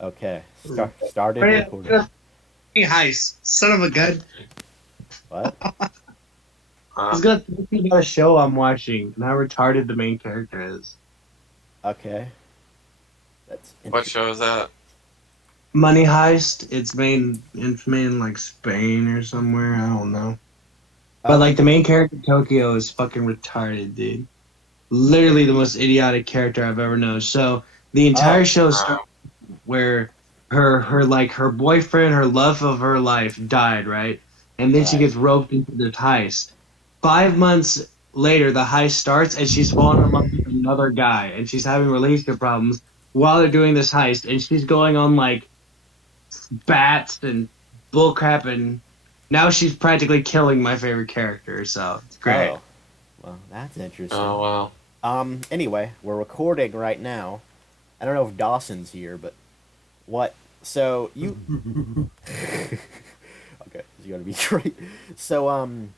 Okay, started recording. Hey, heist, son of a gun. What? He's gonna talk to you about a show I'm watching and how retarded the main character is. Okay, that's What interesting. show is that? Money Heist. It's made in like Spain or somewhere. I don't know. But like the main character Tokyo is fucking retarded, dude. Literally the most idiotic character I've ever known. So the entire Oh, show Uh, starts where her boyfriend, her love of her life died, right? And then she right. gets roped into this heist. 5 months later, the heist starts, and she's fallen in love with another guy, and she's having relationship problems while they're doing this heist, and she's going on like bats and bullcrap, and now she's practically killing my favorite character. So it's great. Oh, well, that's interesting. oh wow. Anyway, we're recording right now. I don't know if Dawson's here, but what? So you? Okay, this is gonna be great. So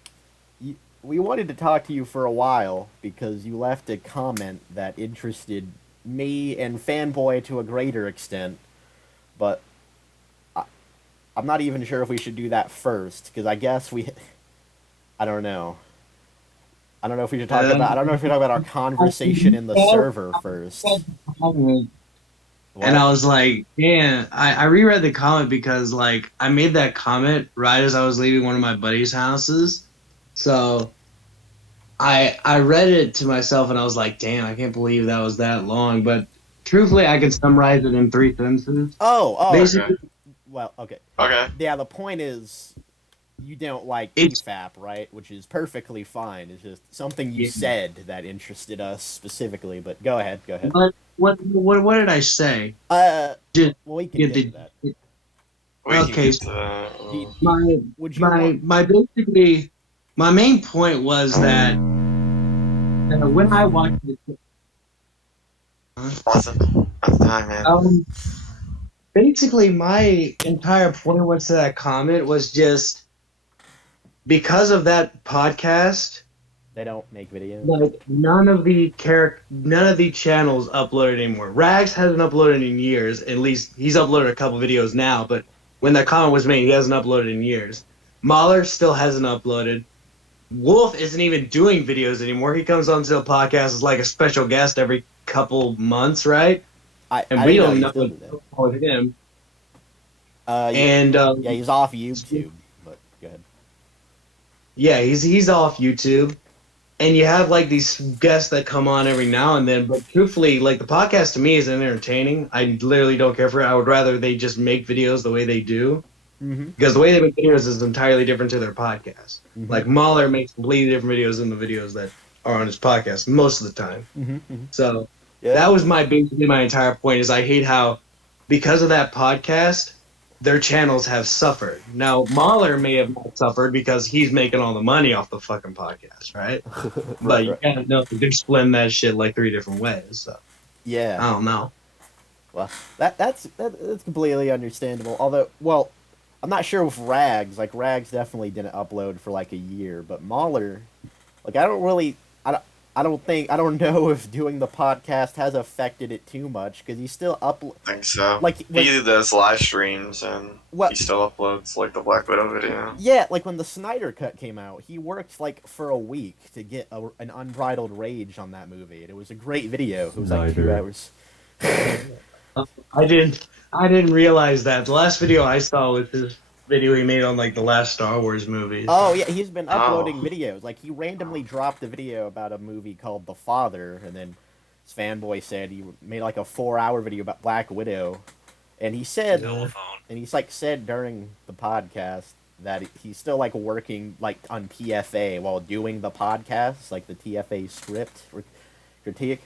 we wanted to talk to you for a while because you left a comment that interested me and Fanboy to a greater extent, but I, I'm not even sure if we should do that first because I guess we. I don't know. I don't know if we should talk about. I don't know if we should talk about our conversation in the server first. And What? I was like, man, I reread the comment because like I made that comment right as I was leaving one of my buddies' houses. So I read it to myself and I was like, damn, I can't believe that was that long. But truthfully, I can summarize it in three sentences. Oh. Okay. Basically, Well, okay. Okay. Yeah, the point is you don't like it's Efap, right? Which is perfectly fine. It's just something you yeah. said that interested us specifically. But go ahead, go ahead. But what did I say? Uh, Just well, we can get get to the that. We can okay. get to that. Do My would you want? my basically my main point was that when I watched it, Awesome. That's time, man. um, basically my entire point was to that comment was just because of that podcast, They don't make videos. like none of the channels uploaded anymore. Rags hasn't uploaded in years. At least he's uploaded a couple videos now, but when that comment was made, he hasn't uploaded in years. Mahler still hasn't uploaded. Wolf isn't even doing videos anymore. He comes onto the podcast as like a special guest every couple months, right? And I we didn't know don't he know still what's did that. going on with him. Yeah, And yeah, he's off YouTube. But go ahead. yeah, he's off YouTube. And you have like these guests that come on every now and then, but truthfully, like the podcast to me is entertaining. I literally don't care for it. I would rather they just make videos the way they do Mm-hmm. because the way they make videos is entirely different to their podcast. Mm-hmm. Like Mahler makes completely different videos than the videos that are on his podcast most of the time. Mm-hmm. Mm-hmm. So Yeah. that was basically my entire point is I hate how because of that podcast their channels have suffered. Now Mahler may have not suffered because he's making all the money off the fucking podcast, right? But Right. you Right. gotta know they're splitting that shit like three different ways. So Yeah. I don't know. Well, that's completely understandable. Although, well, I'm not sure with Rags. Like Rags definitely didn't upload for like a year, but Mahler, like I don't know if doing the podcast has affected it too much because he still upload I think so. like when He does live streams and what he still uploads like the Black Widow video. yeah, like when the Snyder Cut came out, he worked like for a week to get an unbridled rage on that movie, and it was a great video. It was like 2 hours. I didn't realize that. The last video I saw was his video he made on like the last Star Wars movie. Oh yeah, he's been uploading Oh. videos. Like he randomly dropped a video about a movie called The Father, and then his fanboy said he made like a 4-hour video about Black Widow, and he said, and he's like said during the podcast that he's still like working like on TFA while doing the podcast, like the TFA script or critique.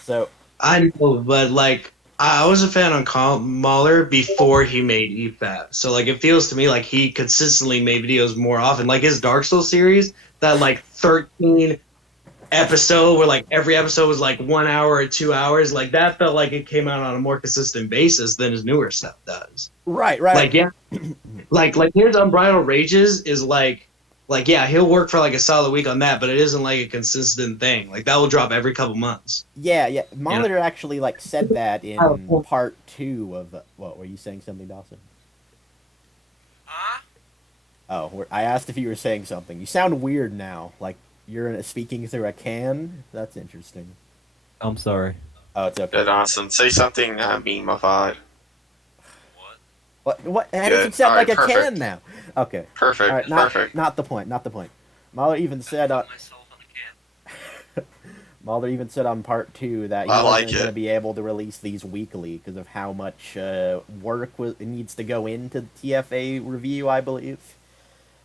So I know, but like I was a fan on Mahler before he made EFAP. So like it feels to me like he consistently made videos more often. Like his Dark Souls series, that like 13 episode where like every episode was like 1 hour or 2 hours, like that felt like it came out on a more consistent basis than his newer stuff does. right. Like yeah, like here's Unbridled Rages is like like, yeah, he'll work for like a solid week on that, but it isn't like a consistent thing. Like that will drop every couple months. Yeah, yeah. You know? Molitor actually like said that in part 2 of what were you saying something, Dawson? Huh? Oh, I asked if you were saying something. You sound weird now, like you're speaking through a can. That's interesting. I'm sorry. Oh, it's okay. Good, awesome. Say something memeified. What? What? That Good. doesn't sound Alright, like a perfect. can now. Okay. Perfect. All right. Perfect. Not the point. Not the point. Mahler even said. Myself on a can. Mahler even said on part 2 that he I wasn't like going to it. be able to release these weekly because of how much work needs to go into the TFA review. I believe.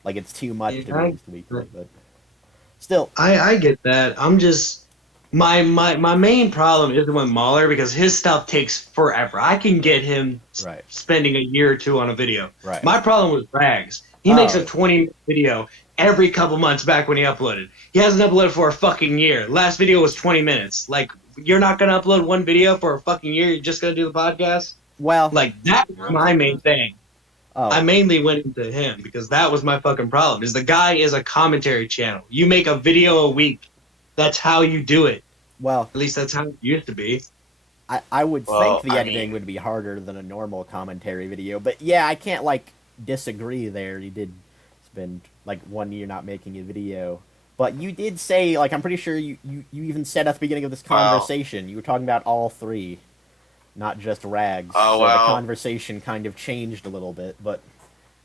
Like it's too much to Yeah, release weekly, but still. I get that. I'm just my main problem isn't with Mahler because his stuff takes forever. I can get him Right. spending a year or two on a video. Right. My problem was Rags. He makes Oh. a 20-minute video every couple months back when he uploaded. He hasn't uploaded for a fucking year. Last video was 20 minutes. Like, you're not going to upload one video for a fucking year? You're just going to do the podcast? Well. Like, that's my main thing. Oh. I mainly went into him because that was my fucking problem. Is the guy is a commentary channel. You make a video a week. That's how you do it. Well. At least that's how it used to be. I would Well, think the I editing mean- would be harder than a normal commentary video, but yeah, I can't like disagree there. You did spend like 1 year not making a video, but you did say like I'm pretty sure you even said at the beginning of this Wow. conversation you were talking about all three, not just Rags. Oh, so well. the conversation kind of changed a little bit, but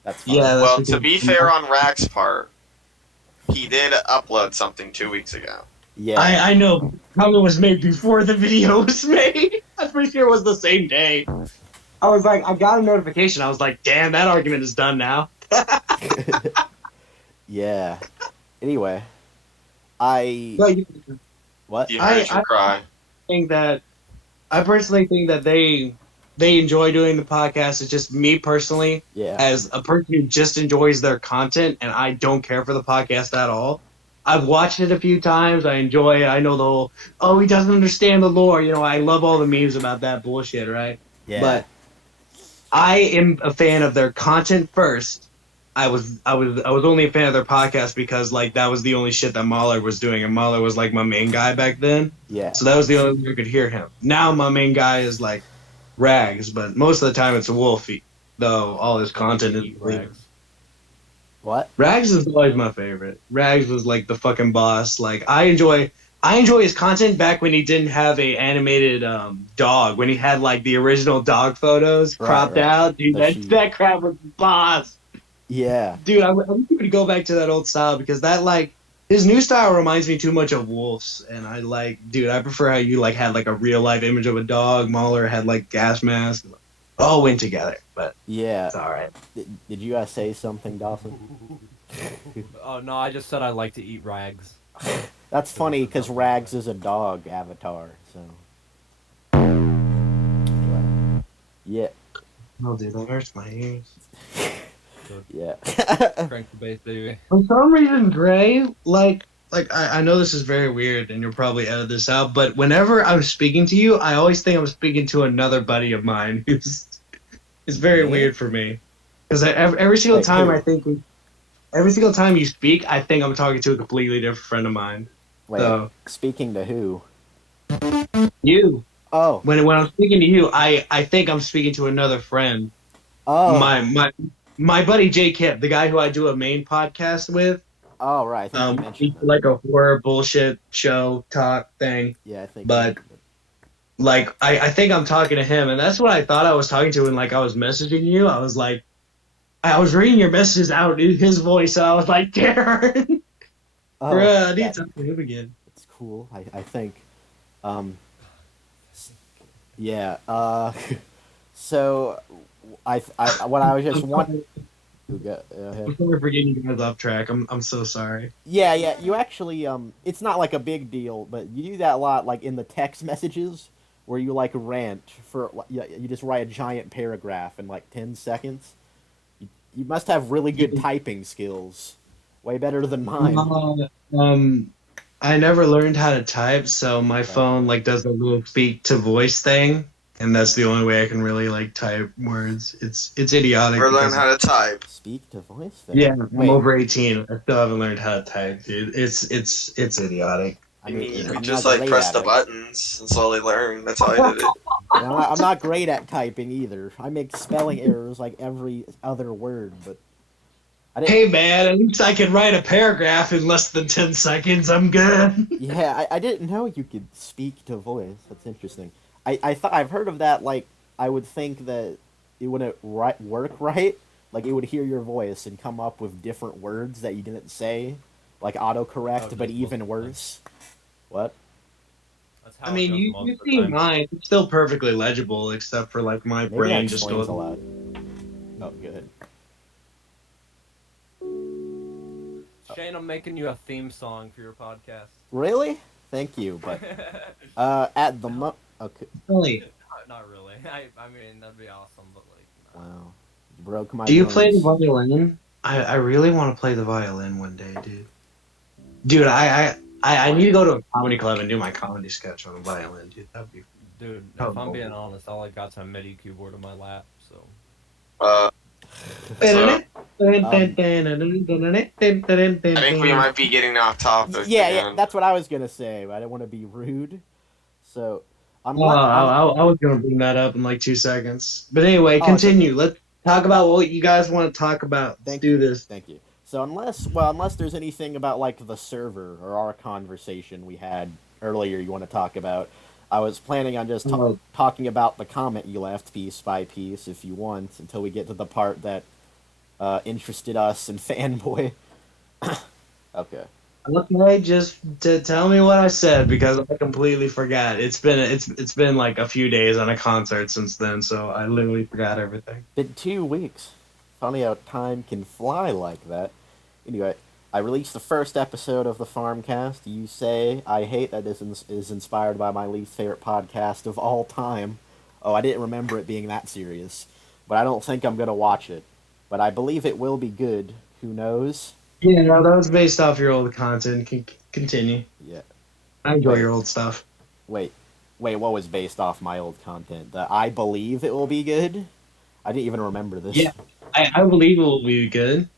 that's fine. Yeah, that's Well, what to he- be fair on Rack's part, he did upload something 2 weeks ago. Yeah. I know. Probably was made before the video was made. I'm pretty sure it was the same day. I was like, I got a notification. I was like, damn, that argument is done now. Yeah. Anyway, I But what? You I- heard your cry. I personally think that they enjoy doing the podcast. It's just me personally, Yeah. as a person who just enjoys their content, and I don't care for the podcast at all. I've watched it a few times. I enjoy it. I know the whole, oh, he doesn't understand the lore. You know, I love all the memes about that bullshit, right? Yeah. But I am a fan of their content first. I was only a fan of their podcast because like that was the only shit that Mahler was doing, and Mahler was like my main guy back then. yeah. So that was the only way I could hear him. Now my main guy is like Rags, but most of the time it's Wolfie, though all his content is Rags. What? Rags is always my favorite. Rags was like the fucking boss. Like I enjoy his content back when he didn't have a animated dog, when he had like the original dog photos Right, cropped right. out. Dude, The sheep. that crap was boss. Yeah. Dude, I wish we could go back to that old style because that like his new style reminds me too much of Wolf's, and I like, dude, I prefer how you like had like a real life image of a dog. Mahler had like gas mask. All went together, but Yeah. it's all right. Did you guys say something, Dawson? Oh no, I just said I like to eat rags. That's funny because Rags is a dog avatar. So. Yeah. Oh, dude, that hurts my ears. Yeah. Crank the bass, baby. For some reason, Gray, like I know this is very weird, and you'll probably edit this out, but whenever I'm speaking to you, I always think I'm speaking to another buddy of mine. It's very Yeah. weird for me because every single Like time who? every single time you speak, I think I'm talking to a completely different friend of mine. Wait. So Speaking to who? you, Oh. when I'm speaking to you, I think I'm speaking to another friend. Oh. My buddy Jay Kip, the guy who I do a main podcast with. Oh, right. I think you mentioned He's that. like a horror bullshit show talk thing. Yeah, I think. but- Like I think I'm talking to him, and that's what I thought I was talking to when like I was messaging you. I was like, I was reading your messages out in his voice, so I was like, Darren, Oh, bruh, I need yeah, to talk to him again. it's cool. I think. Yeah. So, what I was just wondering. I'm sorry for getting you guys off track. I'm so sorry. Yeah, yeah. You actually, it's not like a big deal, but you do that a lot, like in the text messages, where you like rant for, you just write a giant paragraph in like 10 seconds. You must have really good typing skills, way better than mine. I never learned how to type, so my phone like does a little speak to voice thing. and that's the only way I can really like type words. It's idiotic. Or learn Because, how to type. Speak to voice. yeah, I'm Wait. over 18. I still haven't learned how to type, dude. It's idiotic. I You mean, mean you I'm could not just like great press at the it. buttons and slowly learn. That's how I did it. And I'm not great at typing either. I make spelling errors like every other word, but I didn't. Hey man, at least I can write a paragraph in less than 10 seconds. I'm good. Yeah, I didn't know you could speak to voice. That's interesting. I thought I've heard of that. Like, I would think that it wouldn't work right. Like, it would hear your voice and come up with different words that you didn't say, like autocorrect, Oh, but just even most of the time. worse. What? That's I how it mean, goes you most you of the see time. mine. It's still perfectly legible, except for like my Maybe that brain just explains goes. a lot. Oh, good. Shane, I'm making you a theme song for your podcast. Really? Thank you, but at the okay. Really? Not really. I mean, that'd be awesome, but like, nah. Wow, you broke my Do you play the dreams. violin? I really want to play the violin one day, dude. Dude, I need to go to a comedy club and do my comedy sketch on the violin, dude. That'd be. Dude, Oh, if I'm being honest, all I got's a MIDI keyboard in my lap, so. Uh, so Um, I think we might be getting off topic yeah, again. that's what I was gonna say, but I didn't want to be rude. So, Oh, unless I was gonna bring that up in like 2 seconds, but anyway, oh, it's okay. continue. Let's talk about what you guys want to talk about. Let's Thank do you, this. thank you. So unless there's anything about like the server or our conversation we had earlier you want to talk about, I was planning on just Oh, talking about the comment you left piece by piece if you want until we get to the part that interested us and fanboy. Okay. okay, just to tell me what I said because I completely forgot. It's been like a few days on a concert since then, so I literally forgot everything. Been 2 weeks. Funny how time can fly like that. Anyway, I released the first episode of the Farmcast. You say I hate that this is inspired by my least favorite podcast of all time. Oh, I didn't remember it being that serious, but I don't think I'm gonna watch it. But I believe it will be good. Who knows? Yeah, no, that was based off your old content. Continue. Yeah. I enjoy Wait, your old stuff. wait, wait. What was based off my old content? That I believe it will be good. I didn't even remember this. Yeah, I believe it will be good.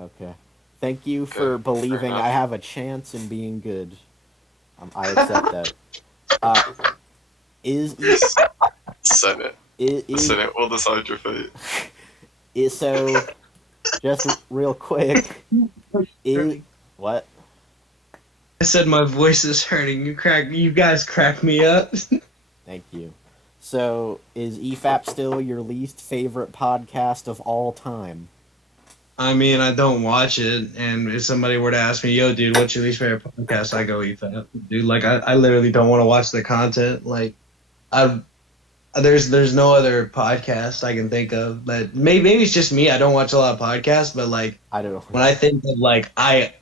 Okay. Thank you Good. for believing enough. I have a chance in being good. I accept that. Uh, is Senate. is, The is, Senate will decide your fate. is so? Just real quick. Is what? I said my voice is hurting. You guys crack me up. Thank you. So is Efap still your least favorite podcast of all time? I mean, I don't watch it, and if somebody were to ask me, "Yo, dude, what's your least favorite podcast?" I go, "Eat that, dude." Like, I literally don't want to watch the content. Like, I there's no other podcast I can think of. But maybe it's just me. I don't watch a lot of podcasts, but like I don't know. when I think of like I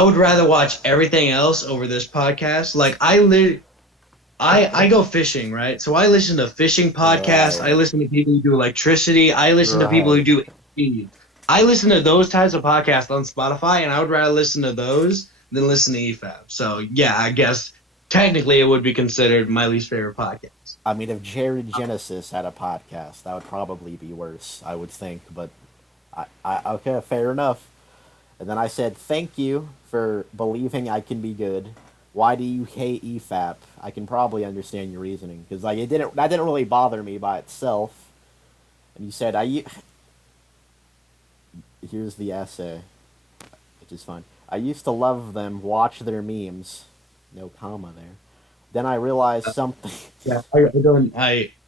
would rather watch everything else over this podcast. Like I go fishing, right? So I listen to fishing podcasts. Right. I listen to people who do electricity. I listen to people who Right. do. I listen to those types of podcasts on Spotify, and I would rather listen to those than listen to EFAP. So yeah, I guess technically it would be considered my least favorite podcast. I mean, if Jared Genesis had a podcast, that would probably be worse, I would think. But I okay, fair enough. And then I said, thank you for believing I can be good. Why do you hate EFAP? I can probably understand your reasoning because like that didn't really bother me by itself. And you said here's the essay, which is fine. I used to love them, watch their memes. No comma there. Then I realized something. Yeah, I don't.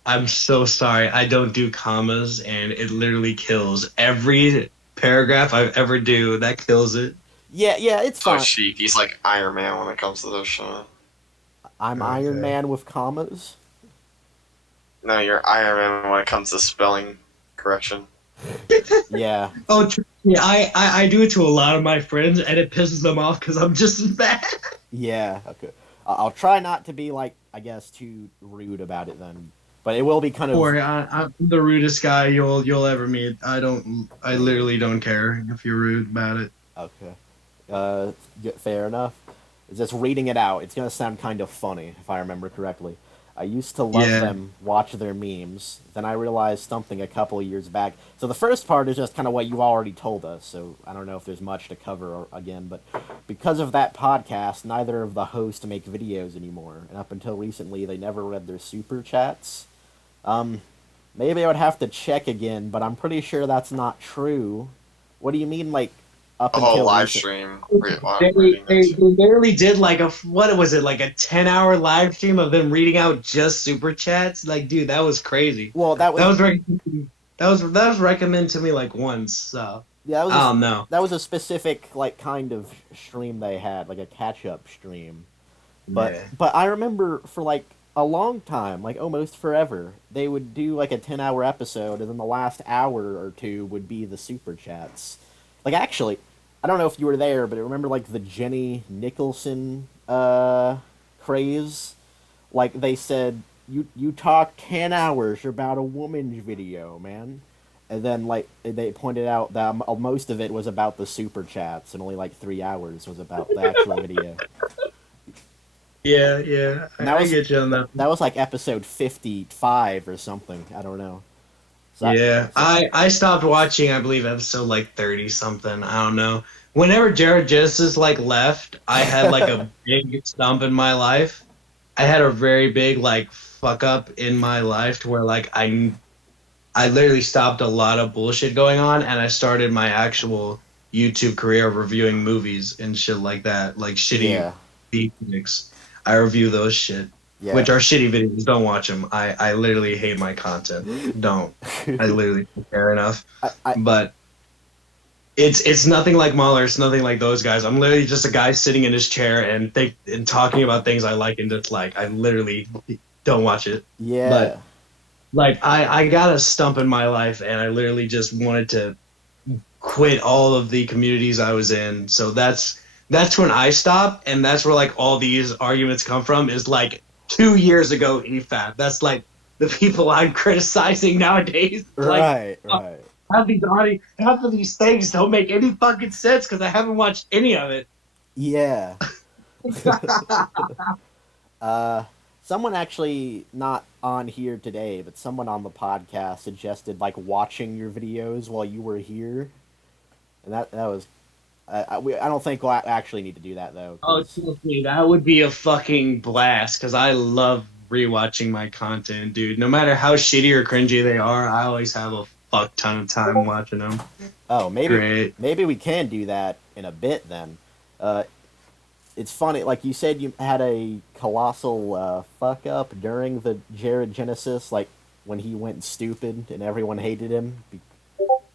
I'm so sorry. I don't do commas, and it literally kills every paragraph I've ever do. That kills it. Yeah, it's So fine. sheep. He's like Iron Man when it comes to this shit. I'm Okay. Iron Man with commas. No, you're Iron Man when it comes to spelling correction. Yeah, Oh, trust me, I do it to a lot of my friends, and it pisses them off because I'm just as bad. yeah. Okay. I'll try not to be like I guess too rude about it then, but it will be kind of. Or I'm the rudest guy you'll ever meet. I literally don't care if you're rude about it. Okay. Fair enough. Just reading it out, it's gonna sound kind of funny if I remember correctly. I used to love Yeah. them, watch their memes. Then I realized something a couple of years back. So the first part is just kind of what you already told us, so I don't know if there's much to cover again, but because of that podcast, neither of the hosts make videos anymore, and up until recently, they never read their super chats. Maybe I would have to check again, but I'm pretty sure that's not true. What do you mean, like, up A whole until live recent? stream. They, Reading they, it. they literally did like what was it, like a 10-hour live stream of them reading out just super chats? Like, dude, that was crazy. Well, that That was was that was recommended to me like once. So yeah, that was I don't know. that was a specific like kind of stream they had, like a catch up stream. But I remember for like a long time, like almost forever, they would do like a 10-hour episode, and then the last hour or two would be the super chats. Like actually, I don't know if you were there, but I remember like the Jenny Nicholson craze. Like they said, you talk 10 hours about a woman's video, man. And then like they pointed out that most of it was about the super chats, and only like 3 hours was about the actual video. Yeah, And that I was get you on that. that was like episode 55 or something. I don't know. So Yeah, I stopped watching. I believe episode like 30 something. I don't know. Whenever Jared Genesis like left, I had like a big stump in my life. I had a very big like fuck up in my life to where like I literally stopped a lot of bullshit going on, and I started my actual YouTube career of reviewing movies and shit like that, like shitty yeah, beatniks. I review those shit, yeah. which are shitty videos. Don't watch them. I literally hate my content. Don't. I literally don't care enough. I But it's nothing like Mahler. It's nothing like those guys. I'm literally just a guy sitting in his chair and talking about things I like and dislike. I literally don't watch it. yeah. But like I got a stump in my life, and I literally just wanted to quit all of the communities I was in. So that's when I stopped, and that's where like all these arguments come from. Is like 2 years ago, Efap. That's like the people I'm criticizing nowadays. Like, Right. half of these things don't make any fucking sense because I haven't watched any of it. Yeah. Someone actually not on here today, but someone on the podcast suggested like watching your videos while you were here, and that was. I don't think we'll actually need to do that though. Oh, 'Cause- trust me, that would be a fucking blast because I love rewatching my content, dude. No matter how shitty or cringy they are, I always have a fuck ton of time watching them. oh, Great. maybe we can do that in a bit then. It's funny, like you said, you had a colossal fuck up during the Jared Genesis, like when he went stupid and everyone hated him because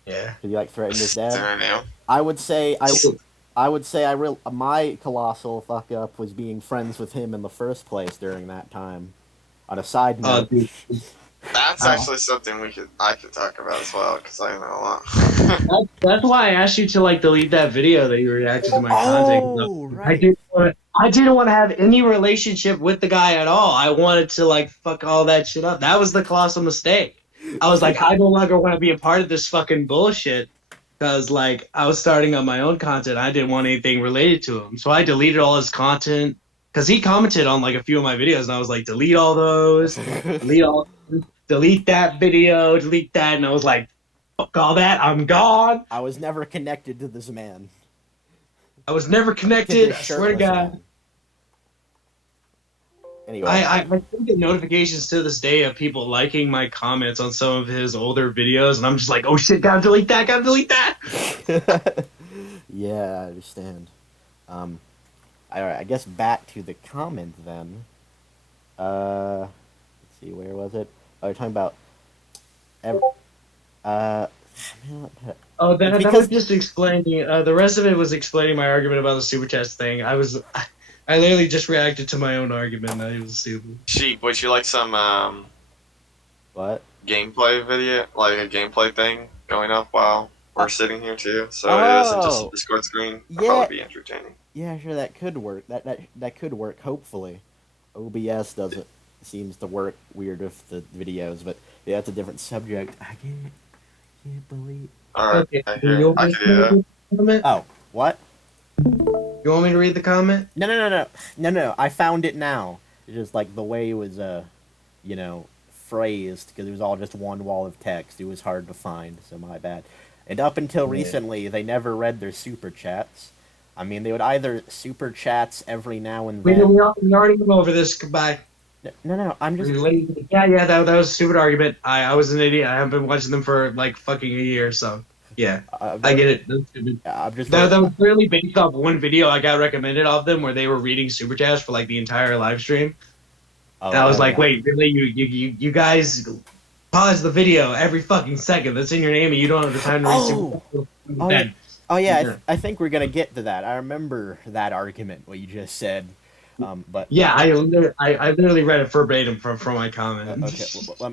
Yeah. he like threatened his Is dad. there a name? I would say my colossal fuck up was being friends with him in the first place during that time. On a side Oh, note, dude. That's Oh. actually something I could talk about as well, because I know a lot. That's why I asked you to like delete that video that you reacted to my content. oh I didn't want to have any relationship with the guy at all. I wanted to like fuck all that shit up. That was the colossal mistake. I was like, I no longer want to be a part of this fucking bullshit because like I was starting on my own content. I didn't want anything related to him, so I deleted all his content because he commented on like a few of my videos, and I was like, delete all those, delete that video, delete that, and I was like, fuck all that, I'm gone. I was never connected to this man. I was never To connected. this I swear to shirtless God. man. Anyway, I still get notifications to this day of people liking my comments on some of his older videos, and I'm just like, oh shit, gotta delete that, gotta delete that. yeah, I understand. All right, I guess back to the comment then. Let's see, where was it? Oh, you're talking about. Oh, that Because- was just explaining. The rest of it was explaining my argument about the super chats thing. I literally just reacted to my own argument. That it was stupid. Sheep, would you like some What? gameplay video, like a gameplay thing going up while we're sitting here too? So it isn't just Oh. a Discord screen. It'll Yeah. probably be entertaining. Yeah, sure, that could work. That could work. Hopefully, OBS doesn't seems to work weird with the videos, but yeah, that's a different subject. I can't believe. All right, Okay, I you want can me do to that. read the comment? Oh, what? You want me to read the comment? No. I found it now. It's just like the way it was phrased because it was all just one wall of text. It was hard to find, so my bad. And up until recently, they never read their super chats. I mean, they would either super chats every now and then. We already went over this. Goodbye. No, I'm just. Yeah, that was a stupid argument. I was an idiot. I haven't been watching them for like fucking a year, so yeah, I get it. That's stupid. I'm just. That was clearly based off one video I got recommended of them where they were reading super chats for like the entire live stream. Oh, and I was like, yeah. wait, really? You guys pause the video every fucking second. That's in your name, and you don't have the time to read super chats. I think we're gonna get to that. I remember that argument, what you just said. But yeah, I literally read it verbatim from my comment. Okay,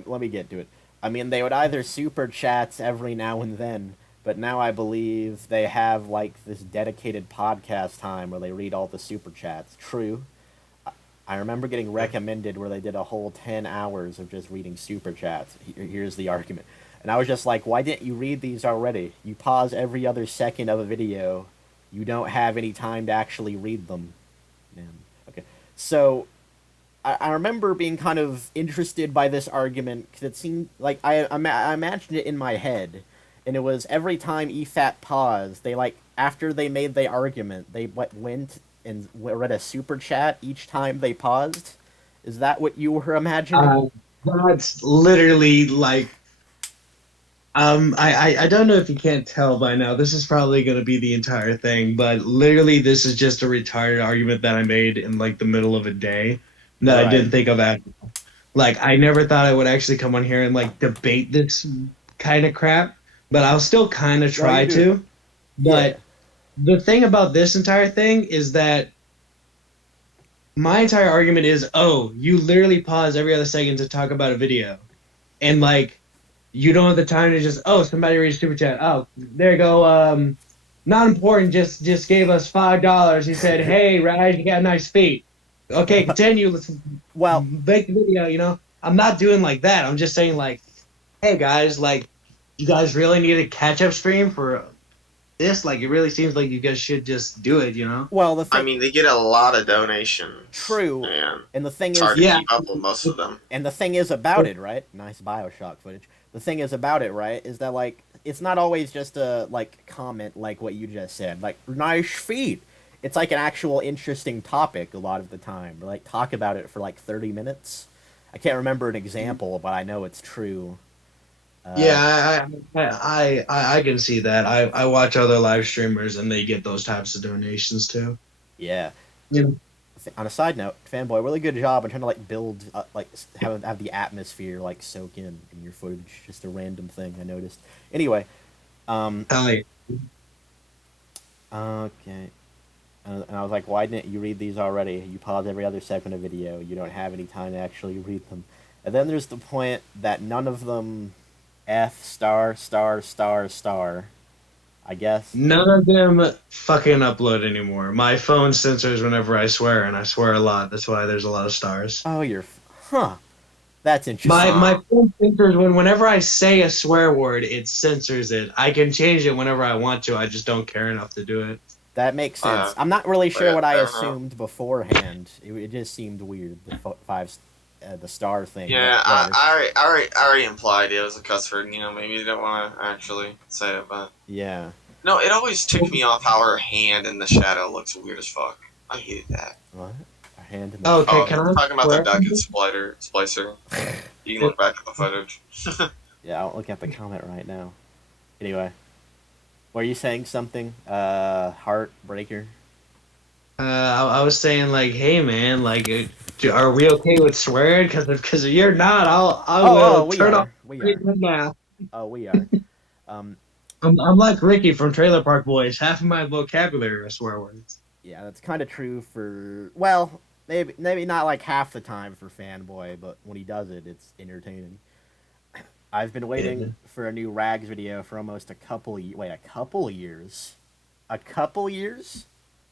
let me get to it. I mean, they would either super chats every now and then, but now I believe they have like this dedicated podcast time where they read all the super chats. True. I remember getting recommended where they did a whole 10 hours of just reading super chats. Here's the argument. And I was just like, why didn't you read these already? You pause every other second of a video. You don't have any time to actually read them. Man. Okay. So, I remember being kind of interested by this argument because it seemed like I imagined it in my head. And it was every time Efap paused, they after they made the argument, they went and read a super chat each time they paused. Is that what you were imagining? That's literally like I don't know if you can't tell by now. This is probably going to be the entire thing, but literally this is just a retarded argument that I made in like the middle of a day that I didn't think of at. Like I never thought I would actually come on here and like debate this kind of crap, but I'll still kind of try to. But the thing about this entire thing is that my entire argument is, oh, you literally pause every other second to talk about a video. And like you don't have the time to just, oh, somebody read a super chat. Oh, there you go. Not important. Just gave us $5. He said, "Hey, Raj, you got nice feet." Okay, continue. Let's make the video. You know, I'm not doing like that. I'm just saying like, hey guys, like, you guys really need a catch-up stream for this. Like, it really seems like you guys should just do it. You know. Well, I mean, they get a lot of donations. True. And the thing it's is, hard to keep up with most of them. And the thing is about it, right? Nice BioShock footage. The thing is about it, right, is that, like, it's not always just a, like, comment like what you just said. Like, nice feet. It's, like, an actual interesting topic a lot of the time. Or, like, talk about it for, like, 30 minutes. I can't remember an example, but I know it's true. Yeah, I can see that. I watch other live streamers, and they get those types of donations, too. Yeah. Yeah. On a side note, Fanboy, really good job in trying to like build, like have the atmosphere like soak in your footage. Just a random thing I noticed. Anyway, okay. And I was like, why didn't you read these already? You pause every other second of video. You don't have any time to actually read them. And then there's the point that none of them F***, I guess. None of them fucking upload anymore. My phone censors whenever I swear, and I swear a lot. That's why there's a lot of stars. Oh, that's interesting. My phone censors whenever I say a swear word, it censors it. I can change it whenever I want to. I just don't care enough to do it. That makes sense. I'm not really sure what I assumed beforehand. It just seemed weird. The star thing. Yeah, I already implied it was a cuss word. You know, maybe they don't want to actually say it, but yeah. No, it always ticked me off how her hand in the shadow looks weird as fuck. I hated that. What? Her hand in the okay, can I talking about the duck and splicer. You can look back at the footage. Yeah, I'll look at the comment right now. Anyway, were you saying something? Heartbreaker. I was saying like, hey man, like, are we okay with swearing? Because if you're not, I'll turn off. We are. Now. Oh, we are. I'm like Ricky from Trailer Park Boys. Half of my vocabulary are swear words. Yeah, that's kind of true for, well, maybe not like half the time for Fanboy, but when he does it, it's entertaining. I've been waiting for a new Rags video for almost a couple years. A couple years?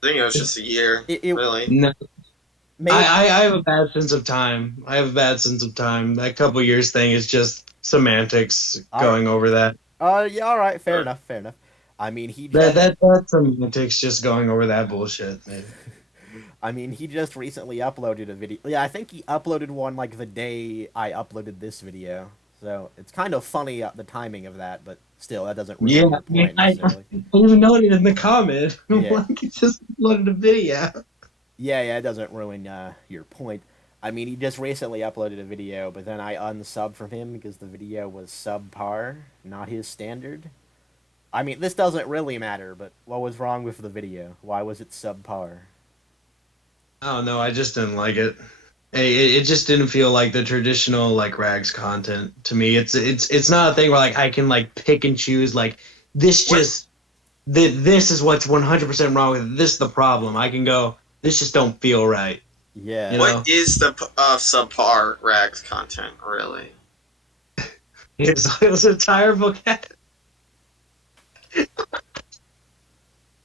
I think it was just a year. Really? No. I have a bad sense of time. That couple years thing is just semantics going over that. Yeah, all right, fair enough. I mean, that's semantics just going over that bullshit, man. I mean, he just recently uploaded a video. Yeah, I think he uploaded one like the day I uploaded this video. So it's kind of funny the timing of that, but still, that doesn't ruin Yeah, your point I necessarily. even noted in the comment. Yeah. Like, it just uploaded a video. Yeah, it doesn't ruin your point. I mean, he just recently uploaded a video, but then I unsubbed from him because the video was subpar, not his standard. I mean, this doesn't really matter, but what was wrong with the video? Why was it subpar? Oh no, I just didn't like it. It just didn't feel like the traditional like rags content to me. It's not a thing where like I can like pick and choose like this just this is what's 100% wrong with it. This is the problem. I can go this just don't feel right. Yeah. You know? What is the subpar rags content really? It was a entire vocab.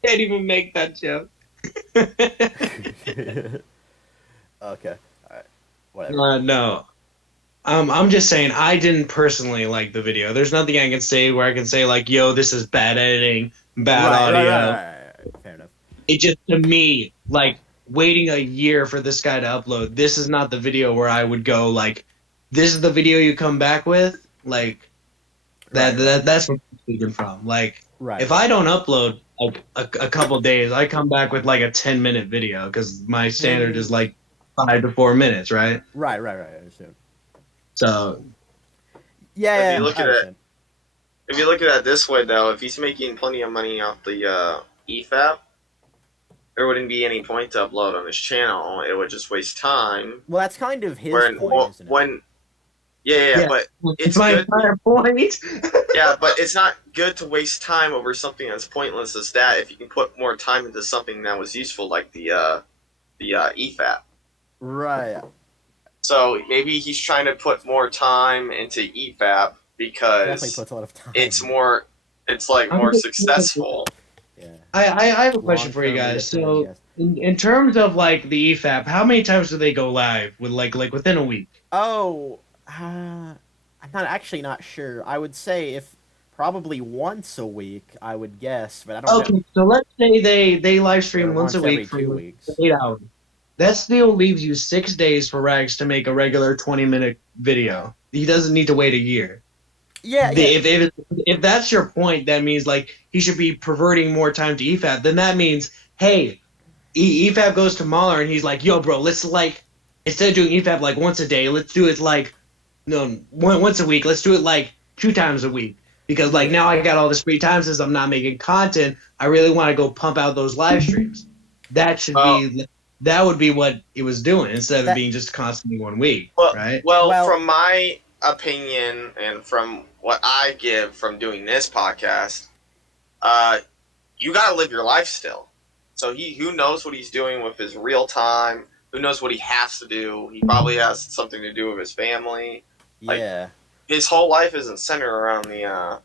Can't even make that joke. Okay. Alright. Whatever. No. I'm just saying I didn't personally like the video. There's nothing I can say where I can say like, yo, this is bad editing, bad audio. Right. Fair enough. It just to me, like waiting a year for this guy to upload, this is not the video where I would go like, this is the video you come back with? Like that's what I'm speaking from. Like Right. if I don't upload like a couple days, I come back with like a 10-minute video because my standard is like 5 to 4 minutes, right? Right. I understand. So Yeah, If you look I at it- understand. If you look at it this way, though, if he's making plenty of money off the Efap, there wouldn't be any point to upload on his channel. It would just waste time. Well, that's kind of his When, point, isn't it? yeah, Yeah. but it's it's my good. entire point. Yeah, but it's not good to waste time over something that's pointless as that. If you can put more time into something that was useful, like the Efap. Right. So maybe he's trying to put more time into Efap Definitely because puts a lot of time. it's more successful. Yeah. I have a question for you Long-term guys. return, So yes. in terms of like the EFAP, how many times do they go live with like within a week? Oh, I'm not sure. I would say if probably once a week, I would guess, but I don't know. Okay, so let's say they live Or stream once a every week for 2 weeks. 8 hours. That still leaves you 6 days for Rags to make a regular 20-minute video. He doesn't need to wait a year. Yeah, If that's your point, that means like he should be perverting more time to EFAP. Then that means, hey, EFAP goes to Mahler and he's like, yo, bro, let's like instead of doing EFAP like once a day, let's do it like once a week. Let's do it like 2 times a week because like now I got all this free time since I'm not making content. I really want to go pump out those live streams. That would be what it was doing instead of being just constantly 1 week, right? Well, from my opinion and from what I give from doing this podcast, you gotta live your life still. So who knows what he's doing with his real time? Who knows what he has to do? He probably has something to do with his family. yeah. His whole life isn't centered around the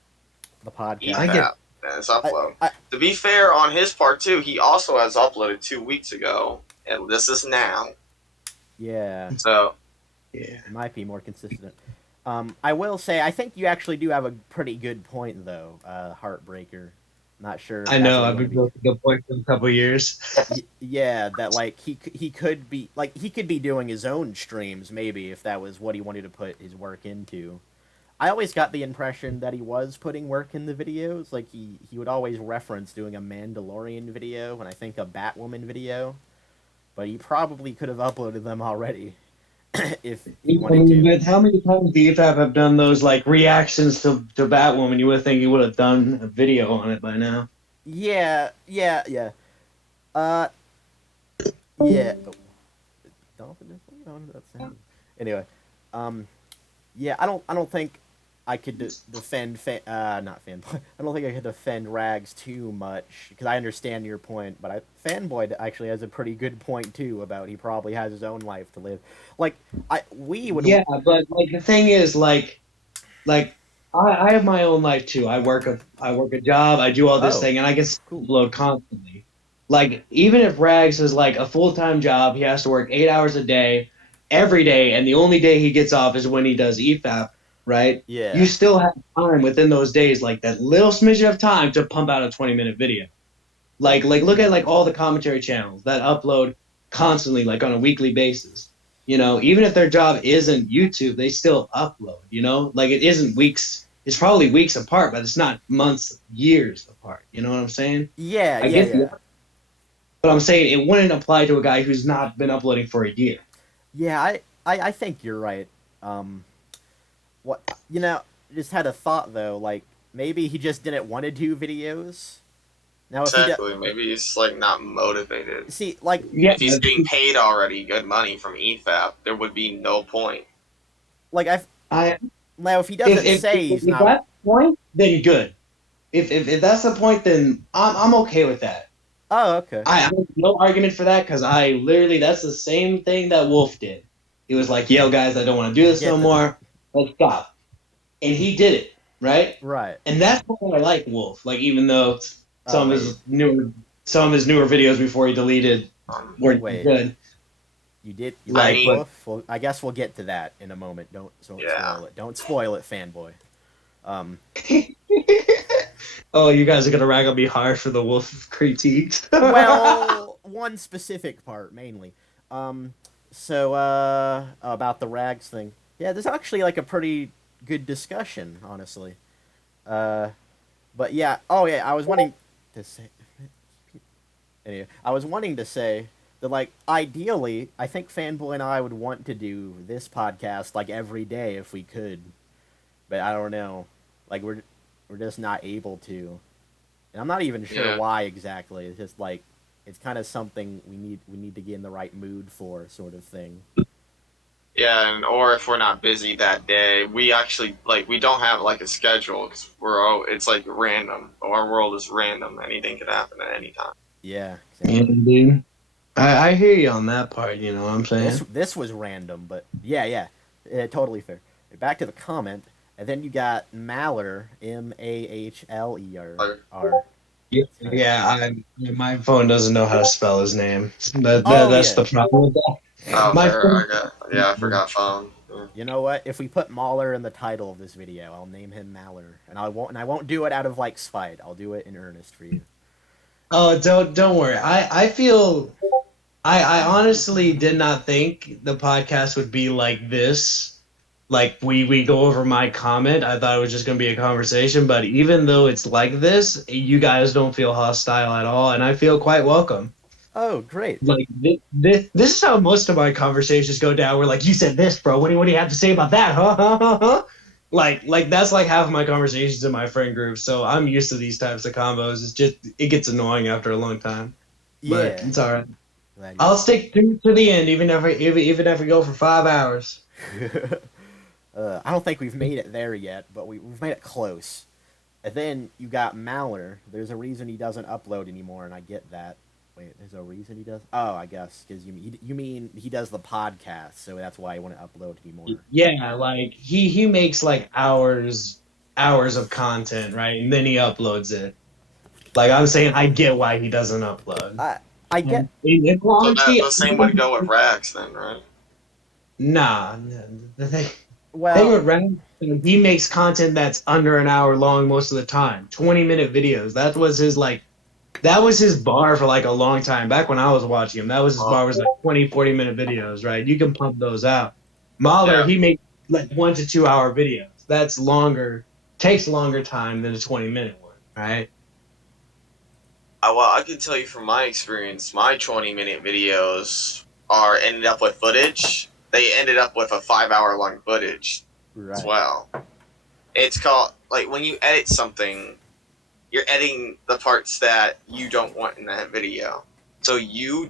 The podcast. I get- EFAP and his upload. I- To be fair, on his part too, he also has uploaded 2 weeks ago, and this is now. Yeah. So Yeah. It might be more consistent. I will say, I think you actually do have a pretty good point, though, Heartbreaker. Not sure. If I that's know. what I've you been wanna making the point for a couple of years. yeah, that like he could be like he could be doing his own streams maybe if that was what he wanted to put his work into. I always got the impression that he was putting work in the videos. Like he would always reference doing a Mandalorian video and I think a Batwoman video, but he probably could have uploaded them already if he wanted to. But how many times the EFAP have done those like reactions to Batwoman? You would think he would have done a video on it by now. Yeah. Yeah. Oh. Dolphin is on that sound. Anyway, yeah, I don't think I could defend not fanboy. I don't think I could defend Rags too much because I understand your point, but fanboy actually has a pretty good point too about he probably has his own life to live. Like we would. Yeah, but like the thing is, like I have my own life too. I work a job. I do all this thing, and I get upload constantly. Like even if Rags is like a full-time job, he has to work 8 hours a day, every day, and the only day he gets off is when he does EFAP. Right? Yeah. You still have time within those days, like that little smidgen of time to pump out a 20-minute video. Like look at like all the commentary channels that upload constantly, like on a weekly basis. You know, even if their job isn't YouTube, they still upload. You know, like it isn't weeks. It's probably weeks apart, but it's not months, years apart. You know what I'm saying? Yeah, I yeah, guess, yeah. but I'm saying it wouldn't apply to a guy who's not been uploading for a year. Yeah, I think you're right. Um, what just had a thought though. Like maybe he just didn't want to do videos. Now if he did, Exactly. Maybe he's like not motivated. see, like Yeah, If he's getting paid already good money from Efap, there would be no point. I now if he if doesn't if say if, he's if not. that's the point, then good. If that's the point, then I'm okay with that. Oh, okay. I have no argument for that because I literally that's the same thing that Wolf did. He was like, "Yo, guys, I don't want to do We'll this get no to that. more. Let's stop." And he did it, right? Right. And that's why I like Wolf. Like, even though Oh some of wait, his newer videos before he deleted weren't wait. good. You I like Like, mean, but Wolf? Well, I guess we'll get to that in a moment. Don't yeah. spoil it. Don't spoil it, fanboy. Um, oh, you guys are gonna rag on me hard for the Wolf critiques. well, one specific part mainly. Um, so about the rags thing. Yeah, there's actually like a pretty good discussion, honestly. Uh, but yeah. Oh yeah, I was wanting to say. Anyway, I was wanting to say that, like, ideally, I think Fanboy and I would want to do this podcast like every day if we could, but I don't know. Like, we're just not able to, and I'm not even sure Yeah. why exactly. It's just like it's kind of something we need to get in the right mood for, sort of thing. Yeah, and or if we're not busy that day, we actually like we don't have like a schedule because it's like random. Our world is random. Anything could happen at any time. Yeah, Yeah, exactly. dude. I hear you on that part. You know what I'm saying? This was random, but yeah, totally fair. Back to the comment, and then you got Maller, Like, Mahler. Yeah, my phone doesn't know how to spell his name. Oh That's yeah. the problem with that. oh, My fair. phone. I forgot phone. Yeah. You know what? If we put Mahler in the title of this video, I'll name him Maller, and I won't do it out of like spite. I'll do it in earnest for you. Oh, don't worry. I feel I honestly did not think the podcast would be like this. Like we go over my comment. I thought it was just gonna be a conversation, but even though it's like this, you guys don't feel hostile at all, and I feel quite welcome. Oh, great. Like this is how most of my conversations go down. We're like, you said this, bro. What do you have to say about that? Huh? Huh? Huh? Huh? Like that's like half of my conversations in my friend group. So I'm used to these types of combos. It's just it gets annoying after a long time, but Yeah. it's all right. Glad I'll stick to the end, even if we go for 5 hours. I don't think we've made it there yet, but we've made it close. And then you got Maller. There's a reason he doesn't upload anymore, and I get that. Wait, there's a reason he does? Oh, I guess because you mean he does the podcast, so that's why he wouldn't upload anymore. Yeah, like he makes like hours of content, right? And then he uploads it. Like I'm saying, I get why he doesn't upload. I get. In So honesty, the same would go with Rax then, right? nah. The thing Well, with Ren, he makes content that's under an hour long most of the time. 20-minute videos. That was his bar for like a long time. Back when I was watching him, that was his bar was like 20, 40-minute videos, right? You can pump those out. Mahler, Yeah. he makes like 1 to 2 hour videos. That's longer, takes longer time than a 20-minute one, right? Well, I can tell you from my experience, my 20-minute videos are ended up with footage. They ended up with a 5 hour long footage as right. well. It's called like when you edit something, you're editing the parts that you don't want in that video. So you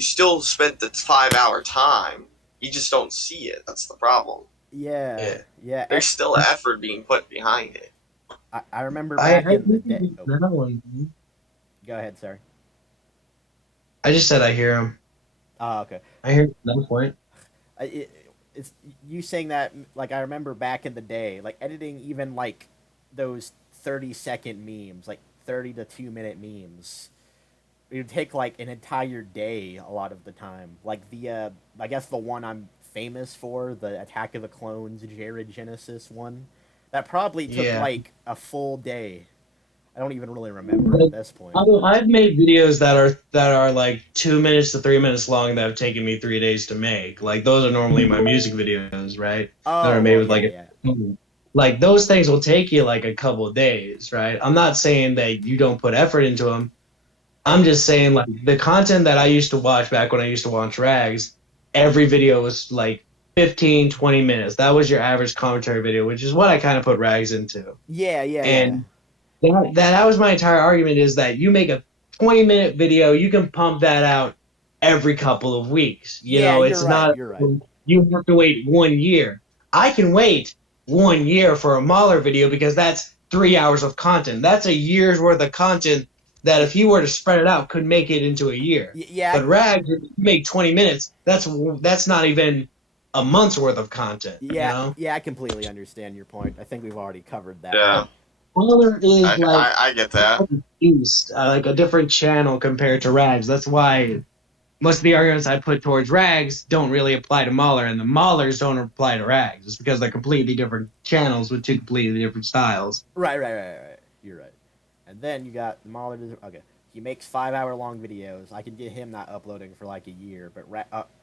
still spent the 5 hour time. You just don't see it. That's the problem. Yeah, Yeah. yeah. There's still effort being put behind it. I remember I back in the day. think Oh, that one. go ahead, sir. I just said I hear him. Oh, okay. I hear that point. It's you saying that, like, I remember back in the day, like editing even like those 30-second memes, like 30 to 2 minute memes. It would take like an entire day a lot of the time. Like I guess the one I'm famous for, the Attack of the Clones Jared Genesis one, that probably took Yeah. like a full day. I don't even really remember at this point. I've made videos that are like 2 minutes to 3 minutes long that have taken me 3 days to make. Like those are normally my music videos, right? That are Oh, made well, with like yeah. like those things will take you like a couple of days, right? I'm not saying that you don't put effort into them. I'm just saying like the content that I used to watch back when I used to watch Rags, every video was like 15, 20 minutes. That was your average commentary video, which is what I kind of put Rags into. Yeah. And that was my entire argument is that you make a 20-minute video, you can pump that out every couple of weeks. You Yeah, know, you're it's right. not You're right. you have to wait 1 year. I can wait 1 year for a Mahler video because that's 3 hours of content. That's a year's worth of content that if you were to spread it out could make it into a year. Yeah, But Rags, if you make 20 minutes, that's not even a month's worth of content, you yeah, know? yeah. I completely understand your point. I think we've already covered that. Yeah, Mahler is like I get that. beast, like a different channel compared to Rags. That's why most of the arguments I put towards Rags don't really apply to Mahler, and the Mahlers don't apply to Rags. It's because they're completely different channels with two completely different styles. Right. You're right. And then you got Mahler. Okay, he makes 5 hour long videos. I can get him not uploading for like a year, but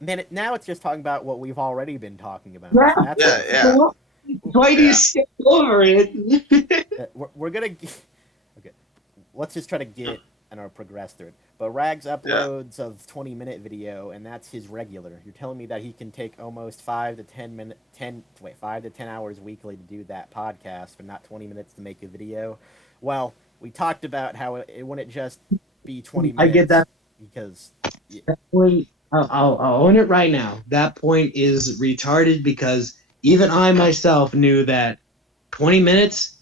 man, now it's just talking about what we've already been talking about. Yeah. So that's Yeah. Why do you skip over it? we're gonna okay. Let's just try to get and progress through it. But Rags uploads of 20-minute video, and that's his regular. You're telling me that he can take almost 5 to 10 hours weekly to do that podcast, but not 20 minutes to make a video. Well, we talked about how it wouldn't just be 20 minutes. I get that. Because That point, I'll own it right now. That point is retarded because even I myself knew that 20 minutes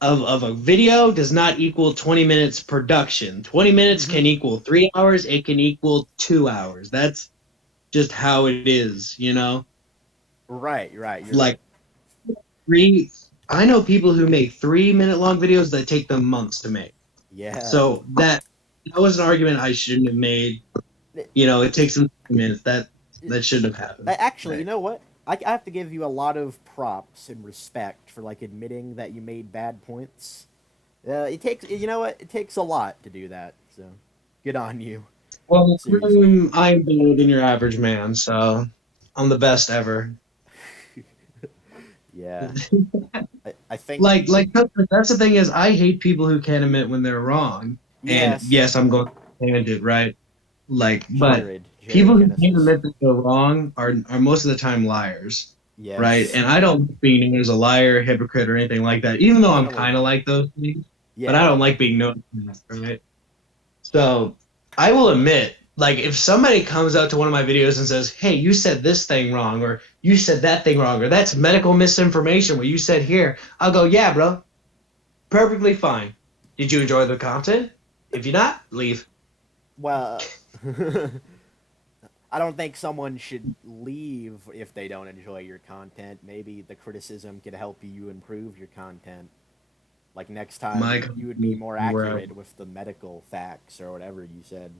of a video does not equal 20 minutes production. 20 minutes can equal 3 hours. It can equal 2 hours. That's just how it is, you know? right. You're Like three, I know people who make 3 minute long videos that take them months to make. yeah. So that was an argument I shouldn't have made. You know, it takes them 3 minutes. That shouldn't have happened. Actually, Right. you know what? I have to give you a lot of props and respect for like admitting that you made bad points. It takes, you know what? It takes a lot to do that. So, good on you. Well, Seriously. I'm better than your average man, so I'm the best ever. Yeah. I think. Like that's the thing is I hate people who can't admit when they're wrong. And Yes. yes, I'm going to tangent, right? Like, but Jared people who can't Genesis. admit that they're wrong are most of the time liars, Yes. right? And I don't like being known as a liar, hypocrite, or anything like that. Even though I'm kind of like those things, Yeah. but I don't like being known as that, right? So I will admit, like, if somebody comes out to one of my videos and says, "Hey, you said this thing wrong," or "You said that thing wrong," or "That's medical misinformation," what you said here, I'll go, "Yeah, bro, perfectly fine. Did you enjoy the content? If you're not, leave." Well, I don't think someone should leave if they don't enjoy your content. Maybe the criticism could help you improve your content. Like next time, My you would be more content- accurate with the medical facts or whatever you said.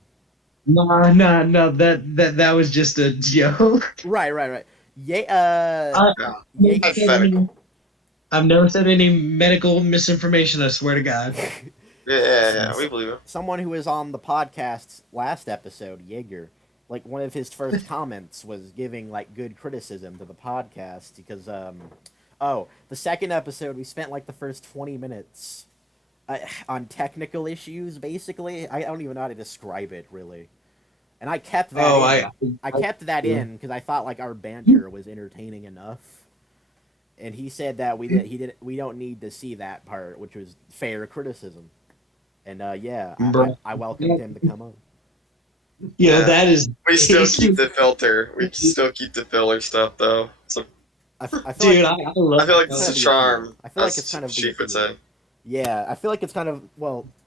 No, that was just a joke. Right. Yeah. Hypothetical. I've never said any medical misinformation. I swear to God. Yeah, we believe it. Someone who was on the podcast's last episode, Jaeger, like one of his first comments was giving like good criticism to the podcast because the second episode we spent like the first 20 minutes on technical issues basically. I don't even know how to describe it really. And I kept that I kept that in because I thought like our banter was entertaining enough. And he said that we don't need to see that part, which was fair criticism. And I welcomed him to come on. Yeah, Yeah. that is. We still keep the filter. We still keep the filler stuff though. So I feel Dude, like, I love. I feel like It's this kind is of a the charm. appeal. I feel like as it's kind of the Chief would appeal. say. yeah, I feel like it's kind of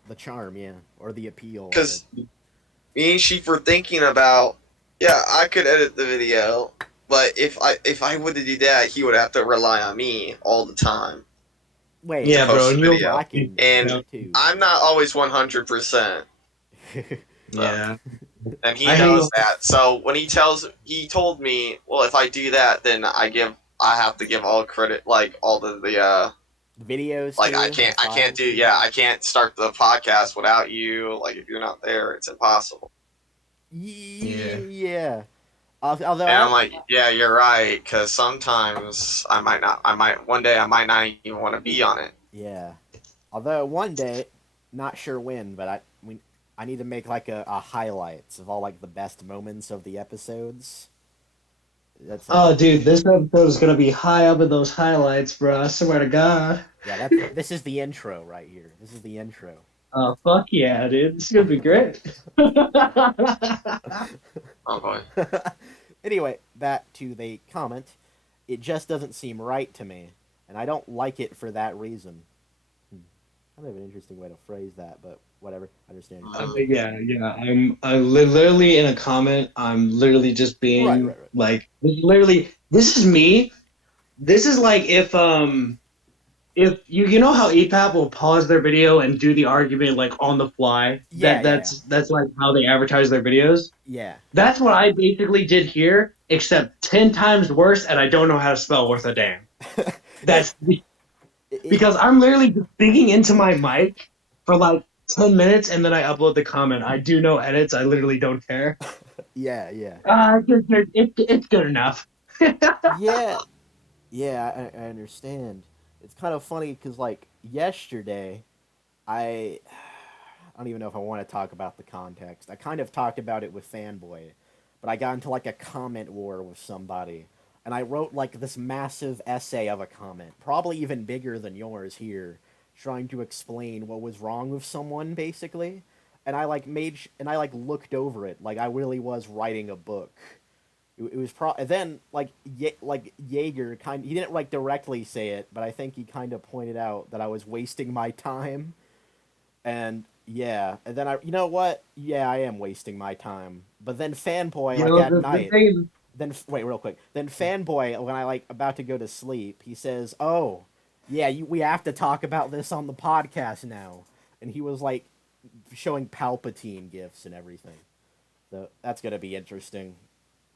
the charm, yeah, or the appeal. Because me and Chief were thinking about, yeah, I could edit the video, but if I would do that, he would have to rely on me all the time. wait, Yeah, bro, post and the you'll. video. I can And do too. I'm not always 100%, Yeah. and he I knows hate- that. So when he told me, well, if I do that, then I have to give all credit, like all the videos. Like too, I can't start the podcast without you. Like if you're not there, it's impossible. Yeah. Yeah. Although And I'm like, yeah, you're right. Because sometimes one day I might not even want to be on it. yeah. Although one day, not sure when, but I need to make like a highlights of all like the best moments of the episodes. That's Oh, dude, this episode is gonna be high up in those highlights, bro. I swear to God. yeah. This is the intro right here. This is the intro. Oh, fuck yeah, dude. This is gonna be great. Oh boy. Anyway, back to the comment. It just doesn't seem right to me, and I don't like it for that reason. Kind of an interesting way to phrase that, but whatever. I understand. Yeah. I'm literally in a comment. I'm literally just being Right. like, literally. This is me. This is like if you know how Efap will pause their video and do the argument like on the fly. Yeah. That's like how they advertise their videos. Yeah. That's what I basically did here, except 10 times worse, and I don't know how to spell worth a damn. That's because I'm literally just thinking into my mic for like 10 minutes, and then I upload the comment. I do no edits. I literally don't care. Yeah. It's good enough. Yeah. Yeah, I understand. It's kind of funny because, like, yesterday, I I don't even know if I want to talk about the context. I kind of talked about it with Fanboy, but I got into like a comment war with somebody, and I wrote like this massive essay of a comment, probably even bigger than yours here, trying to explain what was wrong with someone basically. And I like and I like looked over it like I really was writing a book. It was and then like Jaeger he didn't like directly say it, but I think he kind of pointed out that I was wasting my time. And yeah, and then you know what? Yeah, I am wasting my time. But then Fanboy, You like know, at the night, thing, then wait, real quick. Then Fanboy, when I like about to go to sleep, he says, "Oh, yeah, we have to talk about this on the podcast now." And he was like showing Palpatine gifs and everything. So that's gonna be interesting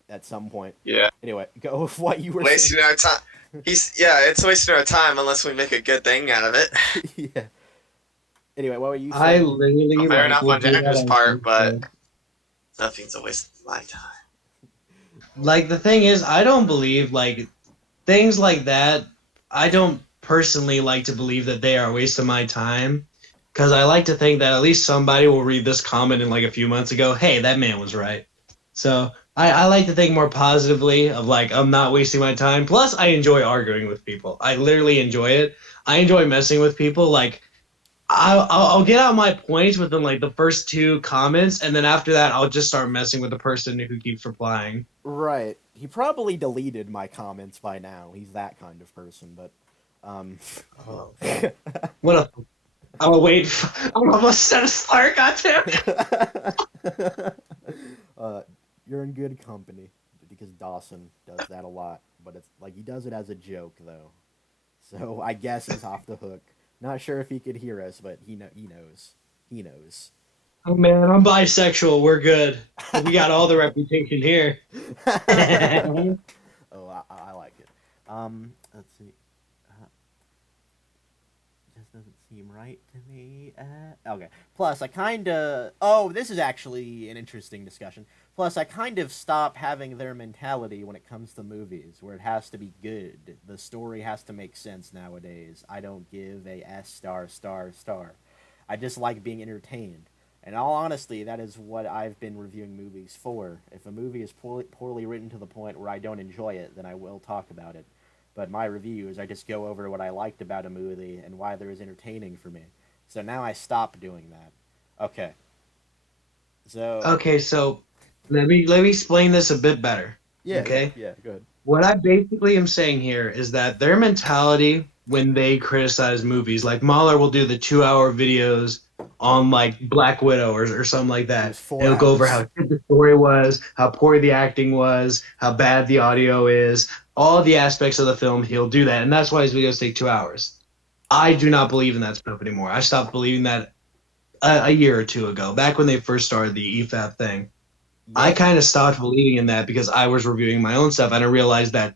at some point. Yeah. Anyway, go with what you were Wasting our time. It's wasting our time unless we make a good thing out of it. saying. Yeah. Anyway, what were you I saying? literally Fair like enough will on do that Jacker's on part, but Facebook. nothing's a waste of my time. Like the thing is, I don't believe like things like that. I don't personally like to believe that they are a waste of my time because I like to think that at least somebody will read this comment in like a few months ago. Hey, that man was right. So I like to think more positively of like I'm not wasting my time. Plus, I enjoy arguing with people. I literally enjoy it. I enjoy messing with people. Like I'll get out my points within like the first two comments, and then after that, I'll just start messing with the person who keeps replying. Right. He probably deleted my comments by now. He's that kind of person, but Oh. What a! I'm gonna wait. I'm almost set a slur. Goddamn. You're in good company because Dawson does that a lot, but it's like he does it as a joke though. So I guess he's off the hook. Not sure if he could hear us, but he knows. He knows. Oh man, I'm bisexual. We're good. We got all the reputation here. Oh, I like it. Let's see. Just doesn't seem right to me. Okay. Plus, I kind of. Oh, this is actually an interesting discussion. Plus, I kind of stop having their mentality when it comes to movies, where it has to be good. The story has to make sense nowadays. I don't give a S star star star. I just like being entertained. In all honesty, that is what I've been reviewing movies for. If a movie is poorly written to the point where I don't enjoy it, then I will talk about it. But my reviews, I just go over what I liked about a movie and why they're as entertaining for me. So now I stop doing that. Okay. So Okay, so let me explain this a bit better. yeah, Okay. yeah, good. What I basically am saying here is that their mentality when they criticize movies, like Mahler will do the 2-hour videos on like Black Widow or something like It that. was 4 It'll go over hours. how good the story was, how poor the acting was, how bad the audio is, all the aspects of the film. He'll do that, and that's why his videos take 2 hours. I do not believe in that stuff anymore. I stopped believing that a year or two ago, back when they first started the EFAP thing. I Yeah. kind of stopped believing in that because I was reviewing my own stuff and I realized that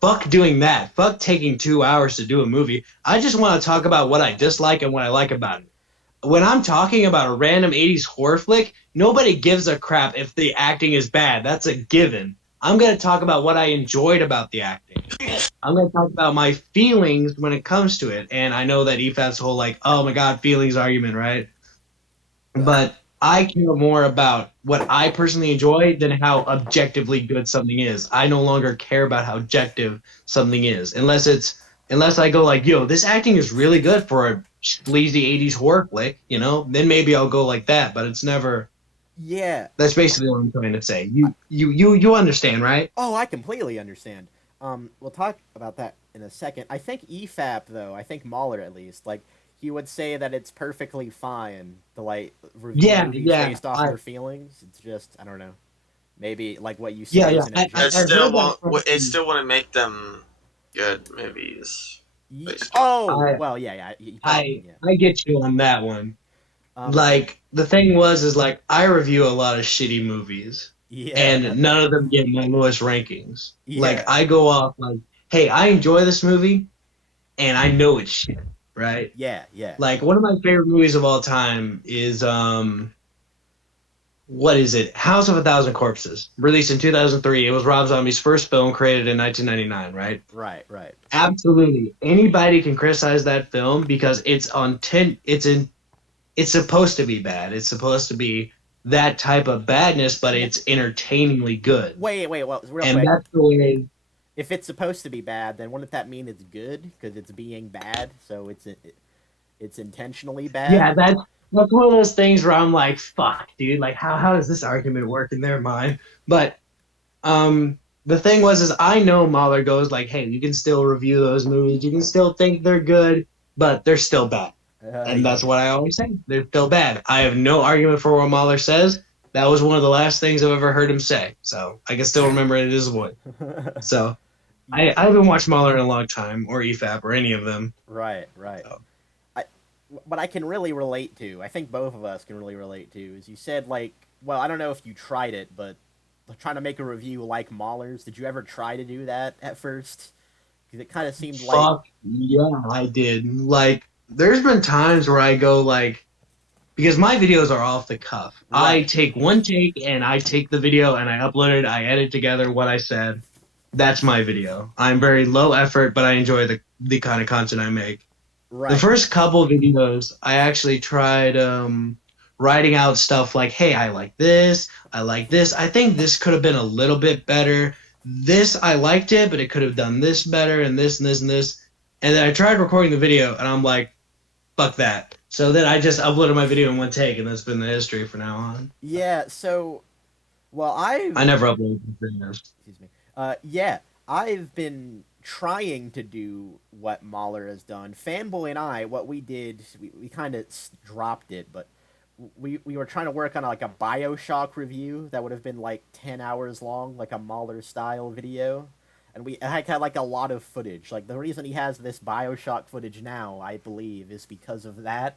fuck doing that. Fuck taking 2 hours to do a movie. I just want to talk about what I dislike and what I like about it. When I'm talking about a random 80s horror flick, nobody gives a crap if the acting is bad. That's a given. I'm going to talk about what I enjoyed about the acting. I'm going to talk about my feelings when it comes to it. And I know that Efap's whole, like, oh my God, feelings argument, right? But I care more about what I personally enjoy than how objectively good something is. I no longer care about how objective something is, unless I go like, yo, this acting is really good for a sleazy 80s horror flick, you know, then maybe I'll go like that, but it's never. Yeah. That's basically what I'm trying to say. You understand, right? Oh, I completely understand. We'll talk about that in a second. I think Efap, though, I think Mahler at least, like, he would say that it's perfectly fine to, like, review Yeah, movies yeah, based off your feelings. It's just, I don't know. Maybe, like, what you yeah, say yeah. isn't I It objective. still heard that won't. from. It still wouldn't make them good movies. Oh, I well, yeah. Yeah. I get you on that one. Um, Like the thing is like I review a lot of shitty movies yeah. and none of them get my lowest rankings. Like Yeah. I go off like, hey, I enjoy this movie and I know it's shit, right? Yeah, yeah. Like one of my favorite movies of all time is what is it? House of a Thousand Corpses, released in 2003. It was Rob Zombie's first film, created in 1999, right? Right. Absolutely. Anybody can criticize that film because it's supposed to be bad. It's supposed to be that type of badness, but it's entertainingly good. Wait, well, real And quick. that's the way. If it's supposed to be bad, then wouldn't that mean it's good? Because it's being bad, so it's intentionally bad? Yeah, that's one of those things where I'm like, fuck, dude. Like, how does this argument work in their mind? But the thing is I know Mahler goes like, hey, you can still review those movies. You can still think they're good, but they're still bad. And Yeah. that's what I always say. They're still bad. I have no argument for what Mahler says. That was one of the last things I've ever heard him say. So I can still remember it in his voice. So I haven't watched Mahler in a long time, or Efap, or any of them. Right. So. What I can really relate to, I think both of us can really relate to, is you said, like, well, I don't know if you tried it, but trying to make a review like Mahler's, did you ever try to do that at first? Because it kind of seemed like... Fuck yeah, I did. Like, there's been times where I go like, because my videos are off the cuff. Right. I take one take and I take the video and I upload it. I edit together what I said. That's my video. I'm very low effort, but I enjoy the kind of content I make. Right. The first couple videos, I actually tried writing out stuff like, hey, I like this. I think this could have been a little bit better. This, I liked it, but it could have done this better and this and this and this. And then I tried recording the video, and I'm like, fuck that. So then I just uploaded my video in one take, and that's been the history from now on. Yeah, so... Well, I never uploaded videos. Excuse me. Yeah, I've been trying to do what Mahler has done. Fanboy and I, what we did, we kind of dropped it, but we were trying to work on like a BioShock review that would have been like 10 hours long, like a Mahler style video. And we had like a lot of footage. Like the reason he has this BioShock footage now, I believe, is because of that.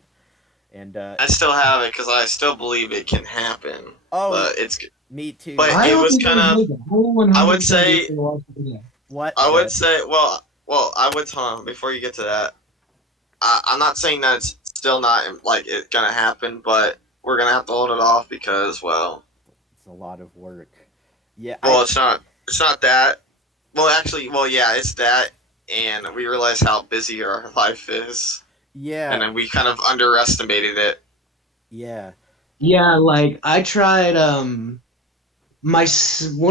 And I still have it because I still believe it can happen. oh, But it's me too. But I it don't was think kind of. make it. I I would say. What? I would say. Well. I would hold on before you get to that. I'm not saying that it's still not like it's gonna happen, but we're gonna have to hold it off because It's a lot of work. Yeah. well, it's not. It's not that. Well, actually, yeah, it's that, and we realize how busy our life is, Yeah. and then we kind of underestimated it. Yeah. Yeah, like I tried one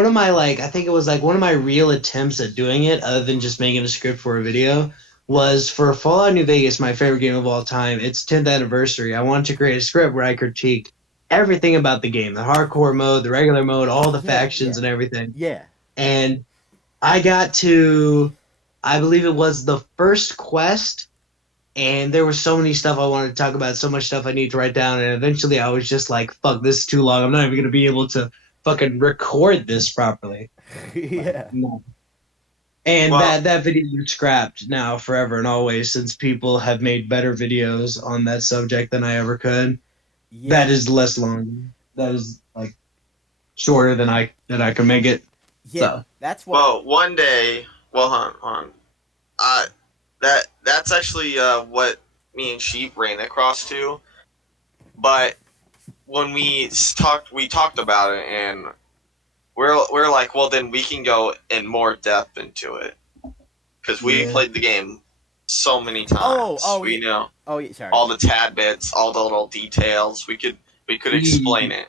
of my like I think it was like one of my real attempts at doing it other than just making a script for a video was for Fallout New Vegas, my favorite game of all time. Its 10th anniversary. I wanted to create a script where I critiqued everything about the game, the hardcore mode, the regular mode, all the factions and everything. Yeah. And I got to I believe it was the first quest, and there was so many stuff I wanted to talk about, so much stuff I needed to write down, and eventually I was just like, fuck, this is too long. I'm not even going to be able to fucking record this properly. Yeah. No. And Well- that video is scrapped now forever and always since people have made better videos on that subject than I ever could. Yeah. That is less long. That is like shorter than I can make it. Yeah. So. That's what. Well, one day Well, hold on. That's actually what me and Sheep ran across to. But when we talked about it, and we're like, well, then we can go in more depth into it because we Yeah. played the game so many Oh, times. oh, We yeah. know Oh, yeah. Sorry. all the tad bits, all the little details. We could explain it,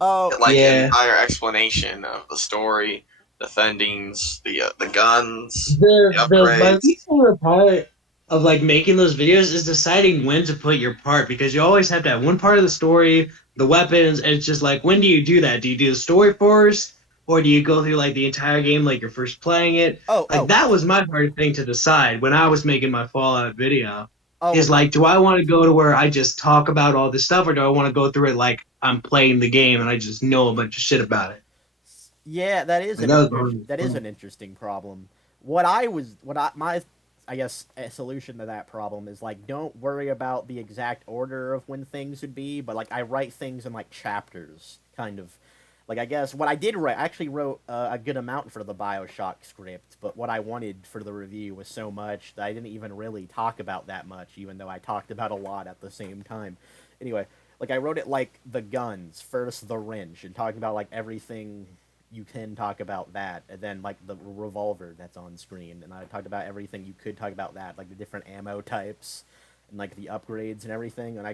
Oh, like an Yeah. entire explanation of the story, the fendings, the guns, the My upgrades. least favorite part of like making those videos is deciding when to put your part, because you always have to have one part of the story, the weapons, and it's just like, when do you do that? Do you do the story first, or do you go through like the entire game like you're first playing it? oh, Like oh, that was my hard thing to decide when I was making my Fallout video. oh. Is like, do I want to go to where I just talk about all this stuff, or do I want to go through it like I'm playing the game and I just know a bunch of shit about it? Yeah, that is Like that was the that is hardest an part. interesting problem. What I I guess a solution to that problem is like don't worry about the exact order of when things would be, but like I write things in like chapters, kind of. Like I guess what I did write, I actually wrote a good amount for the BioShock script, but what I wanted for the review was so much that I didn't even really talk about that much, even though I talked about a lot at the same time. Anyway, like I wrote it like the guns first, the wrench, and talking about like everything you can talk about that, and then like the revolver that's on screen, and I talked about everything you could talk about that, like the different ammo types, and like the upgrades and everything, and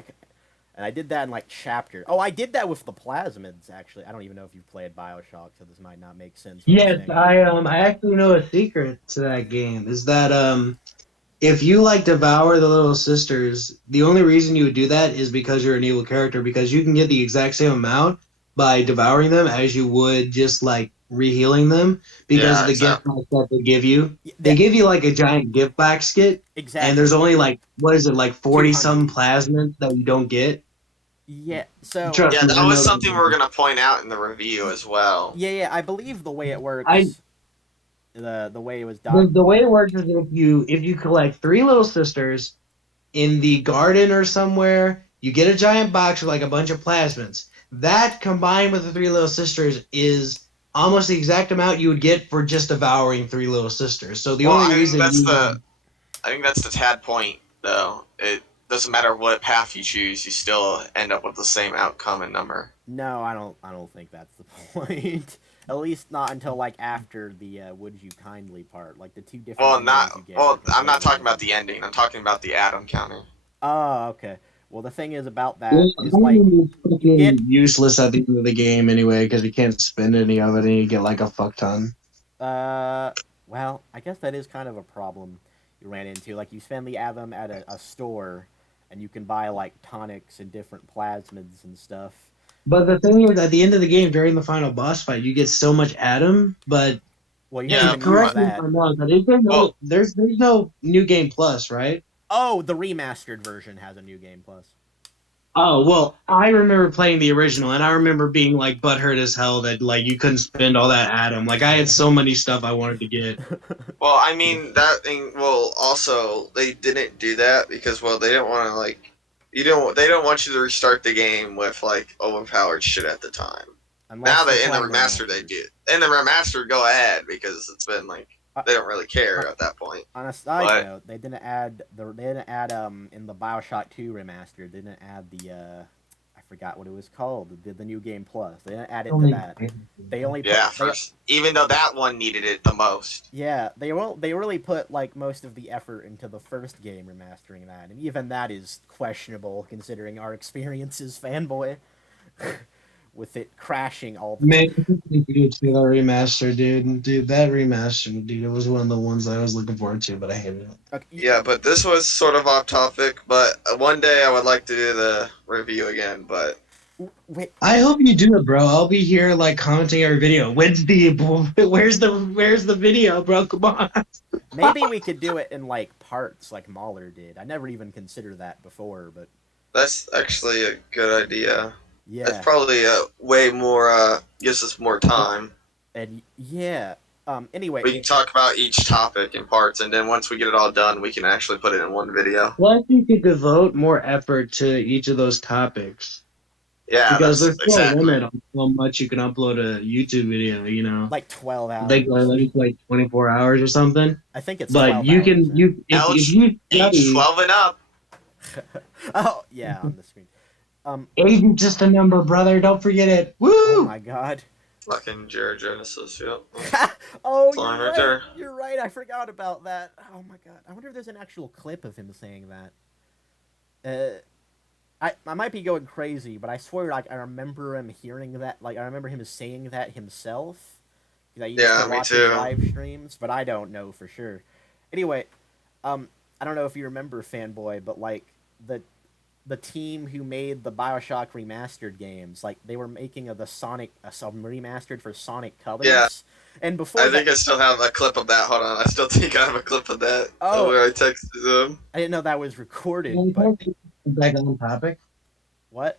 I did that in like chapter. Oh, I did that with the plasmids actually. I don't even know if you've played BioShock, so this might not make sense what I'm Yes, saying. I actually know a secret to that game is that if you like devour the little sisters, the only reason you would do that is because you're an evil character, because you can get the exact same amount by devouring them as you would just like rehealing them, because of Yeah, the gift exactly. box that they give you. They That give you like a giant gift basket, and there's exactly only like, what is it, like 40 some 200. plasmids that you don't get. Yeah. So Trust Yeah, me, that I was know something we were that. gonna point out in the review as well. yeah, I believe the way it I works, the way it was the way yeah. it works is if you collect three little sisters in the garden or somewhere, you get a giant box with like a bunch of plasmids. That combined with the three little sisters is almost the exact amount you would get for just devouring three little sisters. So the Well, only reason you I think that's the tad point though. It doesn't matter what path you choose, you still end up with the same outcome and number. No, I don't think that's the point. At least not until like after the "Would you kindly" part. Like the two different endings you get are I'm not completely talking about different. the ending. I'm talking about the atom counter. Oh, okay. Well, the thing is about that well, is like is you get fucking useless at the end of the game anyway because you can't spend any of it and you get like a fuck ton. uh, well, I guess that is kind of a problem you ran into. Like you spend the atom at a store, and you can buy like tonics and different plasmids and stuff. But the thing is, at the end of the game, during the final boss fight, you get so much Atom. But Well, you can't Yeah, even use correct but me if that. I'm wrong, but is there well, no there's no new game plus, right? Oh, the remastered version has a new game plus. Oh well, I remember playing the original, and I remember being like butthurt as hell that like you couldn't spend all that Atom. Like I had so many stuff I wanted to get. well, I mean that thing. Well, also they didn't do that because they don't want to like you don't they don't want you to restart the game with like overpowered shit at the time. Now Unless you're that in the playing the remaster they remastered. do. In the remaster, go ahead because it's been like Uh, they don't really uh, care at that point. on a side But note, they didn't add in the BioShock 2 remaster. They didn't add the I forgot what it was called. The new game plus. They didn't add it to that. They only put yeah, first, even though that one needed it the most. yeah, they really put like most of the effort into the first game remastering that, and even that is questionable considering our experiences, fanboy, with it crashing all the time. Man, dude, the remaster, dude, that remaster, dude, it was one of the ones I was looking forward to, but I hated it. Okay, Yeah, but this was sort of off topic. But one day I would like to do the review again. But wait, I hope you do it, bro. I'll be here like commenting every video. Where's the video, bro? Come on. maybe we could do it in like parts, like Mahler did. I never even considered that before, but that's actually a good idea. That's yeah, probably way more gives us more time. and yeah. Anyway, We can talk about each topic in parts, and then once we get it all done, we can actually put it in one video. Plus, you could devote more effort to each of those topics. Yeah, because that's there's still a exactly. limit on how much you can upload a YouTube video. You know, Like 12 I think hours. like 24 hours or something. I think it's But 12 you hours. can you if Age, you age study, 12 and up. Oh, yeah, on the screen. age is just a number, brother. Don't forget it. Oh Woo! my god. Fucking Jared Genesis, yep. Oh, Flying you're right right. there. You're right. I forgot about that. Oh my god. I wonder if there's an actual clip of him saying that. I might be going crazy, but I swear, like, I remember him hearing that. Like, I remember him saying that himself. Because I used to Yeah, me watch his too. live streams, but I don't know for sure. Anyway, I don't know if you remember Fanboy, but like the team who made the BioShock remastered games, like they were making some remastered for Sonic Yeah, Colors, and before I that, think I still have a clip of that. Hold on, I still think I have a clip of that oh, where I texted him. I didn't know that was recorded, but Back on topic. what?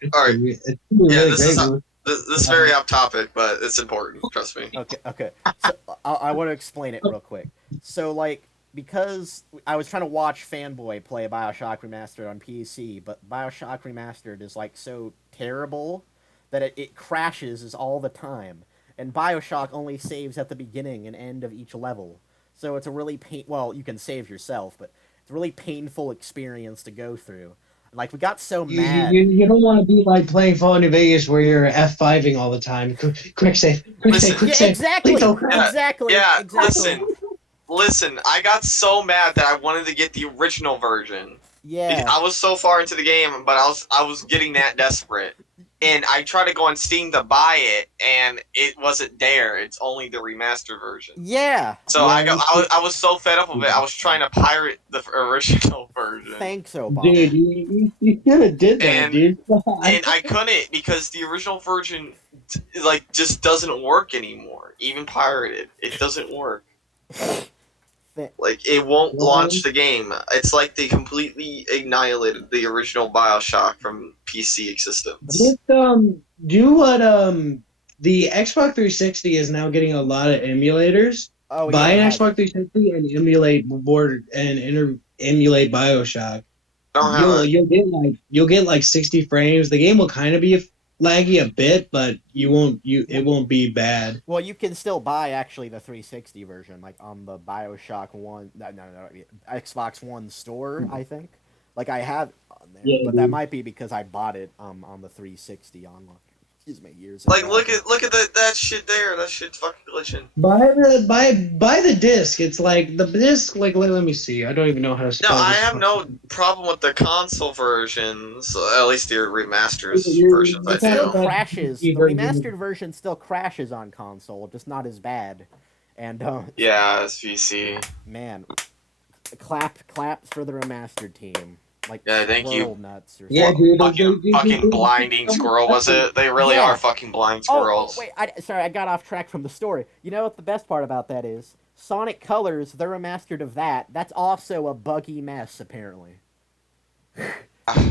It's All right, it's gonna be yeah, really great. this is very off topic, but it's important. Trust me. Okay. So I want to explain it real quick. So like because I was trying to watch Fanboy play Bioshock Remastered on PC, but Bioshock Remastered is like so terrible that it crashes all the time, and Bioshock only saves at the beginning and end of each level. So it's a really well, you can save yourself, but it's a really painful experience to go through. Like we got so mad. You don't want to be like playing Fallout New Vegas where you're F5ing all the time. Quick save, quick Listen. save, quick Yeah, save. exactly. Lethal crap. Yeah, Exactly. listen. I got so mad that I wanted to get the original version. Yeah. I was so far into the game, but I was getting that desperate, and I tried to go on Steam to buy it, and it wasn't there. It's only the remastered version. Yeah. So Yeah, I was so fed up with it. I was trying to pirate the original version, Thanks, Obama. dude, you should have did that, and dude. and I couldn't because the original version like just doesn't work anymore. Even pirated, it doesn't work. Like it won't launch the game. It's like they completely annihilated the original BioShock from PC existence. Just do what the Xbox 360 is now getting a lot of emulators. Oh Buy yeah. an It Xbox 360 and emulate BioShock. I don't have a You'll get like 60 frames. The game will kind of be laggy a bit, but it won't be bad. Well, you can still buy actually the 360 version, like on the Bioshock One, Xbox One store. I think, like I have it on there, Yeah, but that dude. might be because I bought it on the 360 on excuse me years like ago. look at that shit there. That shit's fucking glitching. Buy the disc. It's like the disc. Like let me see. I don't even know how to No, spell I this. have no problem with the console versions. At least the remasters versions, I It still do. crashes. The remastered version still crashes on console, just not as bad. And Yeah, it's PC. man, claps for the remastered team. Like Yeah, thank you. squirrel nuts or Yeah, something. dude. Fucking blinding squirrel was it? They really Yeah. are fucking blind Oh, squirrels. wait, sorry, I got off track from the story. You know what the best part about that is? Sonic Colors, the remastered of that, that's also a buggy mess, apparently.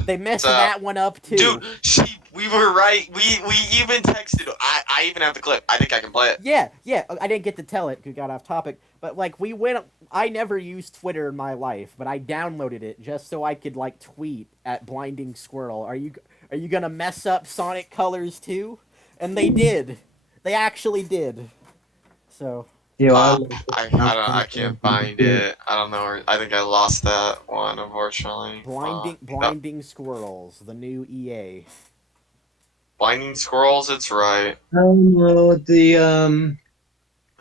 They messed that one up, too. Dude, we were right. We even texted. I even have the clip. I think I can play it. Yeah, I didn't get to tell it, 'cause we got off topic. But, like, I never used Twitter in my life, but I downloaded it just so I could, like, tweet at Blinding Squirrel. Are you gonna mess up Sonic Colors, too? And they did. They actually did. So... I can't find it. I don't know. I think I lost that one, unfortunately. Blinding Squirrels, the new EA. Blinding Squirrels. It's right. I don't know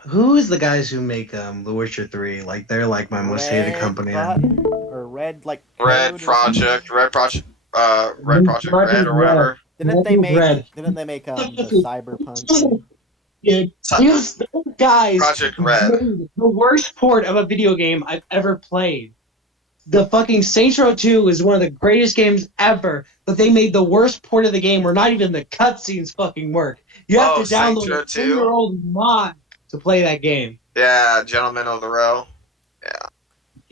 who is the guys who make The Witcher 3? Like they're like my most hated company. Button or Red like Red Project, Red Project or whatever. Didn't they make Red. the Cyberpunk game? Dude, those guys Project Red. made the worst port of a video game I've ever played. The fucking Saints Row 2 is one of the greatest games ever, but they made the worst port of the game where not even the cutscenes fucking work. You have to Saints download Row a 2? 2-year-old mod to play that game. Yeah, Gentlemen of the Row.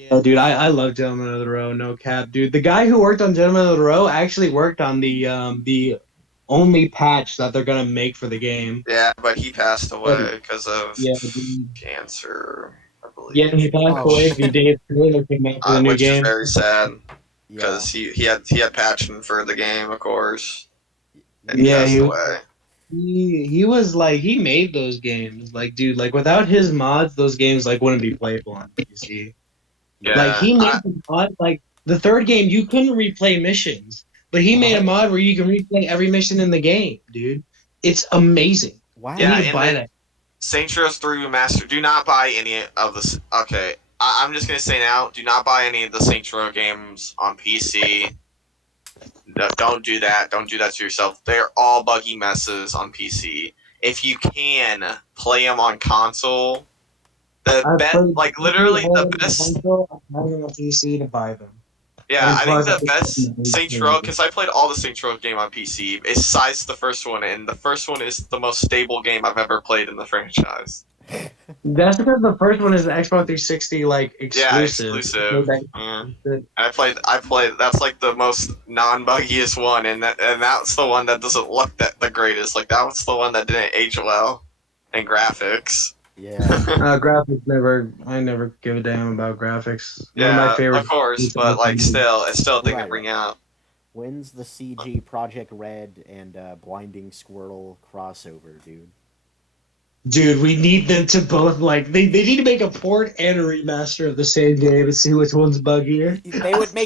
Oh, dude, I love Gentlemen of the Row, no cap, dude. The guy who worked on Gentlemen of the Row actually worked on the only patch that they're gonna make for the game. Yeah, but he passed away because of Yeah, cancer, I believe. yeah, he passed away a few days later came out for the new Which game. is very sad Yeah. because he had passion for the game, of course. and he Yeah, passed away. he was like he made those games. Like, dude, like without his mods, those games like wouldn't be playable on PC. Like Yeah, he made the mod, like the third game, you couldn't replay missions, but he made a What? mod where you can replay every mission in the game, dude. It's amazing. I yeah, need Wow. to and buy then that. Saints Row 3 Remastered. Do not buy any of this. Okay, I'm just gonna say now. Do not buy any of the Saints Row games on PC. No, don't do that. Don't do that to yourself. They're all buggy messes on PC. If you can play them on console, the I best, played like every literally the one on best. console. I have a PC to buy them. Yeah, And I think plus, I the just best Saints Row, because I played all the Saints Row game on PC, besides the first one, and the first one is the most stable game I've ever played in the franchise. that's because the first one is the Xbox 360 like Yeah, exclusive. So exclusive. that- Yeah. I played. That's like the most non-buggiest one, and that's the one that doesn't look the greatest. Like that was the one that didn't age well, and graphics. Yeah. graphics never. I never give a damn about graphics. One of my Yeah, favorite. of course, but like still, it still didn't Right, bring right. out. When's the CG Project Red and Blinding Squirrel crossover, dude? Dude, we need them to both like they need to make a port and a remaster of the same game and see which one's buggier.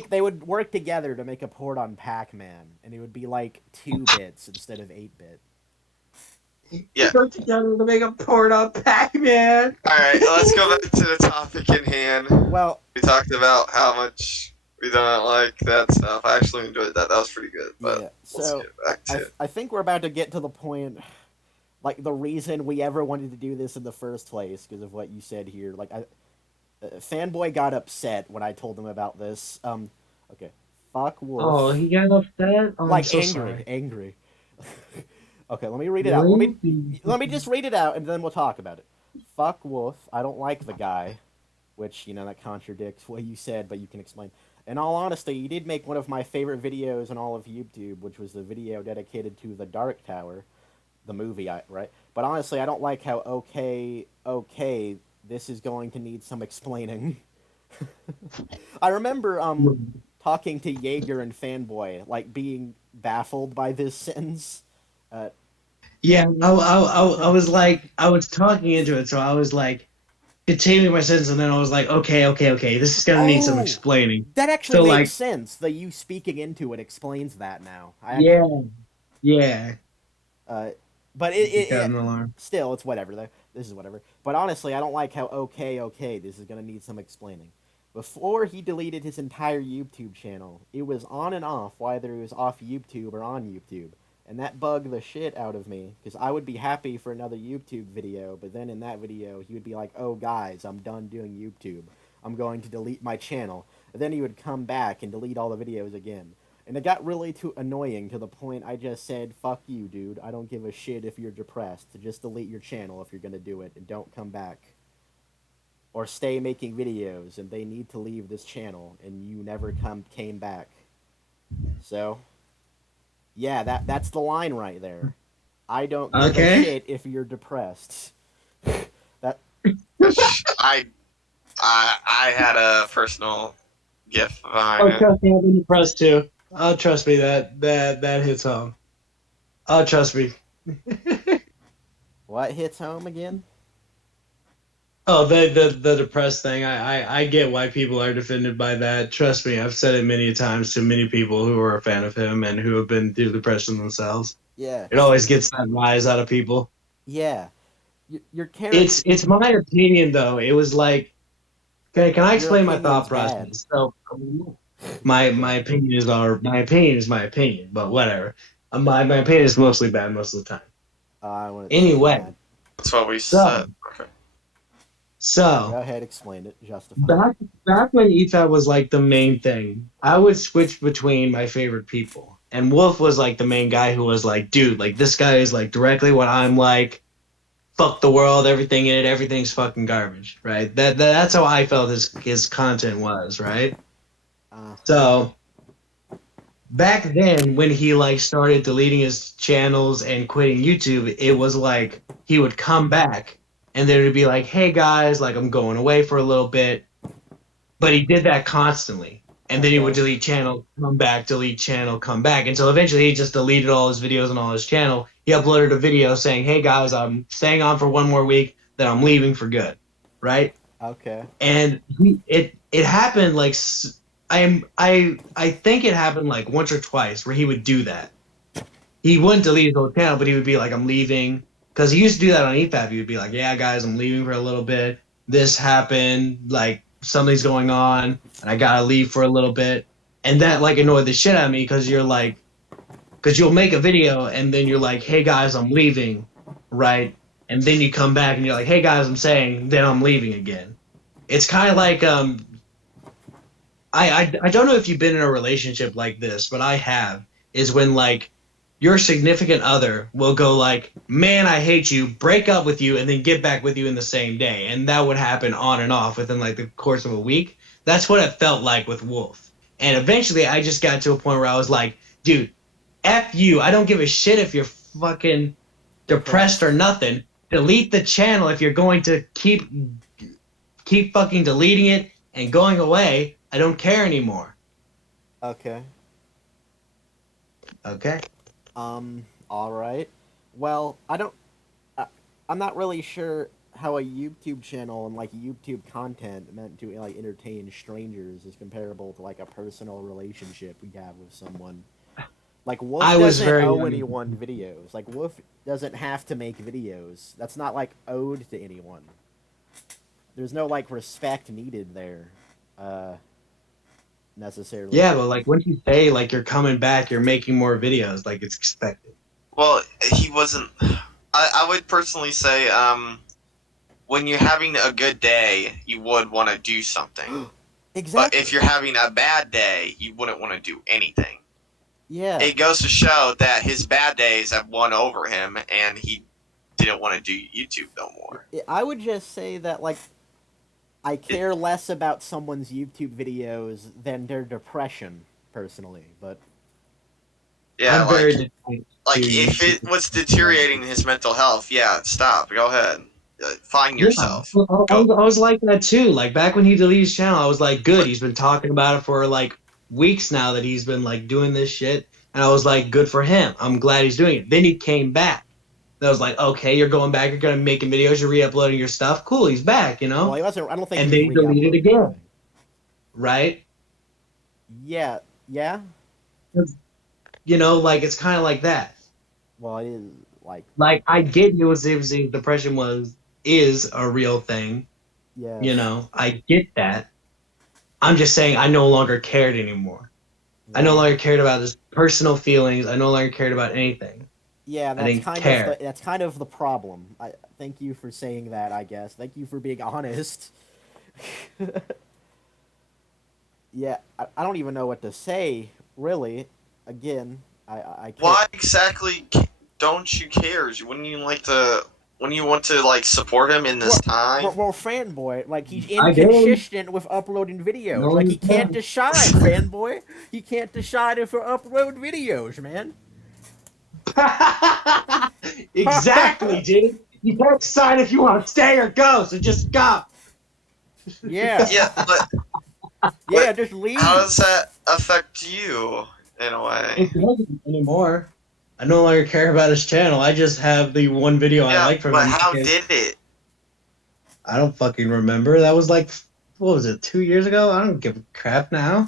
They would work together to make a port on Pac-Man, and it would be like 2 bits instead of 8-bit. Yeah. Work together to make a port on Pac-Man. All right, let's go back to the topic in hand. Well, We talked about how much we don't like that stuff. I actually enjoyed that. That was pretty good. But yeah. let's So get back to it. I think we're about to get to the point, like the reason we ever wanted to do this in the first place, because of what you said here. Like, Fanboy got upset when I told him about this. Okay, fuck Wolf. Oh, he got upset. Oh, like I'm so angry, sorry. angry. Okay, let me read it out. Let me just read it out, and then we'll talk about it. Fuck Wolf. I don't like the guy, which that contradicts what you said, but you can explain. In all honesty, you did make one of my favorite videos in all of YouTube, which was the video dedicated to the Dark Tower, the movie, right? But honestly, I don't like how okay, this is going to need some explaining. I remember talking to Jaeger and Fanboy, like being baffled by this sentence. Yeah, I was like, I was talking into it, so I was like, continuing my sentence, and then I was like, okay, this is gonna need some explaining. That actually So, makes like, sense. The you speaking into it explains that now. yeah. But Got an alarm. still, it's whatever. This is whatever. But honestly, I don't like how okay, this is gonna need some explaining. Before he deleted his entire YouTube channel, it was on and off, whether it was off YouTube or on YouTube. And that bugged the shit out of me, because I would be happy for another YouTube video, but then in that video, he would be like, oh guys, I'm done doing YouTube. I'm going to delete my channel. And then he would come back and delete all the videos again. And it got really too annoying to the point I just said, fuck you, dude. I don't give a shit if you're depressed. Just delete your channel if you're going to do it, and don't come back. Or stay making videos, and they need to leave this channel, and you never came back. So, yeah, that's the line right there. I don't give a shit if you're depressed. That I had a personal gift behind Oh, it. trust me, I've been depressed too. Oh, trust me, that hits home. Oh, trust me. what hits home again? Oh, the depressed thing. I get why people are offended by that. Trust me, I've said it many times to many people who are a fan of him and who have been through depression themselves. Yeah. It always gets that rise out of people. Yeah. Your character. It's my opinion though. It was like, okay, can I explain my thought opinion's process? So, my opinion is my opinion, but whatever. My opinion is mostly bad most of the time. I wanna Anyway. say that. That's what we So- said. Okay. So Go ahead, explain it. Justify. back when Efap was like the main thing, I would switch between my favorite people. And Wolf was like the main guy who was like, dude, like this guy is like directly what I'm like. Fuck the world, everything in it, everything's fucking garbage, right? That's how I felt his content was, right? So back then when he like started deleting his channels and quitting YouTube, it was like he would come back and then it'd be like, hey guys, like I'm going away for a little bit. But he did that constantly. And then he would Okay. delete channel, come back, delete channel, come back. Until eventually he just deleted all his videos and all his channel. He uploaded a video saying, hey guys, I'm staying on for one more week, then I'm leaving for good. Right? Okay. And it happened like I think it happened like once or twice where he would do that. He wouldn't delete his whole channel, but he would be like, I'm leaving. Because he used to do that on Efap. He would be like, yeah, guys, I'm leaving for a little bit. This happened. Like, something's going on, and I gotta leave for a little bit. And that, like, annoyed the shit out of me because you're like, because you'll make a video, and then you're like, hey, guys, I'm leaving, right? And then you come back, and you're like, hey, guys, I'm saying, then I'm leaving again. It's kind of like, I don't know if you've been in a relationship like this, but I have, is when, like, your significant other will go like, man, I hate you, break up with you, and then get back with you in the same day. And that would happen on and off within like the course of a week. That's what it felt like with Wolf. And eventually I just got to a point where I was like, dude, F you. I don't give a shit if you're fucking depressed or nothing. Delete the channel if you're going to keep fucking deleting it and going away. I don't care anymore. Okay. Okay. All right. Well, I'm not really sure how a YouTube channel and like YouTube content meant to like entertain strangers is comparable to like a personal relationship we have with someone. Like Wolf I was doesn't very owe young. anyone videos. Like Wolf doesn't have to make videos. That's not like owed to anyone. There's no like respect needed there. Necessarily. Yeah, but like once you say like you're coming back, you're making more videos, like it's expected. Well, he wasn't. I would personally say, when you're having a good day, you would want to do something. But Exactly. if you're having a bad day, you wouldn't want to do anything. Yeah. It goes to show that his bad days have won over him, and he didn't want to do YouTube no more. I would just say that like I care less about someone's YouTube videos than their depression, personally. But Yeah, I'm very like if it was deteriorating his mental health, yeah, stop. Go ahead. Find Yeah, yourself. I Go. was like that too. Like back when he deleted his channel, I was like, good. He's been talking about it for like weeks now that he's been like doing this shit, and I was like, good for him. I'm glad he's doing it. Then he came back. And I was like, okay, you're going back. You're gonna making videos. You're re-uploading your stuff. Cool. He's back. You well, know. he wasn't. I don't think And he then was he deleted re-uploading again. anything. Right. Yeah. Yeah. You know, like it's kind of like that. Well, it is like Like I get it was depression is a real thing. yes. You know, I get that. I'm just saying I no longer cared anymore. I no Well, longer cared about his personal feelings. I no longer cared about anything. yeah, I didn't care. that's kind of the problem. I thank you for saying that. I guess thank you for being honest. Yeah, I don't even know what to say. Really, again, I can't. Why exactly don't you care? Wouldn't you like to? Wouldn't you want to like support him in this time? Well, fanboy, like he's I did. inconsistent with uploading videos. No, Like you he can't can't. decide, fanboy. He can't decide if to upload videos, man. Exactly, dude. You can't decide if you want to stay or go, so just go. Yeah, Yeah, but yeah, just leave. how does that affect you in a way? It doesn't anymore. I no longer care about his channel. I just have the one video I Yeah, like from but him. how because did it? I don't fucking remember. That was like, what was it, 2 years ago? I don't give a crap now.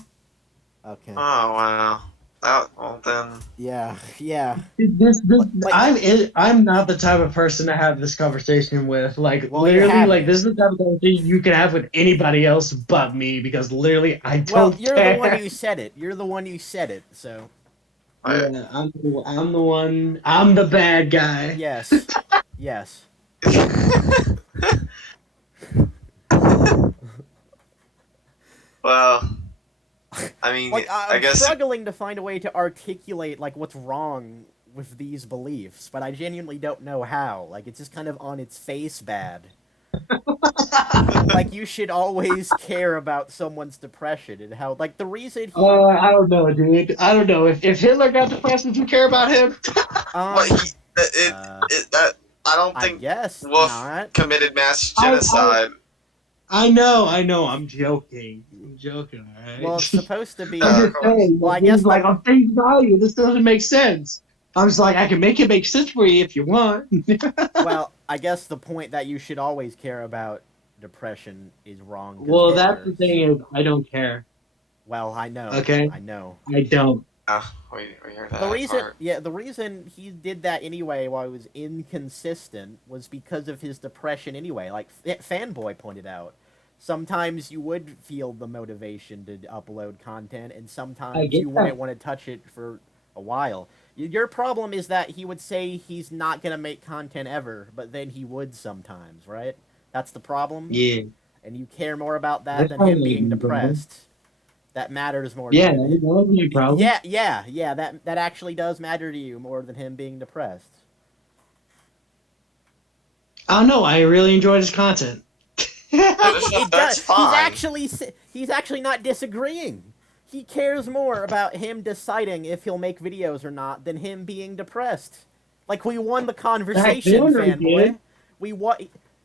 Okay. Oh wow. Well then. Yeah, yeah. Like- I'm not the type of person to have this conversation with. Like, Well, you're literally, having like it. this is the type of conversation you can have with anybody else but me because literally I Well, don't you're care. the one who said it. You're the one who said it. So Yeah, I'm the one. I'm the bad guy. yes, yes. Well, I mean, Like I I'm guess struggling to find a way to articulate like what's wrong with these beliefs, but I genuinely don't know how. Like it's just kind of on its face bad. Like you should always care about someone's depression and how like the reason he I don't know, dude. I don't know. If Hitler got depressed, would you care about him? well, that I don't I think guess Wolf not. committed mass genocide. I know. I'm joking. All right. Well, it's supposed to be. I'm of just course. saying. Well, I This guess is like on face value. This doesn't make sense. I was like, I can make it make sense for you if you want. Well, I guess the point that you should always care about depression is wrong. 'Cause Well, that's Hitler. the thing is, I don't care. Well, I know. Okay, I know. I don't. We heard The that reason, part. yeah, the reason he did that anyway, while he was inconsistent, was because of his depression anyway. Like Fanboy pointed out, sometimes you would feel the motivation to upload content, and I sometimes get you that. wouldn't want to touch it for a while. Your problem is that he would say he's not gonna make content ever, but then he would sometimes, right? That's the problem, Yeah, and you care more about that that's than not him really being my problem. depressed. That matters more to Yeah, you. that was my problem. Yeah. That actually does matter to you more than him being depressed. I don't know. I really enjoyed his content. It That's does. fine. He's actually not disagreeing. He cares more about him deciding if he'll make videos or not than him being depressed. Like we won the conversation, then I did. fanboy. We won.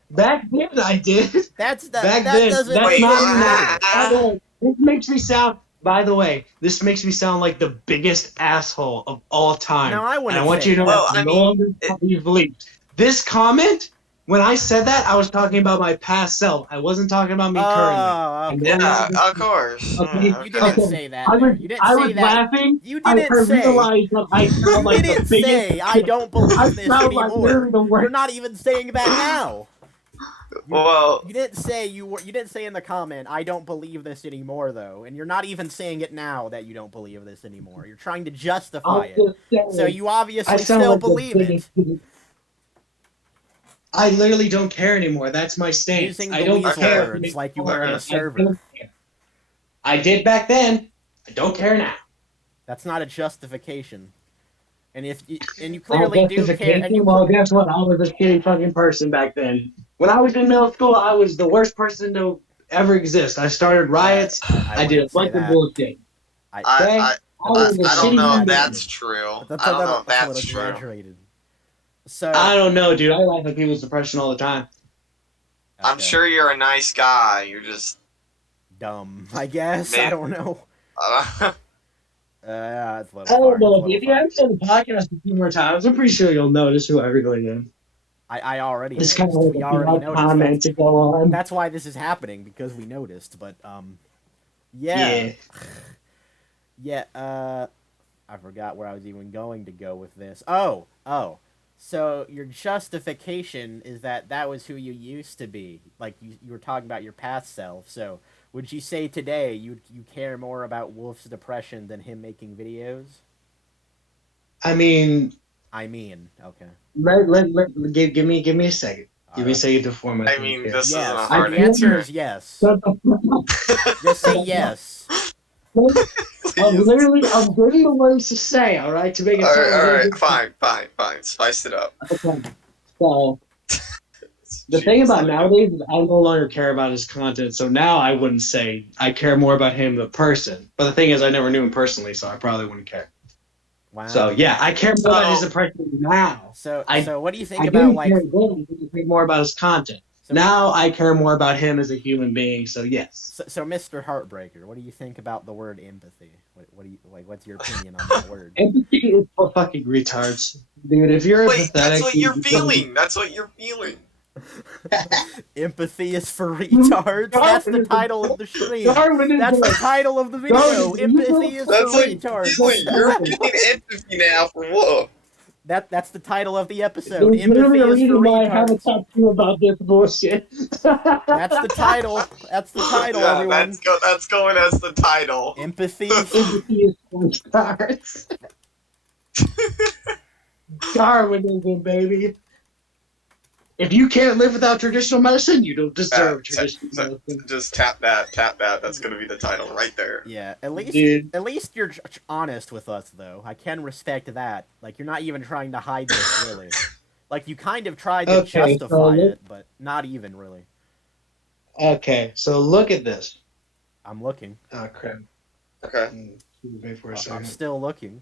Back then, I did. That Back that then, doesn't that's Wait, make not it me now. matter. By the way, this makes me sound. By the way, this makes me sound like the biggest asshole of all time. No, I and wouldn't I want say you to know Well, that I I'm no mean, longer you believe. This comment, when I said that, I was talking about my past self. I wasn't talking about me currently. Oh, And okay. no yeah, longer- of course. Okay, You didn't Okay. say that I there. was, You didn't I say was that. laughing. You I didn't say. realized that I sound You like the didn't biggest. say I don't I believe this sound like anymore. literally the worst. You're not even saying that now. Well, You didn't say you didn't say in the comment I don't believe this anymore though, and you're not even saying it now that you don't believe this anymore. You're trying to justify I'm it. just saying, So you obviously I sound still like the believe it. biggest. I literally don't care anymore. That's my stance. Using I the don't weasel care. words like you were on I the I server. don't care. I did back then. I don't care now. That's not a justification. And you clearly do care, Justification? and you Well, guess what? I was a shitty fucking person back then. When I was in middle school, I was the worst person to ever exist. I started riots. I did a wouldn't say bunch of that. bullshit. Okay? I was a I don't shitty know if human that's being. true. That's I don't know if that's a that's little true. exaggerated. So I don't know, dude. I laugh at people's depression all the time. I'm okay. sure you're a nice guy. You're just Dumb, I guess. Maybe- I don't know. uh, Yeah, it's a I little don't far. know. It's a If little you far. haven't said the podcast a few more times, I'm pretty sure you'll notice who I really am. I already It's noticed. kind of like We a already odd noticed. comment to go on. That's why this is happening, because we noticed. But yeah. Yeah, I forgot where I was even going to go with this. Oh. So your justification is that was who you used to be. Like you were talking about your past self. So would you say today you care more about Wolf's depression than him making videos? I mean, Okay. give me a second. Give me a second to form my I thoughts mean, here. this isn't a Yes. hard The answer answer. is yes. Shut the fuck up. Just say yes. I'm Please. I'm getting the words to say, all right, to make it All sound right, all really right, good. fine. Spice it up. Okay. So the thing about nowadays is I no longer care about his content. So now I wouldn't say I care more about him the person. But the thing is, I never knew him personally, so I probably wouldn't care. Wow. So yeah, I care more about his impression now. So I- so what do you think I about didn't like care then. I care more about his content. so, Now I care more about him as a human being. So yes. so Mr. Heartbreaker, what do you think about the word empathy? What do you like? What's your opinion on that word? Empathy is for fucking retards, dude. If you're Wait, empathetic, that's what you're you- feeling. That's what you're feeling. Empathy is for retards. That's the title of the stream. Darwinism. That's the title of the video. Darwinism. Empathy is That's for what you're retards. feeling. You're feeling empathy now for Wolf. That's the title of the episode. There's literally Empathy a is for reason why I have a retards. tattoo about this bullshit. That's the title. That's the title, Yeah, everyone. that's going as the title. Empathy. Empathy is for stars. Darwinism, baby. If you can't live without traditional medicine, you don't deserve traditional medicine. Just tap that. That's gonna be the title right there. Yeah, Dude. at least you're honest with us, though. I can respect that. Like, you're not even trying to hide this, really. Like, you kind of tried to Okay, justify so it, but not even, really. Okay, so look at this. I'm looking. Oh, crap. Okay. Wait for a I'm second. still looking.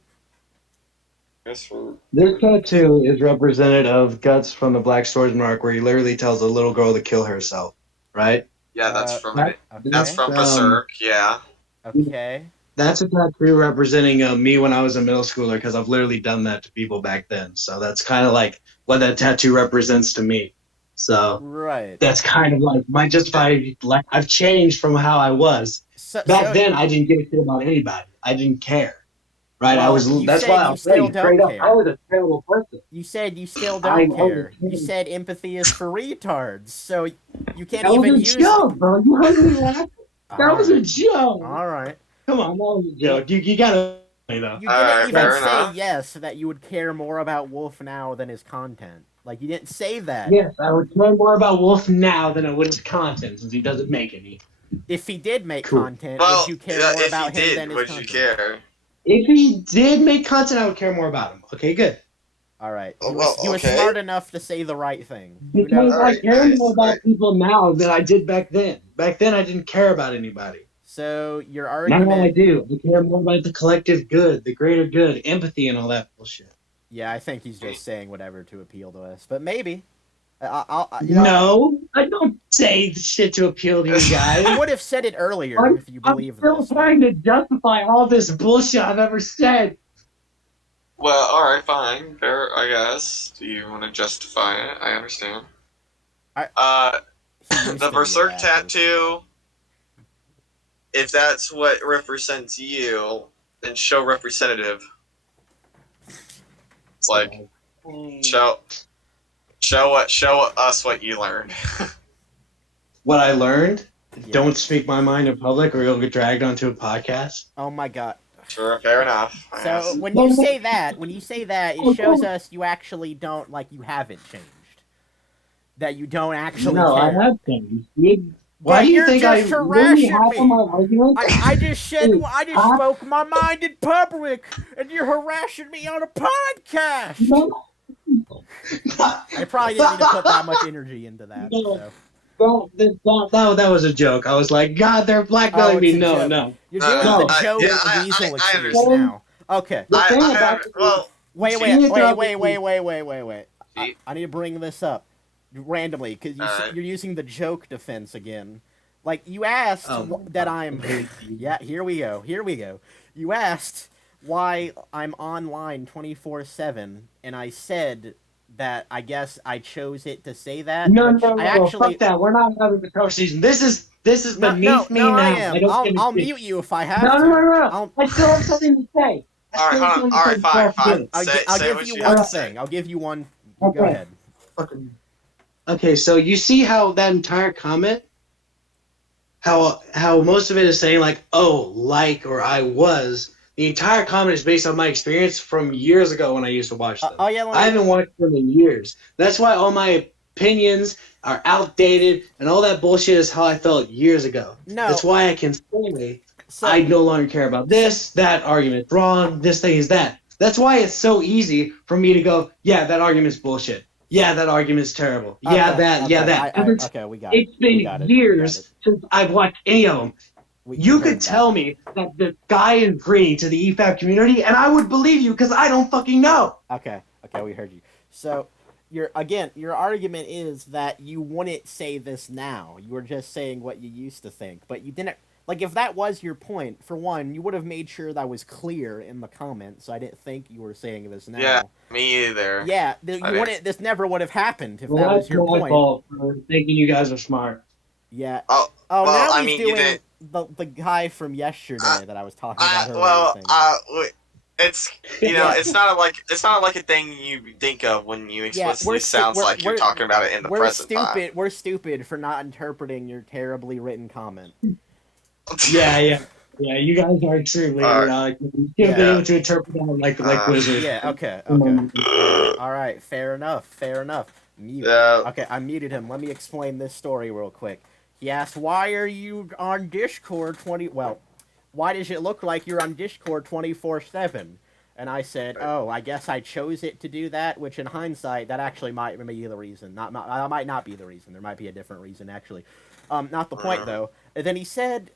Guess for This tattoo is representative of Guts from the Black Swordsman arc, where he literally tells a little girl to kill herself, right? Yeah, that's from That, it. That's Okay. from Berserk. Yeah. Okay. that's a tattoo representing me when I was a middle schooler because I've literally done that to people back then. So that's kind of like what that tattoo represents to me. So Right. that's kind of like my justified. Like I've changed from how I was back So then. I didn't give a shit about anybody. I didn't care. Right? I well, was. you That's why said I'll you say still you straight don't up. I care. was a terrible person. You said you still I don't was a care. You terrible. said empathy is for retards, so you can't That was even a use the. joke, bro. You heard me laugh. All That was a right. joke. All right. Come on, that was a Well, joke. You gotta though. you All didn't right, even fair say enough. yes that you would care more about Wolf now than his content. Like you didn't say that. Yes, I would care more about Wolf now than I would his content since he doesn't make any. If he did make Cool. content, would Well, you care more if he about him did, than his would you content? care? If he did make content, I would care more about him. Okay, good. All right. Oh, He was okay. smart enough to say the right thing. You Because know. All I right, care more nice. All right. about people now than I did back then. Back then, I didn't care about anybody. So your Now I argument. do. I care more about the collective good, the greater good, empathy, and all that bullshit. Yeah, I think he's just saying whatever to appeal to us, but maybe. You know, No, I don't say shit to appeal to you he guys. would have said it earlier if you I'm believe still this. trying to justify all this bullshit I've ever said. Well, all right, fine, fair, I guess. Do you want to justify it? I understand. I- He used The to be a Berserk bastard. tattoo. If that's what represents you, then show representative. Like show show us what you learned. What I learned: Yeah. don't speak my mind in public, or you'll get dragged onto a podcast. Oh my god. Sure, fair enough. I So guess. when you say that, it shows us you actually don't you haven't changed. That you don't actually No, I care. have changed. Why But do you you're think I just literally harassing half of me. my argument? I just said Dude, I just spoke my mind in public, and you're harassing me on a podcast. no, I probably didn't need to put that much energy into that. No. So. That was a joke. I was like, God, they're Oh, blackmailing it's me. a No, joke. no. You're No, doing no, the joke yeah, weasel I excuse understand. now. Okay. The thing I about have well. Wait. See? I need to bring this up randomly because Alright. you're using the joke defense again. Like you asked that I'm. Yeah, here we go. You asked why I'm online 24/7, and I said that I guess I chose it to say that. No, Which no, I no. actually. Fuck that. We're not having the coach season. This is beneath me No, I now. I am. don't give a I'll shit. mute you if I have No, to. no, no, no. I'll, I still have something to say. Alright, hold on. Alright, fine, fine. I'll Say give what you you one have to thing. say. I'll give you one. Go Okay. ahead. Okay, so you see how that entire comment, how most of it is saying like, oh, like or I was. The entire comment is based on my experience from years ago when I used to watch them. Yeah, I haven't watched them in years. That's why all my opinions are outdated and all that bullshit is how I felt years ago. No. That's why I can say So, I no longer care about this, that argument's wrong, this thing is that. That's why it's so easy for me to go, yeah, that argument's bullshit. Yeah, that argument's terrible. Yeah, that. Okay, we got it. It's been years since I've watched any of them. You could tell me that the guy is green to the Efap community, and I would believe you because I don't fucking know. Okay, we heard you. So, your argument is that you wouldn't say this now. You were just saying what you used to think, but you didn't. Like, if that was your point, for one, you would have made sure that was clear in the comments. So I didn't think you were saying this now. Yeah, me either. Yeah, this never would have happened if that was That's your my point. fault for thinking you guys are smart. Yeah. Oh, Oh, well, now I he's mean, you doing didn't. the guy from yesterday that I was talking about earlier. It's Yeah. it's not like a thing you think of when you explicitly sounds like you're talking about it in the present time. We're stupid for not interpreting your terribly written comment. Yeah. You guys are extremely idiotic. You should have been able to interpret that like wizards. Yeah. Okay. All right. Fair enough. Mute. Yeah. Okay, I muted him. Let me explain this story real quick. He asked, "Why are you on Discord 20? Well, why does it look like you're on Discord 24/7?" And I said, "Oh, I guess I chose it to do that." Which, in hindsight, that actually might be the reason. That might not be the reason. There might be a different reason, actually. Not the point though. And then he said,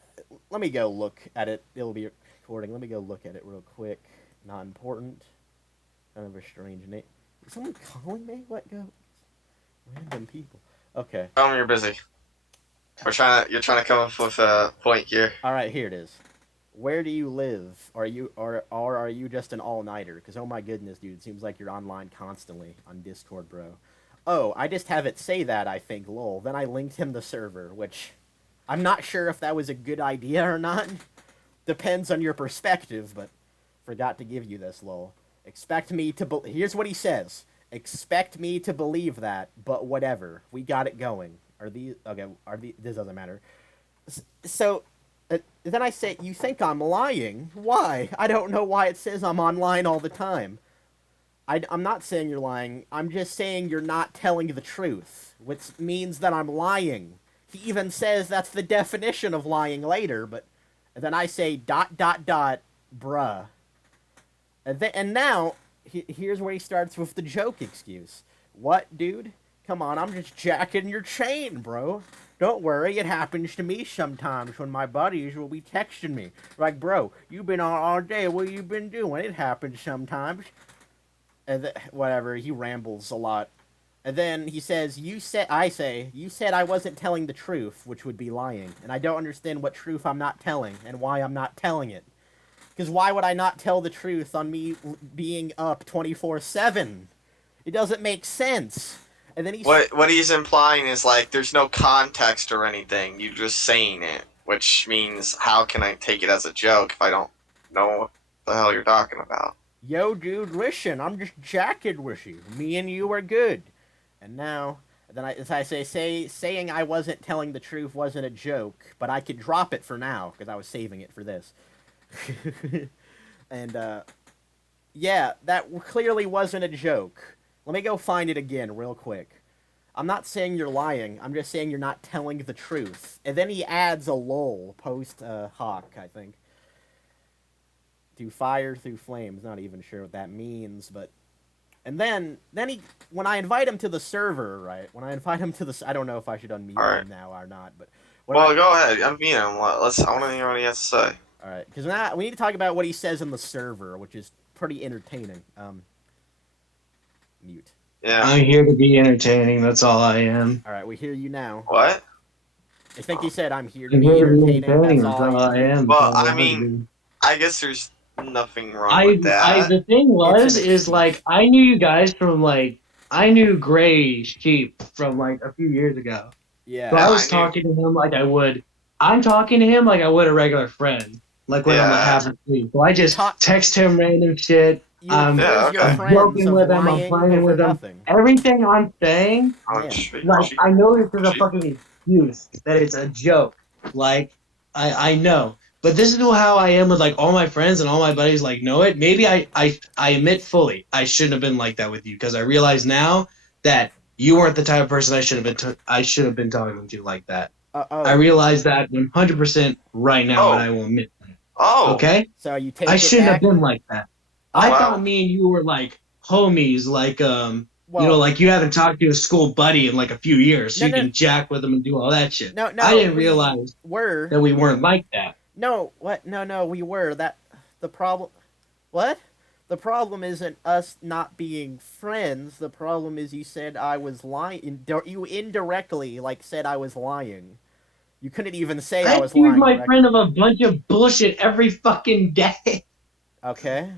"Let me go look at it. It'll be recording. Let me go look at it real quick. Not important. Kind of a strange name. Is someone calling me? What go? Random people. Okay. Tell me you're busy. You're trying to come up with a point here. All right, here it is. Where do you live? Or are you just an all-nighter? Because oh my goodness, dude, it seems like you're online constantly on Discord, bro. Oh, I just have it say that, I think, lol. Then I linked him the server, which I'm not sure if that was a good idea or not. Depends on your perspective, but forgot to give you this, lol. Expect me to here's what he says. Expect me to believe that, but whatever. We got it going. This doesn't matter. So then I say, you think I'm lying? Why? I don't know why it says I'm online all the time. I'm not saying you're lying. I'm just saying you're not telling the truth, which means that I'm lying. He even says that's the definition of lying later, but then I say ... bruh. And now, here's where he starts with the joke excuse. What, dude? Come on, I'm just jacking your chain, bro. Don't worry, it happens to me sometimes when my buddies will be texting me. Like, bro, you've been on all day, what you been doing? It happens sometimes. And whatever, he rambles a lot. And then he says, you said I wasn't telling the truth, which would be lying. And I don't understand what truth I'm not telling, and why I'm not telling it. Because why would I not tell the truth on me being up 24/7? It doesn't make sense. And then What he's implying is like there's no context or anything. You're just saying it, which means how can I take it as a joke if I don't know what the hell you're talking about? Yo, dude, listen, I'm just jacking with you. Me and you are good. And now, as I say, saying I wasn't telling the truth wasn't a joke, but I could drop it for now because I was saving it for this. And yeah, that clearly wasn't a joke. Let me go find it again real quick. I'm not saying you're lying. I'm just saying you're not telling the truth. And then he adds a lol post Hawk, I think. To fire through flames. Not even sure what that means, but. And then when I invite him to the server, right? When I invite him to I don't know if I should unmute him now or not, but. Go ahead. I mean, I want to hear what he has to say. All right, because now we need to talk about what he says in the server, which is pretty entertaining. Mute. Yeah. I'm here to be entertaining. That's all I am. All right, we hear you now. What? I think he said, "I'm here to be entertaining." That's all I am. Well, I mean, I guess there's nothing wrong with that. The thing is like I knew you guys from like I knew Gray Sheep from like a few years ago. Yeah. So I was talking to him like I would. I'm talking to him like I would a regular friend, like when I'm half asleep. So I just text him random shit. I'm joking with him. I'm playing with him. Everything I'm saying, like I know this is a fucking excuse that it's a joke. Like I know. But this is how I am with like all my friends and all my buddies like know it. Maybe I admit fully I shouldn't have been like that with you because I realize now that you weren't the type of person I should have been talking to like that. I realize that 100% right now, and I will admit that. Okay? So you take I shouldn't have been like that. I thought me and you were like homies, like you know, like you haven't talked to a school buddy in like a few years, so you can jack with him and do all that shit. No, I didn't realize that we weren't like that. No, what? No, we were. The problem. What? The problem isn't us not being friends. The problem is you said I was lying. You indirectly said I was lying. You couldn't even say I was lying. I accuse my friend of a bunch of bullshit every fucking day. Okay.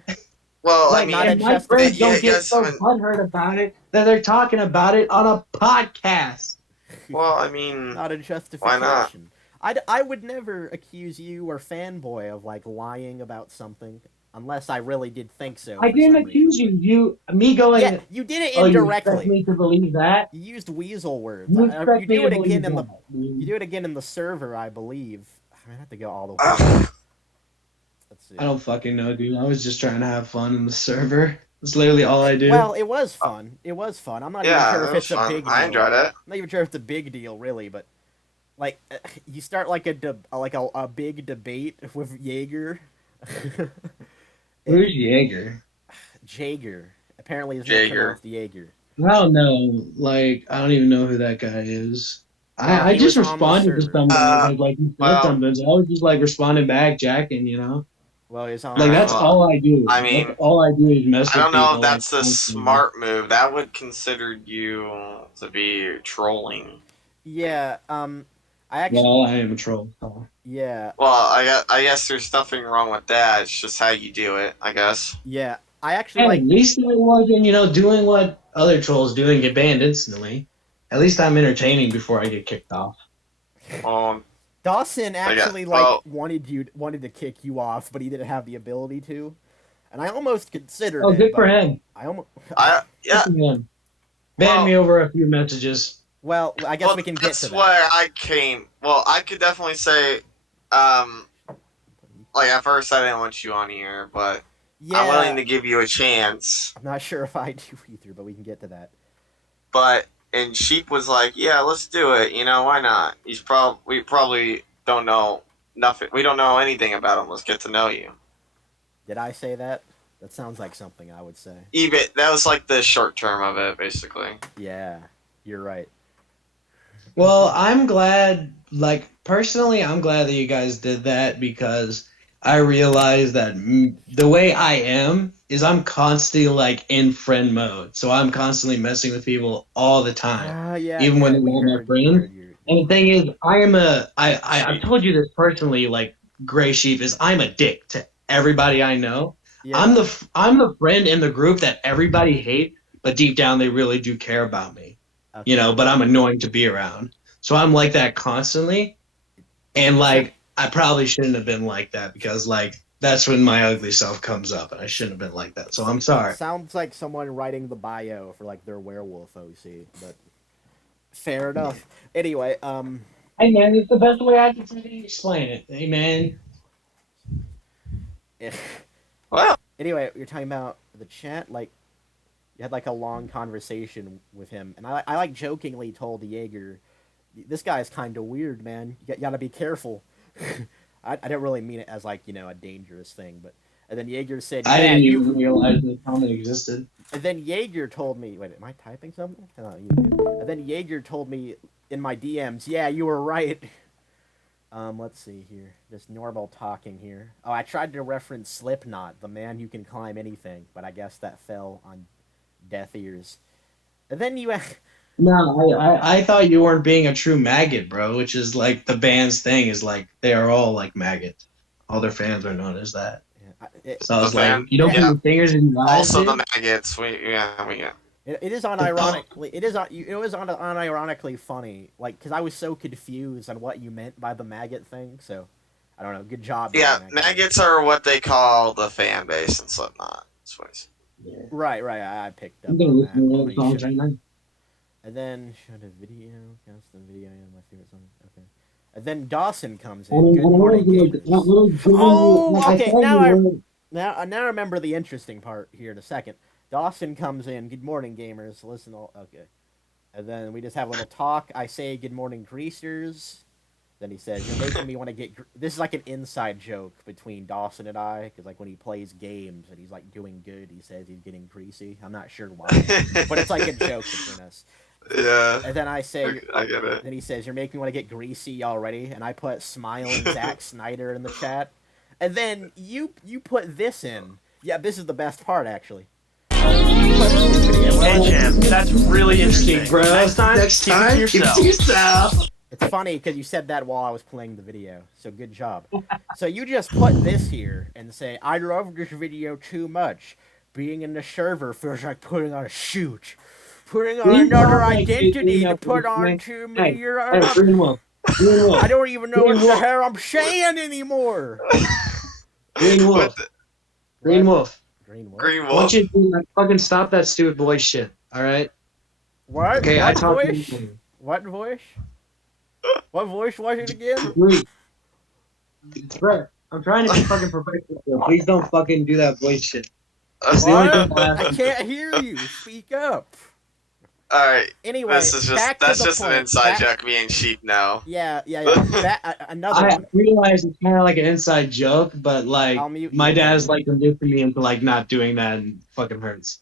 Well, I mean, and my friends don't get so butthurt about it that they're talking about it on a podcast. Well, I mean, not a justification. Why not? I would never accuse you or Fanboy of lying about something unless I really did think so. I didn't accuse you. Me going. Yeah, you did it indirectly. You expect me to believe that? You used weasel words. You do it again in the. You do it again in the server, I believe. I have to go all the way. Let's see. I don't fucking know, dude. I was just trying to have fun in the server. That's literally all I did. Well, it was fun. It was fun. I'm not even sure if it's a big deal. I enjoyed it. I'm not even sure if it's a big deal, really, but you start a big debate with Jaeger. Who's Jaeger? Jaeger. Apparently, it's pronounced Jaeger. I don't know. I don't even know who that guy is. I just responded to something you said something. So I was just responding back, jacking, you know. Well, he's on. That's all I do. I mean, that's all I do is mess with people. I don't know if that's a smart move. That would consider you to be trolling. Yeah. I actually, Well, I am a troll. So. yeah, Well, I guess there's nothing wrong with that. It's just how you do it, I guess. yeah. I actually Hey, like. at least I wasn't, doing what other trolls do and get banned instantly. At least I'm entertaining before I get kicked off. Um, Dawson I got actually well. wanted to kick you off, but he didn't have the ability to. And I almost considered Oh, it, good for but him. I almost. Good Yeah. for him. Ban Well, me over a few messages. Well, I guess we can get that's to that. where I came. Well, I could definitely say, like at first I didn't want you on here, but I'm willing Yeah, to give you a chance. I'm not sure if I do either, but we can get to that. But and Sheep was like, "Yeah, let's do it. Why not? We probably don't know nothing. We don't know anything about him. Let's get to know you." Did I say that? That sounds like something I would say. Even that was like the short term of it, basically. Yeah, you're right. Well, I'm glad, personally, I'm glad that you guys did that because I realized that the way I am is I'm constantly, in friend mode. So I'm constantly messing with people all the time, even when Yeah. they're We not my heard friends. your. And the thing is, I've told you this personally, Gray Sheep, is I'm a dick to everybody I know. Yeah. I'm the friend in the group that everybody hates, but deep down they really do care about me. Okay. But I'm annoying to be around. So I'm like that constantly. And I probably shouldn't have been like that because that's when my ugly self comes up and I shouldn't have been like that. So I'm sorry. Sounds like someone writing the bio for their werewolf OC, but fair enough. Anyway, Hey man, it's the best way I can explain it. Hey man. Well, anyway, you're talking about the chat, you had a long conversation with him, and I jokingly told Jaeger, this guy's kind of weird, man. You gotta be careful. I didn't really mean it as a dangerous thing, but and then Jaeger said, I "Yeah, didn't you." even realize the comment existed. And then Jaeger told me, "Wait, am I typing something?" Oh, you did. And then Jaeger told me in my DMs, "Yeah, you were right." Let's see here. Just normal talking here. Oh, I tried to reference Slipknot, the man who can climb anything, but I guess that fell on deaf ears. And then you. No, I thought you weren't being a true maggot, bro, which is the band's thing is they are all like maggots. All their fans are known as that. So I the was like, fan. you don't put Yeah. your fingers in your eyes, Also, dude? the maggots. We yeah. It is unironically. It was unironically funny, because I was so confused on what you meant by the maggot thing. So, I don't know. Good job. Yeah, man, maggots are what they call the fan base in Slipknot. Yeah. Right. I picked up I'm gonna on listen that. to all the Pretty songs sure. right now. And then showed a video. Cast the video. Yeah, my favorite song. Okay. And then Dawson comes in. Good morning, gamers. Oh, okay. Now I remember the interesting part here in a second. Dawson comes in. Good morning, gamers. Listen. Okay. And then we just have a little talk. I say good morning, greasers. Then he says, "You're making me want to get." This is an inside joke between Dawson and I, because when he plays games and he's doing good, he says he's getting greasy. I'm not sure why, but it's a joke between us. Yeah, And then I say, I get it. then he says, "You're making me want to get greasy already," and I put smiling Zack Snyder in the chat. And then you put this in. Yeah, this is the best part actually. Hey, champ, that's really interesting. Bro. Next time, keep it to yourself. It's funny because you said that while I was playing the video, so good job. So you just put this here and say, "I love this video too much. Being in the server feels like putting on a suit. Putting on another identity to put on too many Green Wolf. Green Wolf. I don't even know what the hell I'm saying anymore." Green Wolf. Green Wolf. Green Wolf? Green I want Wolf. you to fucking stop that stupid voice shit, alright? What? Okay, I What talk to voice? you. What voice? What voice was it again? Bro, I'm trying to be fucking professional. Bro. Please don't fucking do that voice shit. It's the What? only thing I'll I ask. can't hear you. Speak up. All right. Anyway, This is back that's to the just point. an inside joke. Me and Sheep know. Yeah. Another I one. realize it's kind of like an inside joke, but I'll mute my you dad's again. convincing me into not doing that and fucking hurts.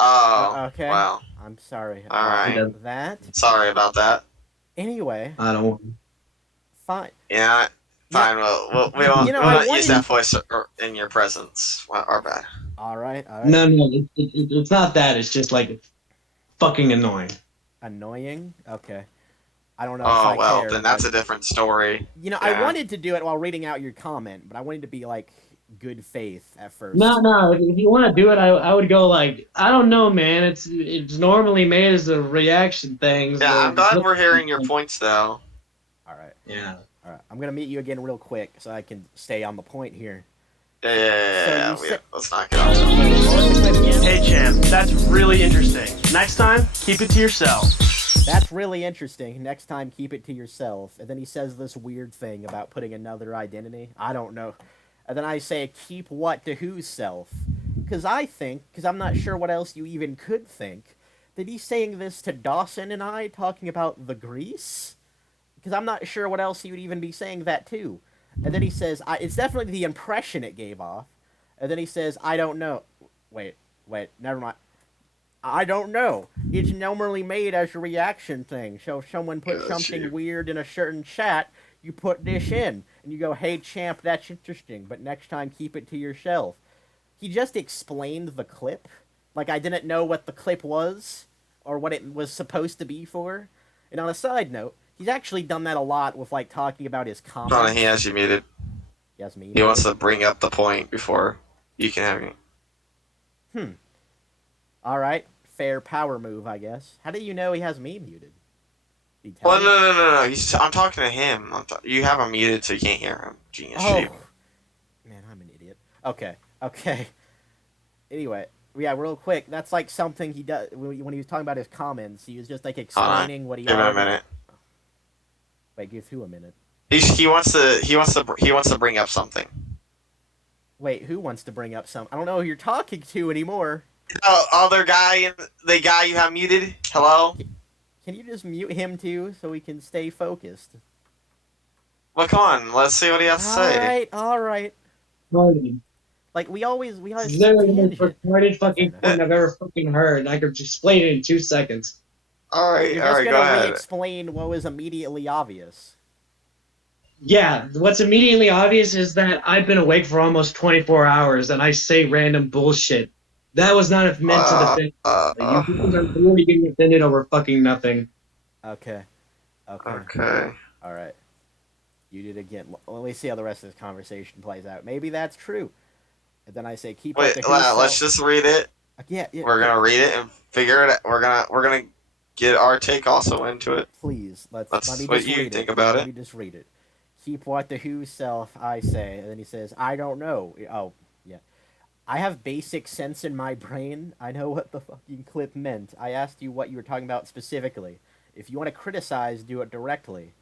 Oh. Okay. Well. I'm sorry. All right. About that. Sorry about that. Anyway, I don't want. fine. Yeah. Fine. We won't use that voice in your presence. Our bad. All right. No, it's not that. It's just fucking annoying. Annoying. Okay. I don't know if Oh I well, care. then that's but, a different story. I Yeah. wanted to do it while reading out your comment, but I wanted to be like good faith at first. No. If you want to do it, I would go like, I don't know, man. It's normally made as a reaction thing. Yeah, I'm glad So we're hearing your points though. All right. yeah. All right. I'm gonna meet you again real quick so I can stay on the point here. Yeah. So you Let's knock it out. What was the clip again? Hey, champ, that's really interesting. Next time, keep it to yourself. That's really interesting. Next time, keep it to yourself. And then he says this weird thing about putting another identity. I don't know. And then I say, keep what to whose self? Because I'm not sure what else you even could think, that he's saying this to Dawson and I, talking about the grease? Because I'm not sure what else he would even be saying that to. And then he says, it's definitely the impression it gave off. And then he says, I don't know. Wait, never mind. I don't know. It's normally made as a reaction thing. So if someone puts something weird in a certain chat, you put this in. And you go, hey, champ, that's interesting. But next time, keep it to yourself. He just explained the clip. Like, I didn't know what the clip was. Or what it was supposed to be for. And on a side note, he's actually done that a lot with, like, talking about his comments. Hold on, he has you muted. He has me. He wants to bring up the point before you can have me. Alright. Fair power move, I guess. How do you know he has me muted? Did he tell Well, you? no. I'm talking to him. You have him muted so you can't hear him. Genius sheep. Man, I'm an idiot. Okay. Anyway, yeah, real quick, that's like something he does when he was talking about his comments. He was just like explaining what he. Give him a minute. Wait, give who a minute? He wants to bring up something. Wait, who wants to bring up some? I don't know who you're talking to anymore. Oh, other guy, the guy you have muted. Hello. Can you just mute him too so we can stay focused? Well, come on. Let's see what he has to say. All right. Retarded. Like we always This is literally the most tangent. retarded fucking thing I've ever fucking heard. I could explain it in 2 seconds. All right, You're all just right. Go gonna ahead. re-explain what was immediately obvious. Yeah, what's immediately obvious is that I've been awake for almost 24 hours and I say random bullshit. That was not meant to defend. You people are really getting offended over fucking nothing. Okay. Okay. All right. You did again. Let me see how the rest of this conversation plays out. Maybe that's true. And then I say, keep Wait. up the who's Let's self. just read it. Yeah. We're gonna read it and figure it out. We're gonna get our take also into it. Please, let That's me what just you read think it. about Let it. me just read it. Keep what the who self, I say. And then he says, I don't know. Oh, yeah. I have basic sense in my brain. I know what the fucking clip meant. I asked you what you were talking about specifically. If you want to criticize, do it directly.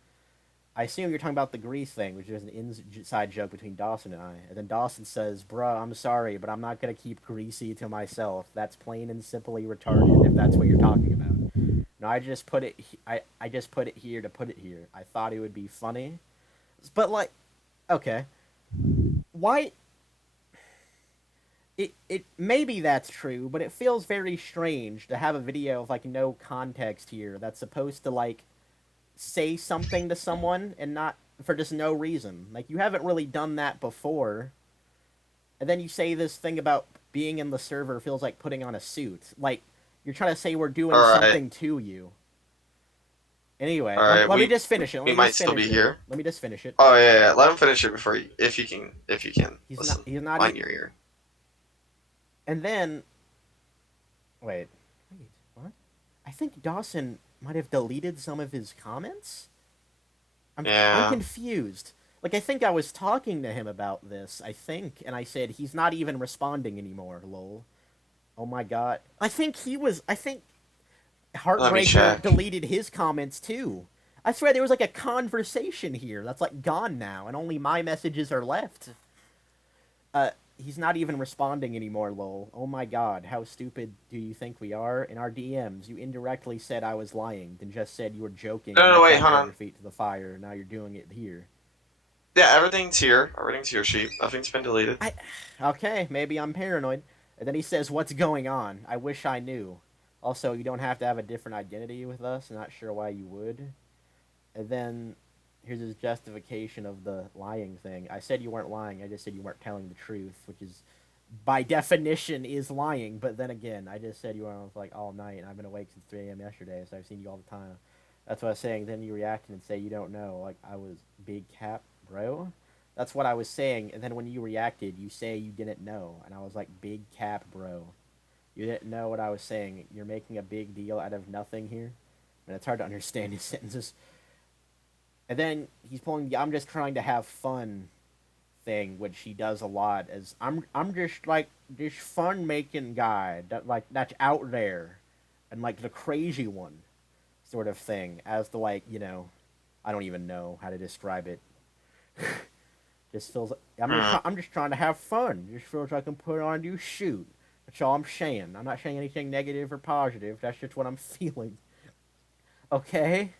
I assume you're talking about the grease thing, which is an inside joke between Dawson and I. And then Dawson says, bruh, I'm sorry, but I'm not going to keep greasy to myself. That's plain and simply retarded, if that's what you're talking about. No, I just put it here to put it here. I thought it would be funny. But, like, okay. Why... It maybe that's true, but it feels very strange to have a video of, like, no context here that's supposed to, like, say something to someone and not for just no reason. Like, you haven't really done that before. And then you say this thing about being in the server feels like putting on a suit. Like, you're trying to say we're doing something to you. Anyway, let me just finish it. We might still be here. Let me just finish it. Oh yeah. Let him finish it before you, if you can. He's Listen, not on your ear. And then, wait, what? I think Dawson might have deleted some of his comments? I'm confused. Like, I think I was talking to him about this, and I said, he's not even responding anymore, lol. Oh my god. I think Heartbreaker deleted his comments, too. I swear there was, like, a conversation here that's, like, gone now, and only my messages are left. He's not even responding anymore, lol. Oh my god, how stupid do you think we are? In our DMs, you indirectly said I was lying, then just said you were joking. No, wait, hold on. Your feet to the fire, now you're doing it here. Yeah, everything's here. Everything's here, sheep. Nothing's been deleted. Okay, maybe I'm paranoid. And then he says, what's going on? I wish I knew. Also, you don't have to have a different identity with us. Not sure why you would. And then... here's his justification of the lying thing. I said you weren't lying, I just said you weren't telling the truth, which is, by definition, is lying. But then again, I just said you were on like all night, and I've been awake since 3 a.m. yesterday, so I've seen you all the time. That's what I was saying. Then you reacted and say you don't know. Like, I was big cap, bro. That's what I was saying. And then when you reacted, you say you didn't know. And I was like, big cap, bro. You didn't know what I was saying. You're making a big deal out of nothing here. And it's hard to understand his sentences. And then he's pulling the I'm just trying to have fun thing, which he does a lot, as I'm just like this fun making guy that's out there and like the crazy one sort of thing, as the like, I don't even know how to describe it. Just feels like, I'm just trying to have fun. Just feels like I'm putting on a new shoot. That's all I'm saying. I'm not saying anything negative or positive. That's just what I'm feeling. Okay?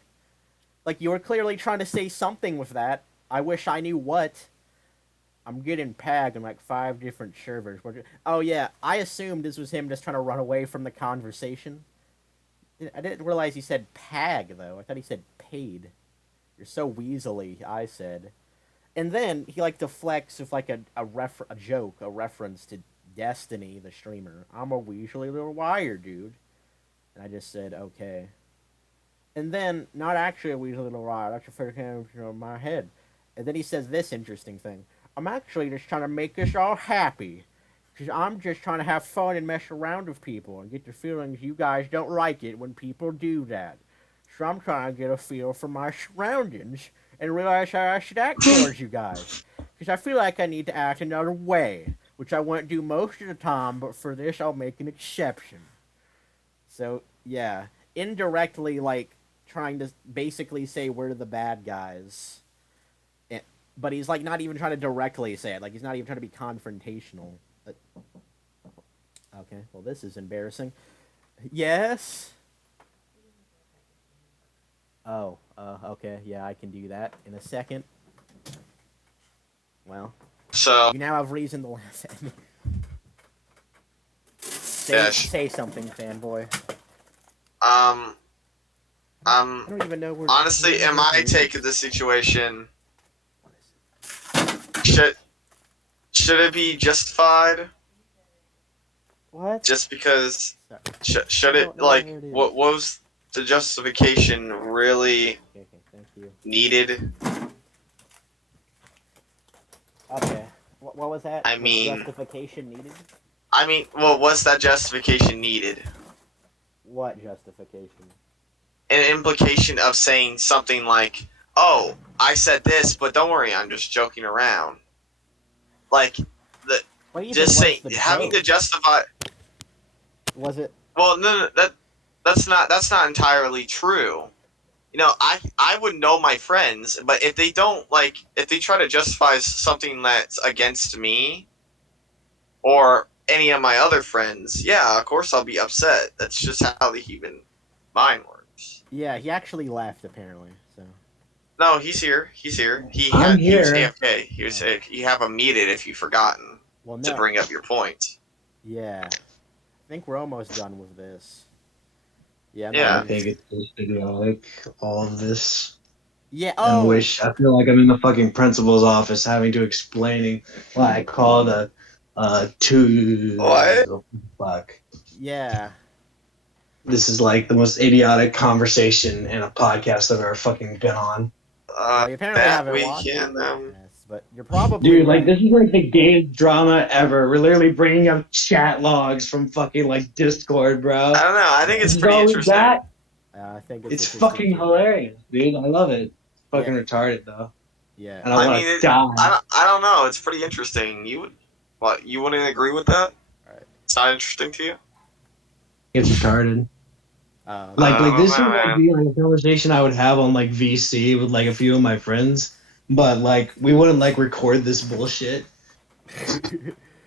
Like, you were clearly trying to say something with that. I wish I knew what. I'm getting pegged in like 5 different servers. Oh yeah, I assumed this was him just trying to run away from the conversation. I didn't realize he said pag, though. I thought he said paid. You're so weaselly, I said. And then he like deflects with like a joke, a reference to Destiny, the streamer. I'm a weaselly little wire, dude. And I just said, okay. And then, not actually a weaselly little wire, that's the first came to my head. And then he says this interesting thing. I'm actually just trying to make us all happy. Because I'm just trying to have fun and mess around with people and get the feelings you guys don't like it when people do that. So I'm trying to get a feel for my surroundings and realize how I should act towards you guys. Because I feel like I need to act another way, which I won't do most of the time, but for this I'll make an exception. So, yeah. Indirectly, like, trying to basically say we're the bad guys. But he's, like, not even trying to directly say it. Like, he's not even trying to be confrontational. Okay, well, this is embarrassing. Yes? Oh, okay, yeah, I can do that in a second. Well, So, you now have reason to laugh at me. yeah, Say something, fanboy. I don't even know where... honestly, in my take of the situation, should it be justified? What? Just because, Sorry. should I it, don't know like, where it is. what was the justification really Okay, thank you. needed? Okay. What was that? I Was mean- justification needed? I mean, well, was that justification needed? What justification? An implication of saying something like, "Oh, I said this, but don't worry, I'm just joking around." Like, What do you just think say was the having to joke? justify. Was it? Well, no, that's not entirely true. You know, I would know my friends, but if they don't, like, if they try to justify something that's against me or any of my other friends, yeah, of course I'll be upset. That's just how the human mind works. Yeah, he actually left apparently. So. No, he's here. He's here. He I'm was here. AFK. He was. You have him muted if you've forgotten Well, to no. bring up your point. Yeah. I think we're almost done with this. Yeah. Yeah. I think it's just idiotic, all of this. Yeah. I Oh. wish I feel like I'm in the fucking principal's office having to explaining why I called two. What? Fuck. Yeah. This is like the most idiotic conversation in a podcast I've ever fucking been on. Well, you apparently That haven't we watched can. it. Yes, but you're probably Dude, like right. this is like the gayest drama ever. We're literally bringing up chat logs from fucking like Discord, bro. I don't know. I think it's This is pretty all we interesting. got? I think It's interesting, fucking too. hilarious, dude. I love it. Fucking Yeah. retarded though. Yeah. And I want to die. I don't know. It's pretty interesting. You wouldn't agree with that? Alright. It's not interesting to you? It's retarded. Like this would like be like a conversation I would have on like VC with like a few of my friends, but like we wouldn't like record this bullshit.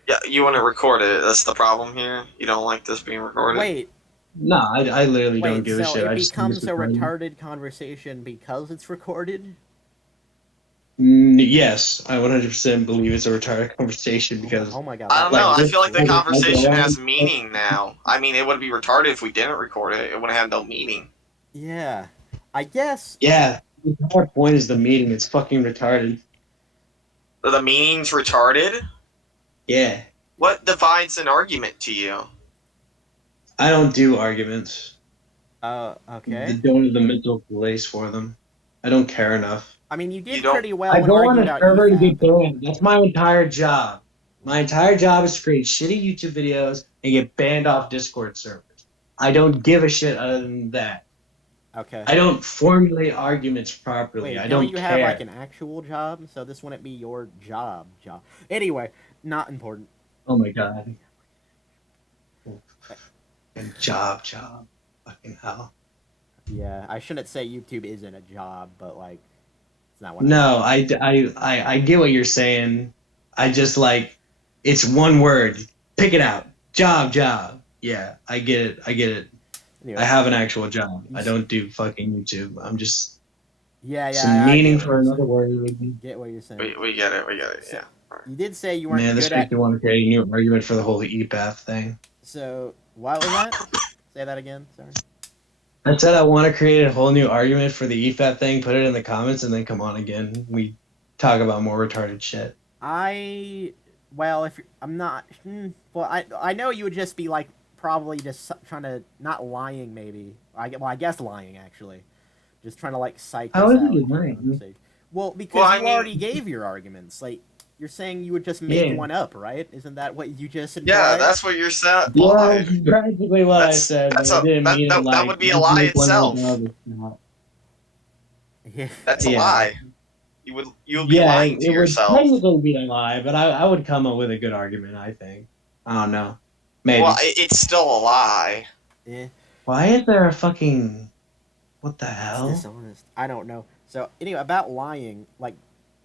Yeah, you wouldn't record it. That's the problem here. You don't like this being recorded. Wait. No, I literally don't Wait. give a So shit. I it just becomes a retarded. retarded conversation because it's recorded? Yes, I 100% believe it's a retarded conversation because Oh my god. I don't Like, know. I this- feel like the like, conversation like, has meaning now. I mean, it would be retarded if we didn't record it. It wouldn't have no meaning. Yeah. I guess. yeah, the entire point is the meeting. It's fucking retarded. The meaning's retarded? Yeah, What defines an argument to you? I don't do arguments. Okay. don't have the mental place for them. I don't care enough. I mean, you You did don't- pretty well I when go on argued a out server to EFAP. get banned. That's my entire job. My entire job is to create shitty YouTube videos and get banned off Discord servers. I don't give a shit other than that. Okay. I don't formulate arguments properly. Wait, I don't don't you care. have like an actual job? So this wouldn't be your job. Anyway, not important. Oh my god. Job. Fucking hell. Yeah, I shouldn't say YouTube isn't a job, but like, it's not what. No, I get what you're saying. I just like it's one word. Pick it out. Job. Yeah, I get it. Anyway, I have an actual job. You I don't do fucking YouTube. I'm just yeah, some I meaning get for what you're another word. saying. Get what you're saying. We get it. So- Yeah. You did say you weren't Man, this good makes at. me want to create a new argument for the whole EPAF thing. So what was that? Say that again. Sorry. I said I want to create a whole new argument for the EFAP thing, put it in the comments, and then come on again. We talk about more retarded shit. Well, if I'm not, well, I know you would just be like probably just trying to not lying maybe. I guess lying actually, just trying to like psych How us is out. it lying? Well, because Well, I you mean- already gave your arguments. Like you're saying you would just make Yeah. one up, right? Isn't that what you just implied? Yeah, that's what you're saying. Yeah, that's practically what I said. That's but I didn't that- mean that- it that like would be a you lie make one itself. up out of it. Yeah. That's a Yeah. lie. You would be Yeah, lying to it would yourself. technically be a lie, but I would come up with a good argument. I think. I don't know. Maybe. Well, it's still a lie. Eh, Why is there a fucking? What the it's hell? dishonest. I don't know. So anyway, about lying, like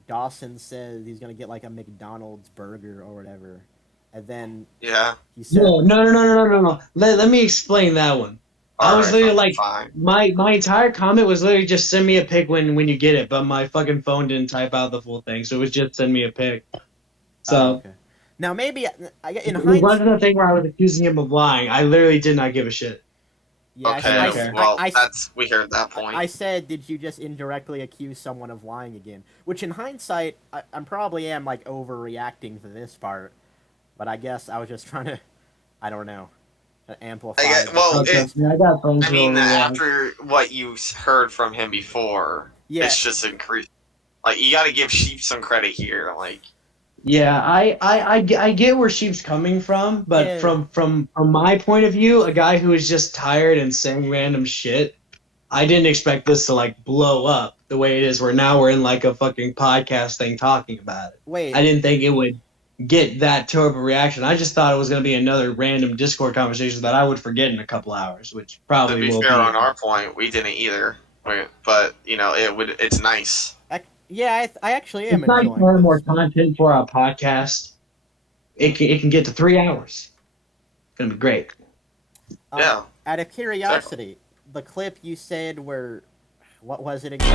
Dawson says he's gonna get like a McDonald's burger or whatever, and then Yeah. he said, No. Let me explain that one. I was Alright, literally like, fine. my entire comment was literally just send me a pic when you get it, but my fucking phone didn't type out the full thing, so it was just send me a pic. So okay. Now maybe in it hindsight, wasn't a thing where I was accusing him of lying. I literally did not give a shit. yeah, Okay, Okay. well, I- we heard that point. I said, did you just indirectly accuse someone of lying again? Which in hindsight, I probably am like overreacting to this part, but I guess I was just trying to, I don't know, amplify. I get- well, Okay. it- Yeah, I got friends I who mean, overreact. after what you heard from him before, Yeah. it's just increased. Like, you gotta give Sheep some credit here. Like, Yeah, I get where Sheep's coming from, but Yeah. from my point of view, a guy who is just tired and saying random shit, I didn't expect this to like blow up the way it is. Where now we're in like a fucking podcast thing talking about it. Wait, I didn't think it would get that terrible reaction. I just thought it was gonna be another random Discord conversation that I would forget in a couple hours, which to probably be will fair, be. on our point, we didn't either. But, you know, it's nice. yeah, I actually am It's nice enjoying to have more this. content for our podcast. It can get to 3 hours. It's gonna be great. Yeah. Out of curiosity, the clip you said where, what was it again?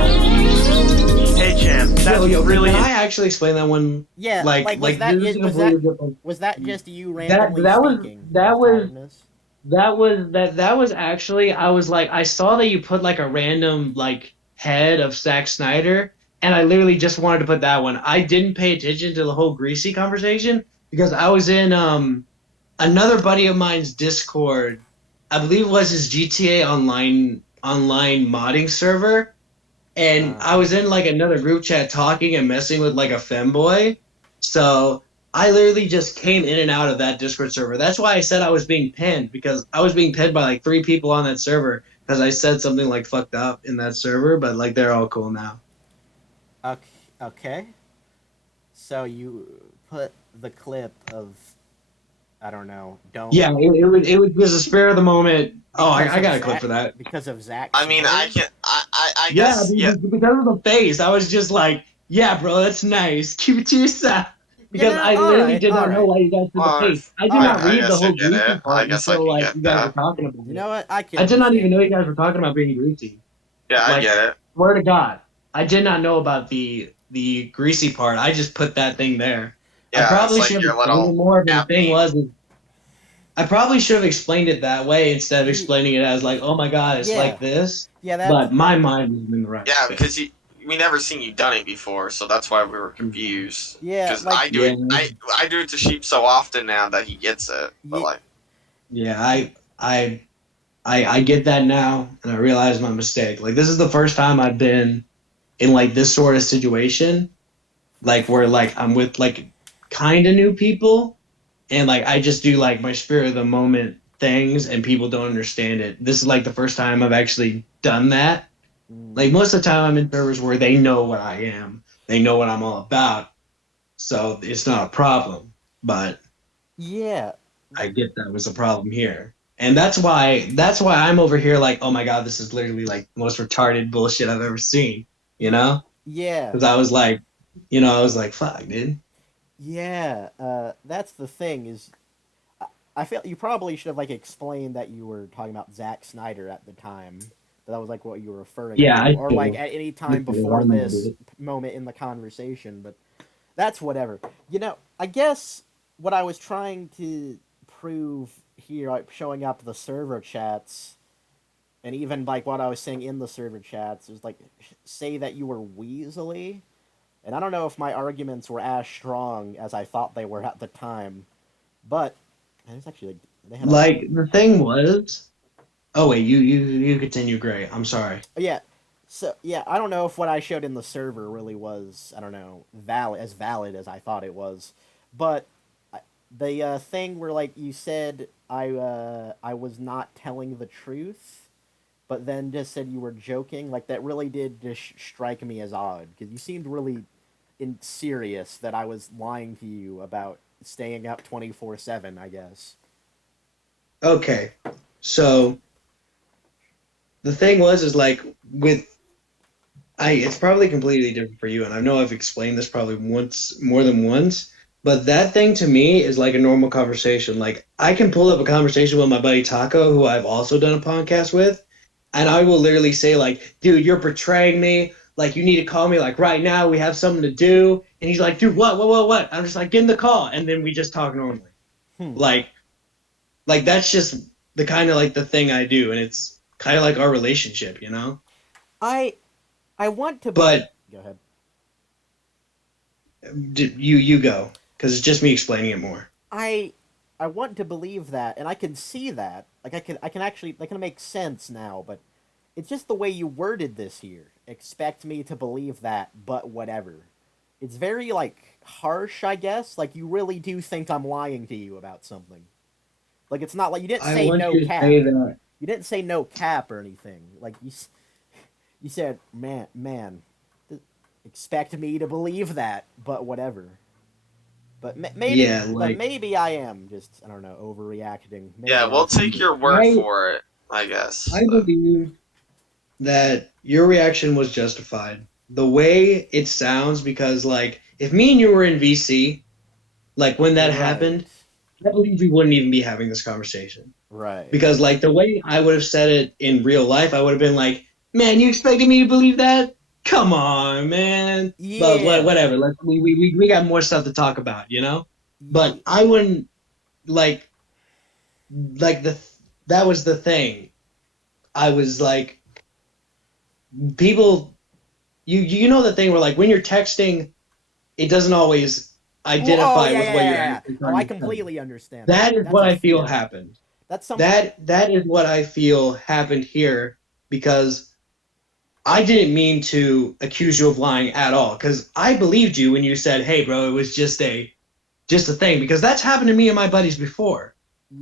Hey, champ, that's really. Can I actually explain that one? Yeah, Like was that this is was completely that different. was that just you randomly that was- speaking? that of was- tiredness? That was actually I was like I saw that you put like a random like head of Zack Snyder, and I literally just wanted to put that one. I didn't pay attention to the whole greasy conversation because I was in another buddy of mine's Discord. I believe it was his GTA online modding server, and I was in like another group chat talking and messing with like a femboy. So I literally just came in and out of that Discord server. That's why I said I was being pinned, because I was being pinned by like 3 people on that server because I said something like fucked up in that server, but like they're all cool now. Okay. So you put the clip of, I don't know, don't. Yeah, it was a spare of the moment. Oh, I because got a of clip Zack- for that. Because of Zach. I mean, I Snyder? can. I Yeah, guess. Yeah. because of the face, I was just like, yeah, bro, that's nice. Keep it to yourself. Because Yeah, I literally alright, did not know alright. why you guys did Well, the face. I did I- not I read guess the I whole get greasy it. part I guess I until can like get you guys that. were talking about You it. know what? I can. I did not even know you understand. guys were talking about being greasy. Yeah, I Like- get it. Swear to God, I did not know about the greasy part. I just put that thing there. Yeah, I probably it's should like have your explained it little. more. But the app thing name. was, I probably should have explained it that way instead of explaining it as like, oh my God, it's Yeah. like this. Yeah, that's. But my mind was in the right. Yeah, space. because we never seen you done it before, so that's why we were confused. Yeah, Because like- I do it. Yeah. I do it to Sheep so often now that he gets it. But Ye- like, Yeah, I get that now, and I realize my mistake. Like, this is the first time I've been in like this sort of situation, like where like I'm with like kind of new people, and like I just do like my spirit of the moment things, and people don't understand it. This is like the first time I've actually done that. Mm. Like most of the time, I'm in servers where they know what I am, they know what I'm all about, so it's not a problem. But Yeah. I get that was a problem here. And that's why I'm over here like, oh my god, this is literally like the most retarded bullshit I've ever seen, you know? Yeah. Because I was like, fuck, dude. Yeah. That's the thing is, I feel you probably should have like explained that you were talking about Zack Snyder at the time. That was like what you were referring Yeah, to, I or like do. at any I time do. I before remember this it. moment in the conversation. But that's whatever. I guess what I was trying to prove here, like showing up the server chats, and even like what I was saying in the server chats, is like say that you were weaselly. And I don't know if my arguments were as strong as I thought they were at the time, but and it's actually like they had a Like the thing was, oh wait, you continue, Gray. I'm sorry. yeah. So yeah, I don't know if what I showed in the server really was, I don't know, valid as I thought it was, but the thing where like you said I was not telling the truth, but then just said you were joking, like that really did just strike me as odd because you seemed really serious that I was lying to you about staying up 24/7. I guess. Okay, so the thing was is like with I it's probably completely different for you, and I know I've explained this probably once more than once, but that thing to me is like a normal conversation. Like I can pull up a conversation with my buddy Taco, who I've also done a podcast with, and I will literally say like, "Dude, you're betraying me. Like you need to call me like right now. We have something to do." And he's like, "Dude, what?" I'm just like, "Get in the call," and then we just talk normally. Hmm. Like that's just the kind of like the thing I do, and it's kind of like our relationship, you know. I I want to believe. But Go ahead. you go because it's just me explaining it more. I I want to believe that, and I can see that. Like I can actually like can make sense now, but it's just the way you worded this here. Expect me to believe that, but whatever. It's very like harsh, I guess. Like you really do think I'm lying to you about something. Like it's not like you didn't I say want no you to cap. say that. You didn't say no cap or anything. Like you said, man, expect me to believe that, but whatever. But Yeah, like maybe I am just I don't know overreacting. Yeah, Maybe I we'll just take your word I for it, I guess. I believe that your reaction was justified. The way it sounds, because like if me and you were in VC, like when that right, happened, I believe we wouldn't even be having this conversation. right. Because like the way I would have said it in real life, I would have been like, "Man, you expected me to believe that? Come on, man." But Yeah, whatever. Like we got more stuff to talk about, you know. But yeah. I wouldn't like the that was the thing. I was like people you know the thing where like when you're texting, it doesn't always Well, oh identify yeah, with yeah, what yeah, you're yeah, yeah. actually Oh, trying I to say. completely understand that. That is That's what a I feel fear. happened. That's some. That is what I feel happened here because I didn't mean to accuse you of lying at all because I believed you when you said, "Hey, bro, it was just a thing," because that's happened to me and my buddies before.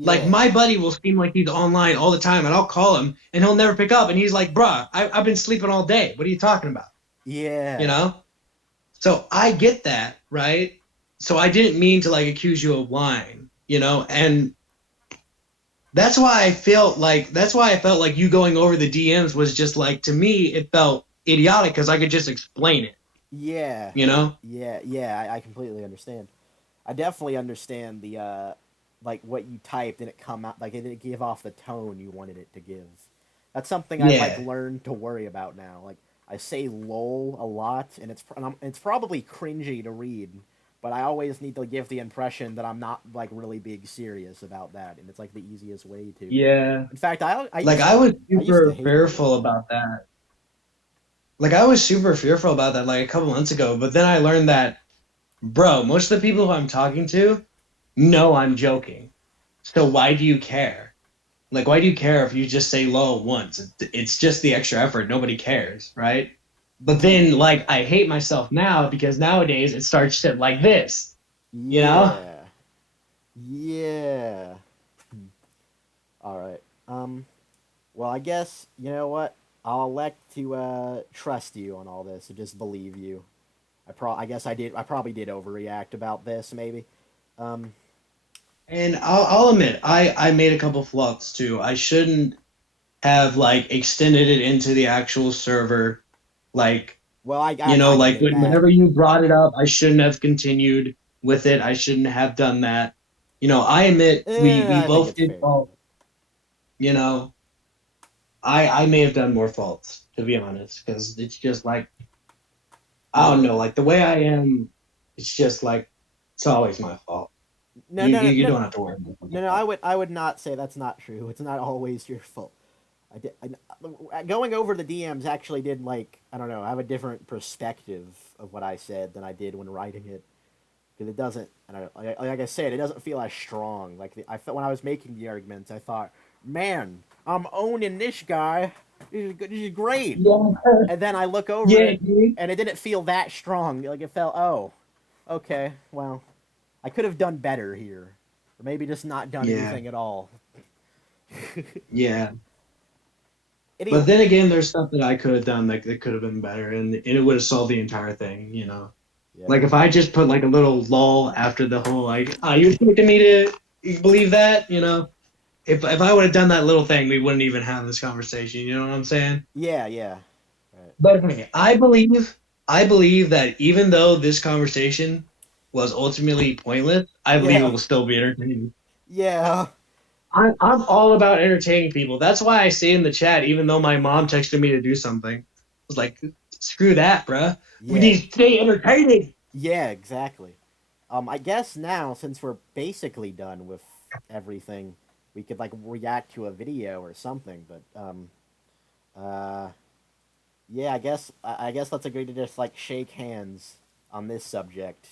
Like Yeah, my buddy will seem like he's online all the time, and I'll call him, and he'll never pick up, and he's like, "Bruh, I've been sleeping all day. What are you talking about?" You yeah, know. So I get that, right? So I didn't mean to like accuse you of lying, you know, and that's why I felt like you going over the DMs was just like to me it felt idiotic because I could just explain it, yeah, you know? yeah. I completely understand. I definitely understand the like what you typed and it come out like it didn't give off the tone you wanted it to give. That's something I've like Yeah. learned to worry about now. Like I say lol a lot and it's probably cringy to read, but I always need to give the impression that I'm not like really being serious about that, and it's like the easiest way to. Yeah. In fact, Like I was I used to super hate fearful lol. about that. Like I was super fearful about that like a couple months ago, but then I learned that, bro, most of the people who I'm talking to know I'm joking. So why do you care? Like, why do you care if you just say lol once? It's just the extra effort. Nobody cares, right? But then, like, I hate myself now because nowadays it starts shit like this, you know? Yeah. Yeah. All right. Well, I guess you know what. I'll elect to trust you on all this and just believe you. I guess I did. I probably did overreact about this, maybe. Um. And I'll admit, I made a couple flops too. I shouldn't have like extended it into the actual server, like Well, I like admit that. whenever you brought it up, I shouldn't have continued with it. I shouldn't have done that. I admit we I think both it's did fair. fault. You know, I may have done more faults to be honest, because it's just like I don't know, Yeah. like the way I am, it's just like it's always my fault. No, You no, you, no, you no, don't have to worry about no, something no. like I would not say that's not true. It's not always your fault. Going over the DMs actually did like I don't know. I have a different perspective of what I said than I did when writing it because it doesn't. I don't know. Like I said, it doesn't feel as strong. I felt when I was making the arguments, I thought, man, I'm owning this guy. This is great. that. And then I look over Yeah, it, dude. and it didn't feel that strong. Like it felt, oh, okay, well, I could have done better here, or maybe just not done Yeah, anything at all. yeah. Anyway, But then again, there's stuff that I could have done that could have been better, and it would have solved the entire thing. yeah, Like if I just put like a little lull after the whole like, you expecting me to believe that? If I would have done that little thing, we wouldn't even have this conversation. You know what I'm saying? yeah, yeah. Right. But okay, I believe that even though this conversation was ultimately pointless, I believe it Yeah, will still be entertaining. yeah, I'm all about entertaining people. That's why I say in the chat, even though my mom texted me to do something, I was like, screw that, bruh. We yeah, need to stay entertaining. yeah, exactly. I guess now since we're basically done with everything, we could like react to a video or something. But uh, yeah, I guess let's agree to just like shake hands on this subject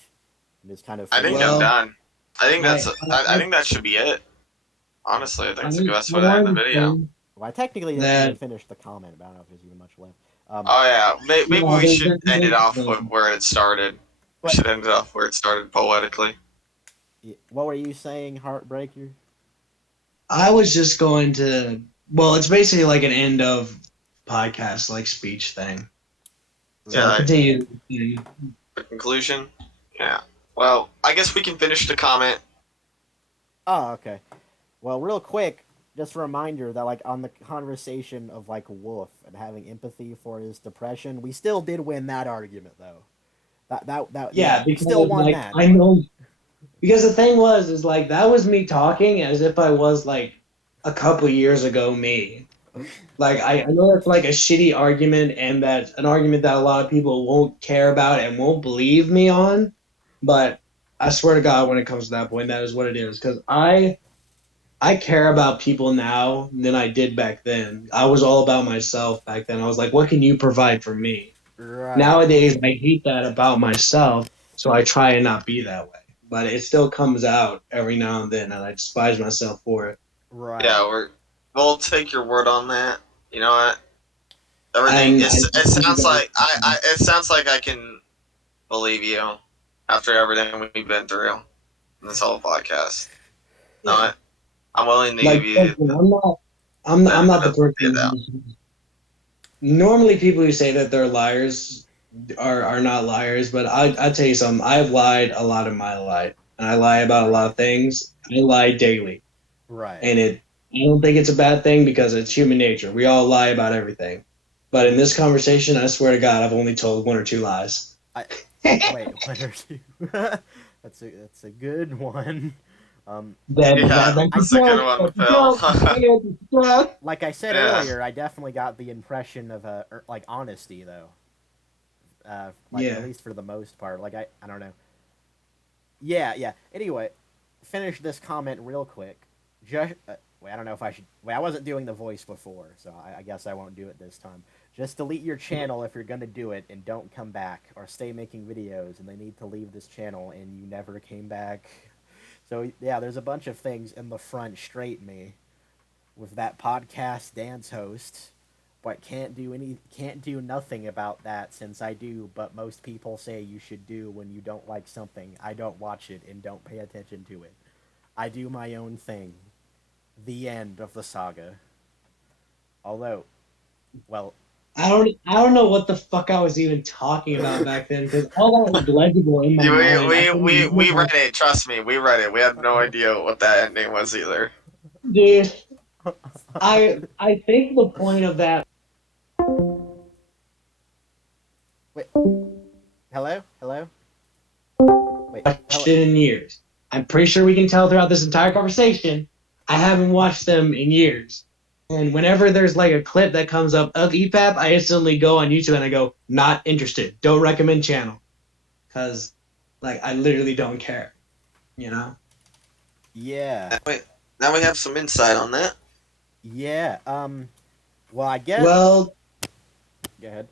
and just kind of I think forget. I'm Well, done. I think I that's. I, I I, think that should be it. Honestly, I think I, it's the I best way to end the wanted to video. say Well, I technically didn't even that finish the comment, but I don't know if there's even much left. Um, Oh yeah, maybe yeah, we should end it off there's where it started. We but should end it off where it started poetically. what were you saying, Heartbreaker? I was just going to. Well, it's basically like an end of podcast like speech thing. So Yeah, Right. continue. the conclusion. Yeah. Well, I guess we can finish the comment. Oh, okay. Well, real quick, just a reminder that like on the conversation of like Wolf and having empathy for his depression, we still did win that argument though. That Yeah, yeah, we still because won like that. I know because the thing was is like that was me talking as if I was like a couple years ago me. Like I know that's like a shitty argument and that's an argument that a lot of people won't care about and won't believe me on, but I swear to God when it comes to that point that is what it is because I care about people now than I did back then. I was all about myself back then. I was like, what can you provide for me? Right. Nowadays, I hate that about myself, so I try and not be that way. But it still comes out every now and then, and I despise myself for it. Right. Yeah, we'll take your word on that. You know what? Everything. And It sounds like I. It sounds like I can believe you after everything we've been through in this whole podcast. No, yeah, I'm willing to like give you trust me, I'm not benefit the of the doubt. person. Normally, people who say that they're liars are not liars, but I tell you something. I've lied a lot in my life, and I lie about a lot Right. of things. I lie daily. Right. And I don't think it's a bad thing because it's human nature. We all lie about everything. But in this conversation, I swear to God, I've only told one or two lies. I wait, one or two. That's a good one. Um, Yeah, That's a that's a good joke. one, That's a Phil. joke. It's a joke. like I said Yeah. earlier, I definitely got the impression of like honesty though. Like at Yeah. least for the most part. Like I don't know. Yeah, yeah. Anyway, finish this comment real quick. Just wait, I don't know if I should. Wait, I wasn't doing the voice before, so I guess I won't do it this time. Just delete your channel if you're gonna do it, and don't come back, or stay making videos, and they need to leave this channel, and you never came back. So yeah, there's a bunch of things in the front straight me. with that podcast dance host, but can't do nothing about that since I do. But most people say you should do when you don't like something. I don't watch it and don't pay attention to it. I do my own thing. The end of the saga. Although, well, I don't know what the fuck I was even talking about back then because all that was legible in my Yeah, mind. we read it. Trust me, we read it. We had no idea what that ending was either. Dude, I think the point of that. wait, hello, hello. Wait, Watched hello. it in years. I'm pretty sure we can tell throughout this entire conversation. I haven't watched them in years. And whenever there's like a clip that comes up of EFAP, I instantly go on YouTube and I go, not interested. Don't recommend channel. Because, like, I literally don't care. You know? Yeah, Now we have some insight on that. yeah. Well, I guess. Well, Go ahead.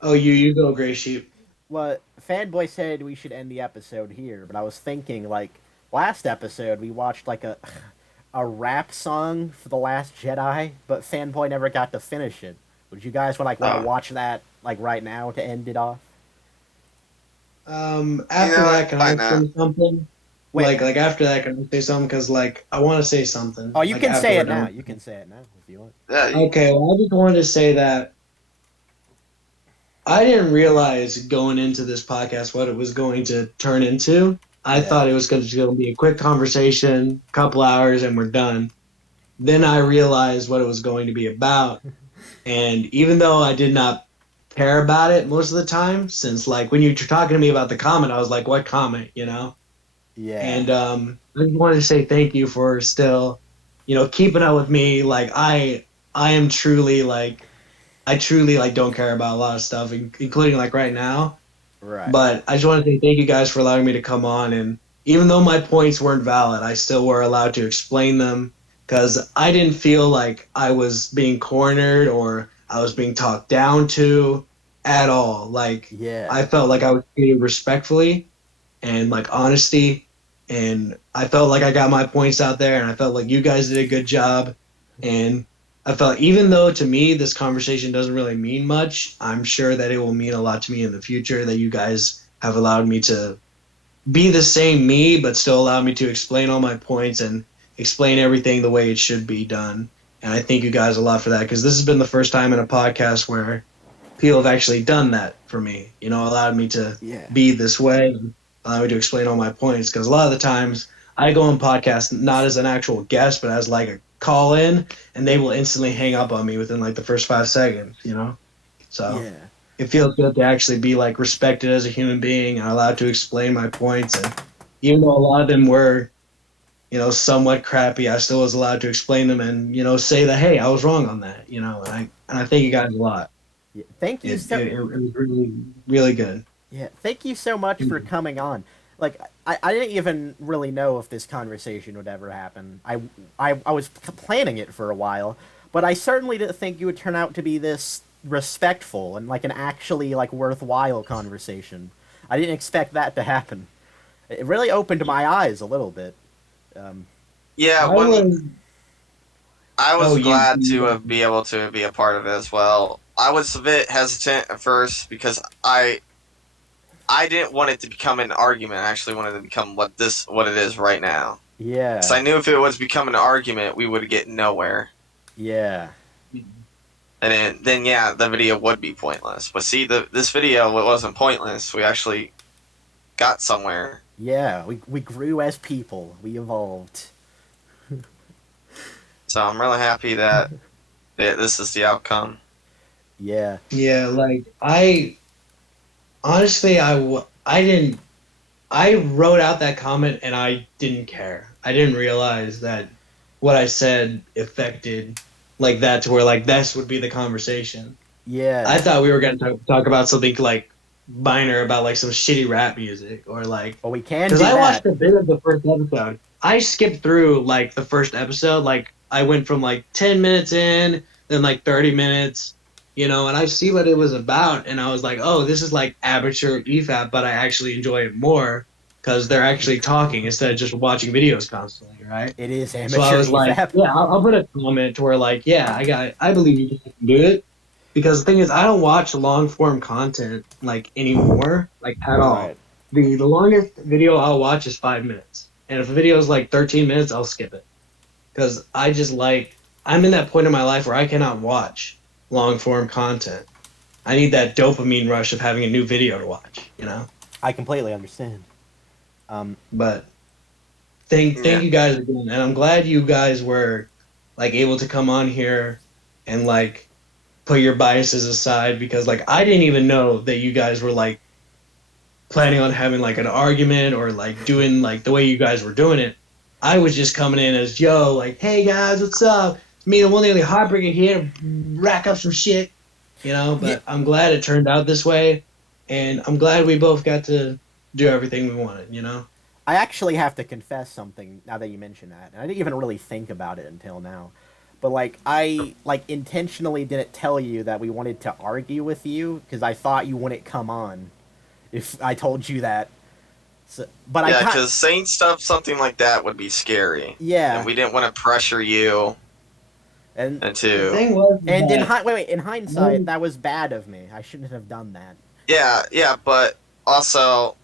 oh, you go, Gray Sheep. Well, Fanboy said we should end the episode here, but I was thinking, like, last episode we watched like a rap song for The Last Jedi, but Fanboy never got to finish it. Would you guys want to watch that like right now to end it off? After know, that, can I say something? Wait. Like after that, can I say something? Because, like, I want to say something. Oh, you like, can after say we're it now. done. You can say it now if you want. Yeah, Okay, well, I just wanted to say that I didn't realize going into this podcast what it was going to turn into. I Yeah. thought it was going to be a quick conversation, couple hours, and we're done. Then I realized what it was going to be about. And even though I did not care about it most of the time, since, like, when you were talking to me about the comment, I was like, what comment, you know? Yeah. And I just wanted to say thank you for still, keeping up with me. Like, I am truly, like, I truly, like, don't care about a lot of stuff, including, like, right now. Right. But I just want to say thank you guys for allowing me to come on. And even though my points weren't valid, I still were allowed to explain them because I didn't feel like I was being cornered or I was being talked down to at all. Like, Yeah. I felt like I was treated respectfully and, like, honesty. And I felt like I got my points out there, and I felt like you guys did a good job. And I felt, even though to me this conversation doesn't really mean much, I'm sure that it will mean a lot to me in the future that you guys have allowed me to be the same me, but still allow me to explain all my points and explain everything the way it should be done. And I thank you guys a lot for that, because this has been the first time in a podcast where people have actually done that for me, allowed me to be this way and allow me to explain all my points. Because a lot of the times I go on podcasts not as an actual guest, but as like a call in, and they will instantly hang up on me within like the first 5 seconds, So Yeah. it feels good to actually be like respected as a human being and allowed to explain my points. And even though a lot of them were, somewhat crappy, I still was allowed to explain them and, say that, hey, I was wrong on that, and I thank you guys a lot. Yeah. Thank you It so. was really, really good. Yeah, thank you so much for coming on. Like, I didn't even really know if this conversation would ever happen. I was planning it for a while, but I certainly didn't think you would turn out to be this respectful and, like, an actually, like, worthwhile conversation. I didn't expect that to happen. It really opened my eyes a little bit. yeah. I I was you- glad to be able to be a part of it as well. I was a bit hesitant at first because I didn't want it to become an argument. I actually wanted it to become what it is right now. Yeah. So I knew if it was becoming an argument, we would get nowhere. Yeah. And then yeah, the video would be pointless. But see, this video, it wasn't pointless. We actually got somewhere. Yeah, we grew as people. We evolved. So I'm really happy that this is the outcome. Yeah. Yeah, like, honestly, I wrote out that comment and I didn't care. I didn't realize that what I said affected like that to where, like, this would be the conversation. Yeah. I thought we were going to talk about something, like, minor about, like, some shitty rap music or, like, Well, we can do because I watched that. a bit of the first episode. I skipped through, like, the first episode. Like, I went from, like, 10 minutes in, then, like, 30 minutes, and I see what it was about, and I was like, oh, this is, like, amateur EFAP, but I actually enjoy it more. because they're actually talking instead of just watching videos constantly, right? It is amateur. So I was like, Efap. yeah, I'll put a comment to where like, yeah, I believe you can do it. Because the thing is, I don't watch long form content like anymore, like at all. Right. The longest video I'll watch is 5 minutes, and if a video is like 13 minutes, I'll skip it. Because I just like I'm in that point in my life where I cannot watch long form content. I need that dopamine rush of having a new video to watch, you know. I completely understand. But thank Yeah. you guys again, and I'm glad you guys were like able to come on here and like put your biases aside, because like I didn't even know that you guys were like planning on having like an argument or like doing like the way you guys were doing it. I was just coming in as Joe, like, hey guys, what's up? It's me, the one and only Heartbreaker here, to rack up some shit, you know. But Yeah. I'm glad it turned out this way, and I'm glad we both got to do everything we wanted, you know. I actually have to confess something now that you mention that, and I didn't even really think about it until now. But like I like intentionally didn't tell you that we wanted to argue with you because I thought you wouldn't come on if I told you that. So, but Yeah, I because saying something like that would be scary. yeah, And we didn't want to pressure you and The into. thing was, and in that- in hindsight, that was bad of me. I shouldn't have done that. Yeah, but also,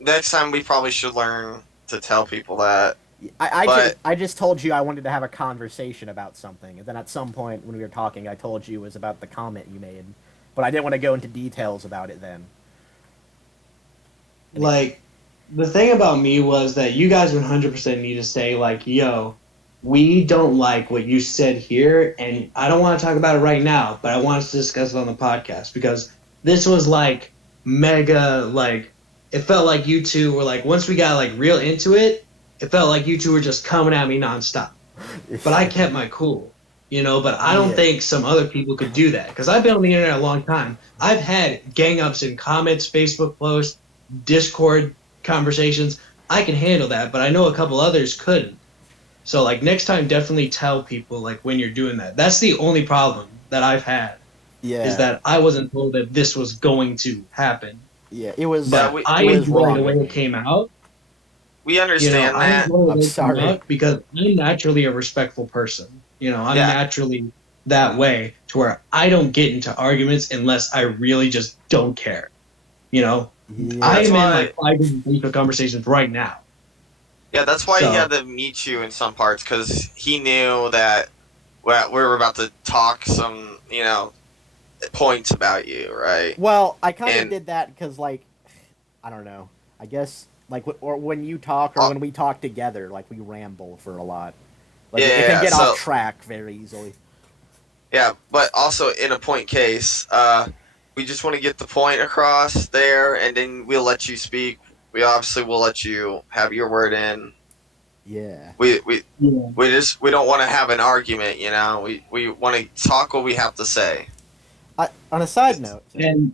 next time we probably should learn to tell people that. I just told you I wanted to have a conversation about something, and then at some point when we were talking, I told you it was about the comment you made, but I didn't want to go into details about it then. like the thing about me was that you guys 100% need to say like, yo, we don't like what you said here, and I don't want to talk about it right now, but I want us to discuss it on the podcast, because this was like mega, like it felt like you two were like, once we got like real into it, it felt like you two were just coming at me nonstop. But I kept my cool, you know. But I don't Yeah. think some other people could do that, because I've been on the internet a long time. I've had gang ups in comments, Facebook posts, Discord conversations. I can handle that, but I know a couple others couldn't. So like next time, definitely tell people like when you're doing that. That's the only problem that I've had, Yeah, is that I wasn't told that this was going to happen. yeah, it was. Yeah, But I it was enjoy wrong the way of it me. came out. We You know, understand I that. enjoy the way I'm it came sorry. out because I'm naturally a respectful person. You know, I'm Yeah. naturally that way, to where I don't get into arguments unless I really just don't care. You know, Yeah. I That's am why- in like 5 different Facebook conversations right now. Yeah, that's why So- he had to meet you in some parts, because he knew that we were about to talk some, points about you, right? Well, I kind of And- did that because, like, I don't know. I guess, like, or when you talk or when we talk together, like, we ramble for a lot. Like, it can Yeah, get so- off track very easily. Yeah, but also in a point case, we just want to get the point across there, and then we'll let you speak. We obviously will let you have your word in. Yeah. We Yeah. we don't want to have an argument, We want to talk what we have to say. On a side note, And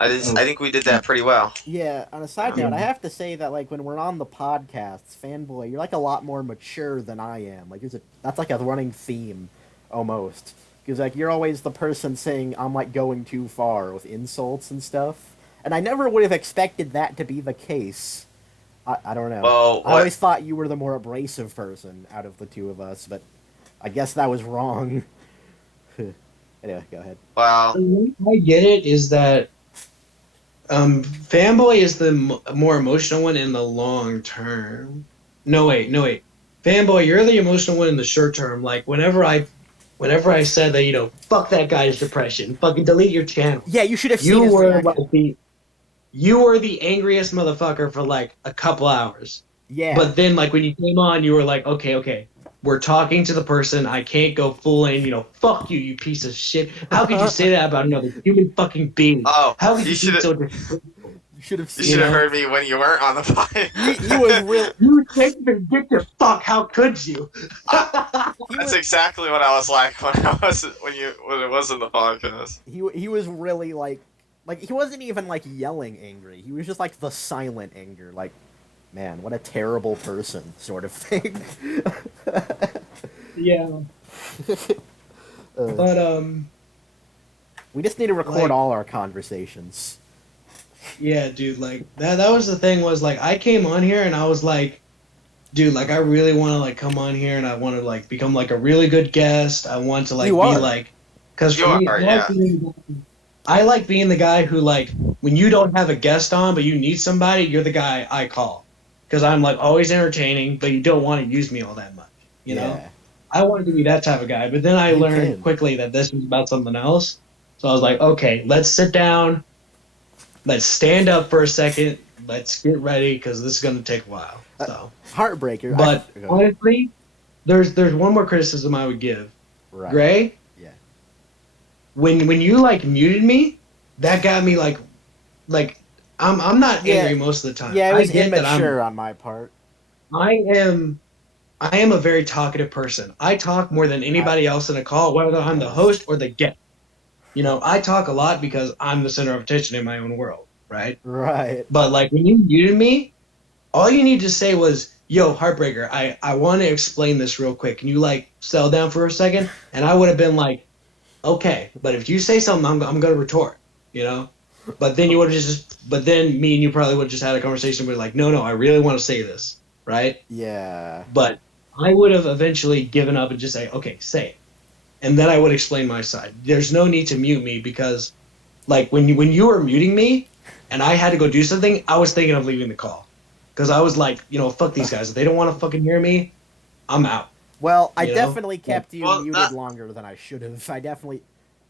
I think we did that pretty well. yeah, on a side note, I have to say that, like, when we're on the podcasts, Fanboy, you're, like, a lot more mature than I am. Like, that's, like, a running theme, almost. Because, like, you're always the person saying I'm, like, going too far with insults and stuff. And I never would have expected that to be the case. I don't know. Well, I always thought you were the more abrasive person out of the two of us, but I guess that was wrong. Anyway, go ahead. Well, the way I get it is that Fanboy is the more emotional one in the long term. No wait. Fanboy, you're the emotional one in the short term. Like whenever I said that, fuck that guy's depression, fucking delete your channel. Yeah, you should have seen You his were reaction. you were the angriest motherfucker for like a couple hours. Yeah. But then like when you came on, you were like, okay, we're talking to the person. I can't go full in, fuck you, you piece of shit. How could you say that about another human fucking being? oh, How could you you should be have so disrespectful? You should have you seen should have it. heard me when you weren't on the podcast. He was real. You can't even get your fuck. How could you? He That's was, exactly what I was like when it was in the podcast. he was really like he wasn't even like yelling angry. He was just like the silent anger, like, man, what a terrible person, sort of thing. Yeah. But We just need to record Like- all our conversations. Yeah, dude, like that was the thing was like I came on here and I was like, dude, like I really want to like come on here and I want to like become like a really good guest. I want to like You be are. like, because You for me, are, yeah. I like being the guy who like when you don't have a guest on but you need somebody, you're the guy I call because I'm like always entertaining, but you don't want to use me all that much, you know. Yeah. I wanted to be that type of guy, but then I You learned can. quickly that this was about something else. So I was like, okay, let's sit down, let's stand up for a second, let's get ready because this is gonna take a while. So, Heartbreaker. but Go ahead. honestly, there's one more criticism I would give. Right. Gray, Yeah. when you like muted me, that got me like I'm not Yeah. angry most of the time. Yeah, it I was get that immature on my part. I am a very talkative person. I talk more than anybody else in a call, whether I'm the host or the guest. You know, I talk a lot because I'm the center of attention in my own world, right? Right. But like when you muted me, all you need to say was, "Yo, Heartbreaker, I want to explain this real quick. Can you like settle down for a second?" And I would have been like, "Okay," but if you say something, I'm gonna retort, you know. But then you would have but then me and you probably would have just had a conversation where like, no, I really want to say this, right? Yeah. But I would have eventually given up and just say, okay, say it. And then I would explain my side. There's no need to mute me because, like, when you were muting me and I had to go do something, I was thinking of leaving the call. Because I was like, you know, fuck these guys. If they don't want to fucking hear me, I'm out. Well, I You know? definitely kept you Well, muted longer than I should have. I definitely.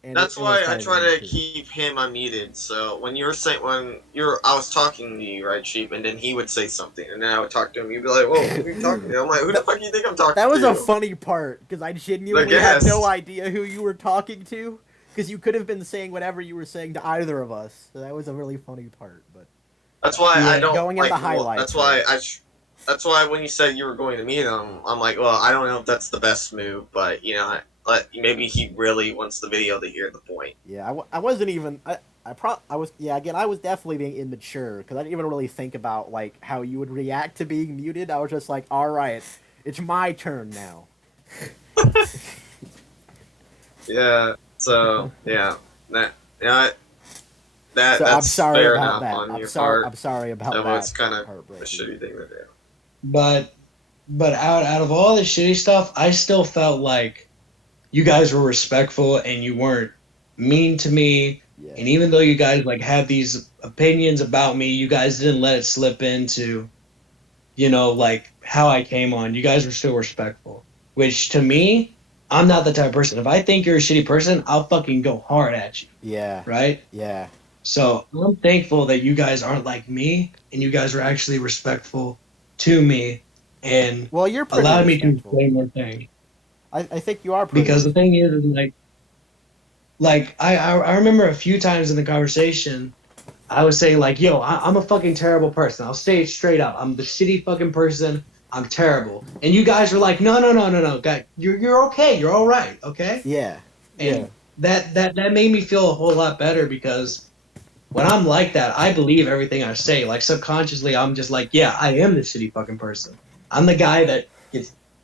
And That's it was why I kind of try to immature. keep him unmuted. So when I was talking to you, right, Sheep, and then he would say something, and then I would talk to him. You'd be like, "Whoa, who are you talking to?" I'm like, "Who the fuck do you think I'm talking to?" That was a funny part because I genuinely had no idea who you were talking to because you could have been saying whatever you were saying to either of us. So that was a really funny part. But That's why I don't going in like. the highlights. That's why That's why when you said you were going to meet him, I'm like, well, I don't know if that's the best move, but you know, maybe he really wants the video to hear the point. Yeah, I wasn't even. I was. Yeah, again, I was definitely being immature because I didn't even really think about like how you would react to being muted. I was just like, all right, it's my turn now. Yeah. So yeah, that yeah. So That's I'm sorry fair about enough that. on I'm your sorry. part. I'm sorry about So that. it's kind of a Heartbreaking. shitty thing to do. But out of all the shitty stuff, I still felt like you guys were respectful and you weren't mean to me. Yeah. And even though you guys like had these opinions about me, you guys didn't let it slip into, you know, like how I came on. You guys were still respectful, which to me, I'm not the type of person. If I think you're a shitty person, I'll fucking go hard at you. Yeah. Right? Yeah. So I'm thankful that you guys aren't like me and you guys are actually respectful to me and Well, you're pretty allowed me to respectful. explain one thing. I think you are pretty. Because the thing is like I remember a few times in the conversation, I was saying like, yo, I'm a fucking terrible person. I'll say it straight up. I'm the shitty fucking person. I'm terrible. And you guys were like, no, guy, you're okay. You're all right. Okay. Yeah. And that made me feel a whole lot better because when I'm like that, I believe everything I say. Like subconsciously, I'm just like, yeah, I am the shitty fucking person. I'm the guy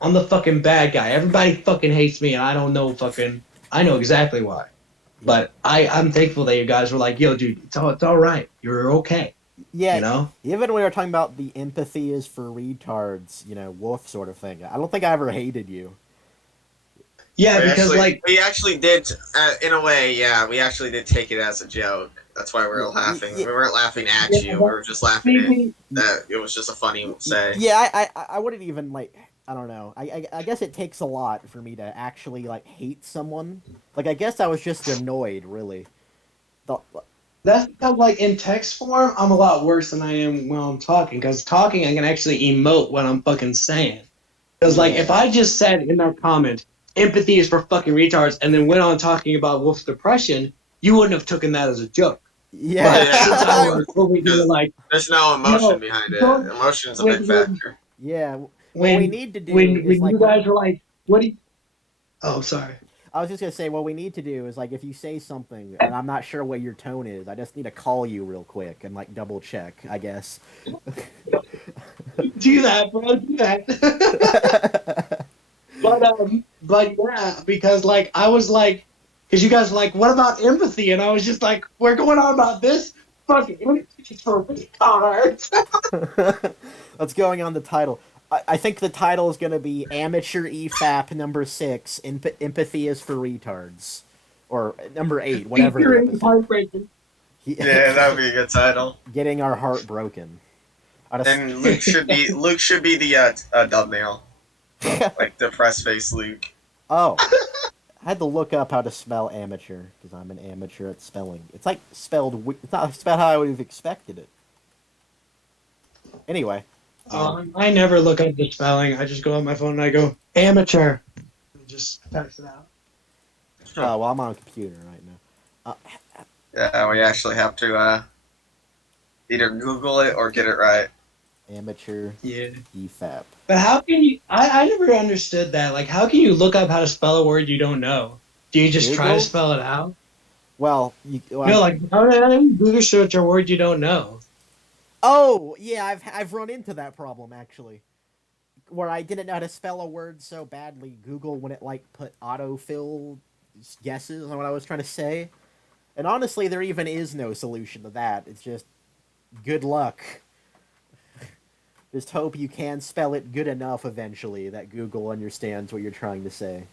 I'm the fucking bad guy. Everybody fucking hates me, and I don't know I know exactly why. But I'm thankful that you guys were like, yo, dude, it's all right. You're okay. Yeah. You know? Even when we were talking about the empathy is for retards, you know, wolf sort of thing, I don't think I ever hated you. Yeah, because we actually did, in a way, yeah, we actually did take it as a joke. That's why we were laughing. We weren't laughing at you. We were just laughing at that. It was just a funny say. Yeah, I wouldn't even like. I don't know. I guess it takes a lot for me to actually like hate someone. Like I guess I was just annoyed, really. That's because like in text form, I'm a lot worse than I am when I'm talking. Because talking, I can actually emote what I'm fucking saying. Because like if I just said in that comment, empathy is for fucking retards, and then went on talking about Wolf's depression, you wouldn't have taken that as a joke. Yeah. But since I was over here like, there's no emotion behind it. Emotion's a big factor. Yeah. When what we need to do when is like you guys were like, what do you? Oh, sorry. I was just gonna say what we need to do is like if you say something and I'm not sure what your tone is, I just need to call you real quick and like double check, I guess. Do that, bro. Do that. But yeah, because like I was like, because you guys were like, what about empathy? And I was just like, we're going on about this. fucking retards. That's going on the title. I think the title is going to be Amateur EFAP number 6, Empathy is for Retards. Or number 8, whatever the Featuring episode. heartbreaking. Yeah, that would be a good title. Getting our heart broken. And Luke should be the thumbnail, like depressed face Luke. Oh. I had to look up how to spell amateur, because I'm an amateur at spelling. It's like spelled... It's not spelled how I would have expected it. Anyway. I never look up the spelling. I just go on my phone and I go, amateur. And just text it out. Oh, well, I'm on a computer right now. Yeah, we actually have to either Google it or get it right. Amateur Yeah. EFAP. But how can you... I never understood that. Like, how can you look up how to spell a word you don't know? Do you just try to Google? spell it out? Well, No, like, how do you Google search a word you don't know? Oh, yeah, I've run into that problem, actually. Where I didn't know how to spell a word so badly, Google wouldn't, like, put autofill guesses on what I was trying to say. And honestly, there even is no solution to that. It's just good luck. Just hope you can spell it good enough eventually that Google understands what you're trying to say.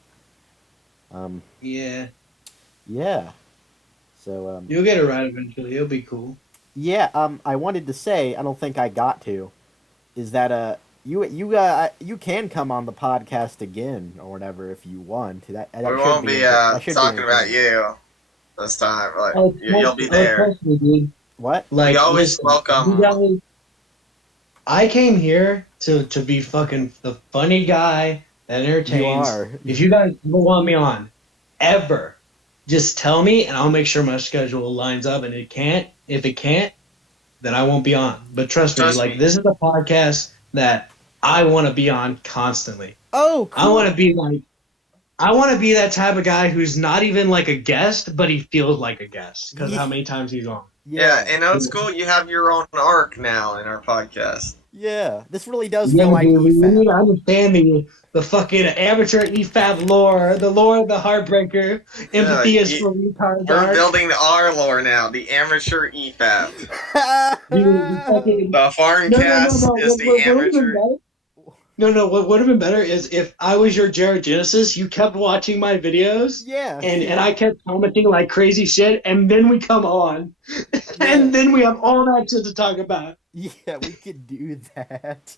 Yeah. Yeah. So, You'll get it right eventually. It'll be cool. yeah, I wanted to say, I don't think I got to, is that, you can come on the podcast again, or whatever, if you want. That We should won't be that should talking about encouraging. you this time. Like, Oh, you'll be there. trust me, dude. What? Like, We always listen, welcome- you guys- I came here to be fucking the funny guy that entertains. You are. If you guys ever want me on, ever, just tell me and I'll make sure my schedule lines up. And if it can't, then I won't be on. But trust me, like, this is a podcast that I want to be on constantly. Oh, cool. I want to be that type of guy who's not even like a guest, but he feels like a guest because how many times he's on. Yeah, in old school, you have your own arc now in our podcast. Yeah, this really does Yeah, feel like dude, we need EFAP. to understand the fucking amateur EFAP lore, the lore of the Heartbreaker. Empathy is for retards. We're building our lore now, the amateur EFAP. The Farmcast is the amateur. No, what would have been better is if I was your Jared Genesis, you kept watching my videos, Yeah. and I kept commenting like crazy shit, and then we come on, and then we have all that shit to talk about. Yeah, we could do that.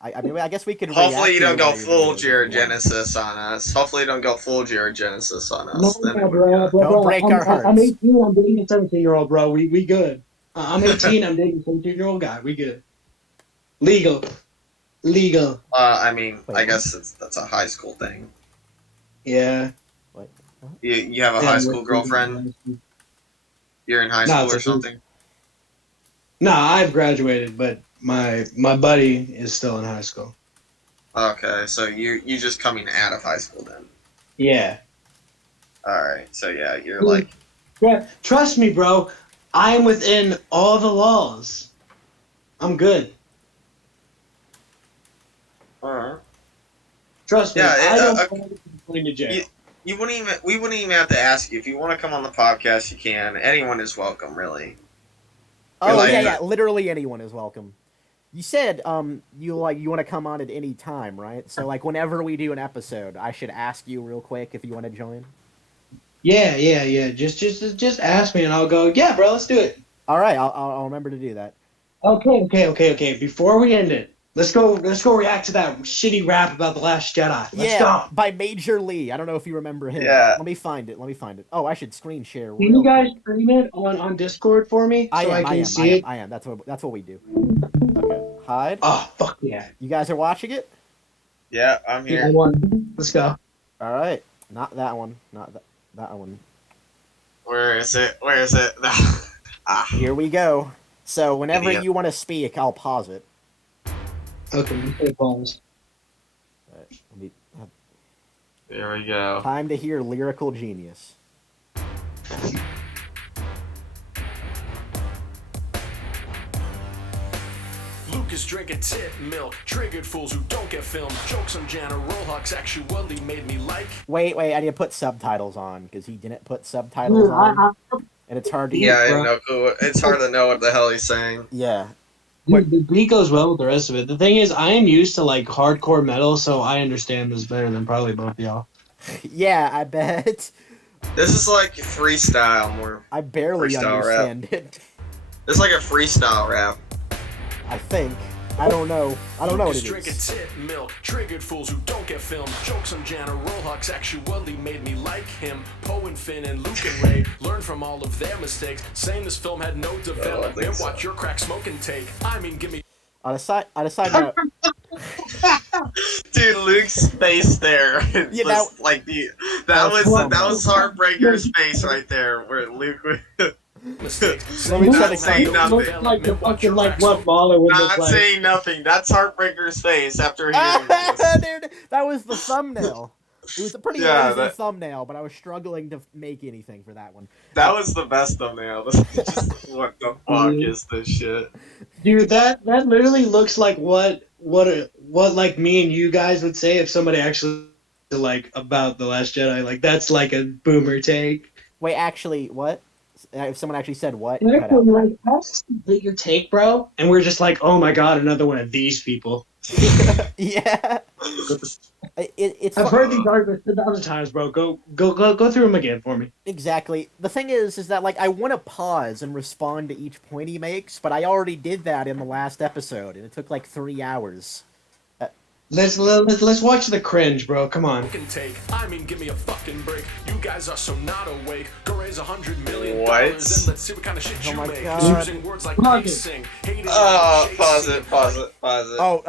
I mean, I guess we could. Hopefully you don't go react to full videos Jared if you want. Genesis on us. Hopefully you don't go full Jared Genesis on us. No, Then it would bro, be- Don't break our hearts. I'm 18, I'm dating a 17-year-old, bro. We good. I'm 18, I'm dating a 17-year-old guy. We good. Legal. I mean, Wait, I guess that's a high school thing. Yeah. You have a high school girlfriend? You're in high No, school it's or a- something? No, I've graduated, but my buddy is still in high school. Okay, so you just coming out of high school then. Yeah. Alright, so yeah, you're like... Yeah. Trust me, bro. I am within all the laws. I'm good. Alright. Trust me. Yeah, I don't want to complain to jail. We wouldn't even have to ask you. If you want to come on the podcast, you can. Anyone is welcome, really. Oh like- yeah, literally anyone is welcome. You said you want to come on at any time, right? So like whenever we do an episode, I should ask you real quick if you want to join. Yeah. Just ask me and I'll go, yeah, bro, let's do it. All right, I'll remember to do that. Okay. Before we end it, let's go react to that shitty rap about The Last Jedi. Let's go. By Major Lee. I don't know if you remember him. Yeah. Let me find it. Oh, I should screen share. Can real you guys quick. stream it on Discord for me so I can see it? I am. That's what we do. Okay. Hide. Oh, fuck yeah. You guys are watching it? Yeah, I'm I here. won. Let's go. All right. Not that one. Not that one. Where is it? Ah. Here we go. So whenever Idiot. you want to speak, I'll pause it. Okay, you say pause. All right. Let me have There we go. time to hear lyrical genius. Lucas drinking tit milk, triggered fools who don't get filmed. Jokes on General Hux actually made me like. Wait. I need to put subtitles on because he didn't put subtitles on. and it's hard to Yeah, I bro. know. It's hard to know what the hell he's saying. Yeah. Dude, the beat goes well with the rest of it. The thing is, I am used to like hardcore metal, so I understand this better than probably both y'all. Yeah, I bet. This is like freestyle more. I barely Freestyle understand it. This is like a freestyle rap. I think. I don't know. I don't know what Lucas it drinking is. tit milk, triggered fools who don't get filmed. Jokes on General Hux actually made me like him. Poe and Finn and Luke and Ray learn from all of their mistakes. Saying this film had no development. so. Watch your crack smoke and take. I mean, give me. On a side note, Dude, Luke's face there. Yeah, was that- like that was that was Heartbreaker's face right there, where Luke was Mistakes. Let me not check it saying out. nothing. Looks like the fucking like what Mahler would look Not like. saying nothing. That's Heartbreaker's face after hearing this. Dude, that was the thumbnail. It was a pretty Yeah, lazy that- thumbnail, but I was struggling to make anything for that one. That was the best thumbnail. Just, what the fuck is this shit? Dude, that literally looks like what like me and you guys would say if somebody actually like about The Last Jedi. Like that's like a boomer take. Wait, actually, what? If someone actually said what? And Cut they're out. like, that's your take, bro. And we're just like, oh my god, another one of these people. Yeah. It's I've heard these arguments 1,000 times, bro. Go through them again for me. Exactly. The thing is that like I want to pause and respond to each point he makes, but I already did that in the last episode, and it took like 3 hours. Let's watch the cringe, bro. Come on. Fucking take. I mean, give me a fucking break. You guys are so not awake. Go raise $100 million. What? And let's see what kind of shit Oh you my make. God. Using words like Pause it. pacing, hating, Pause it. Oh,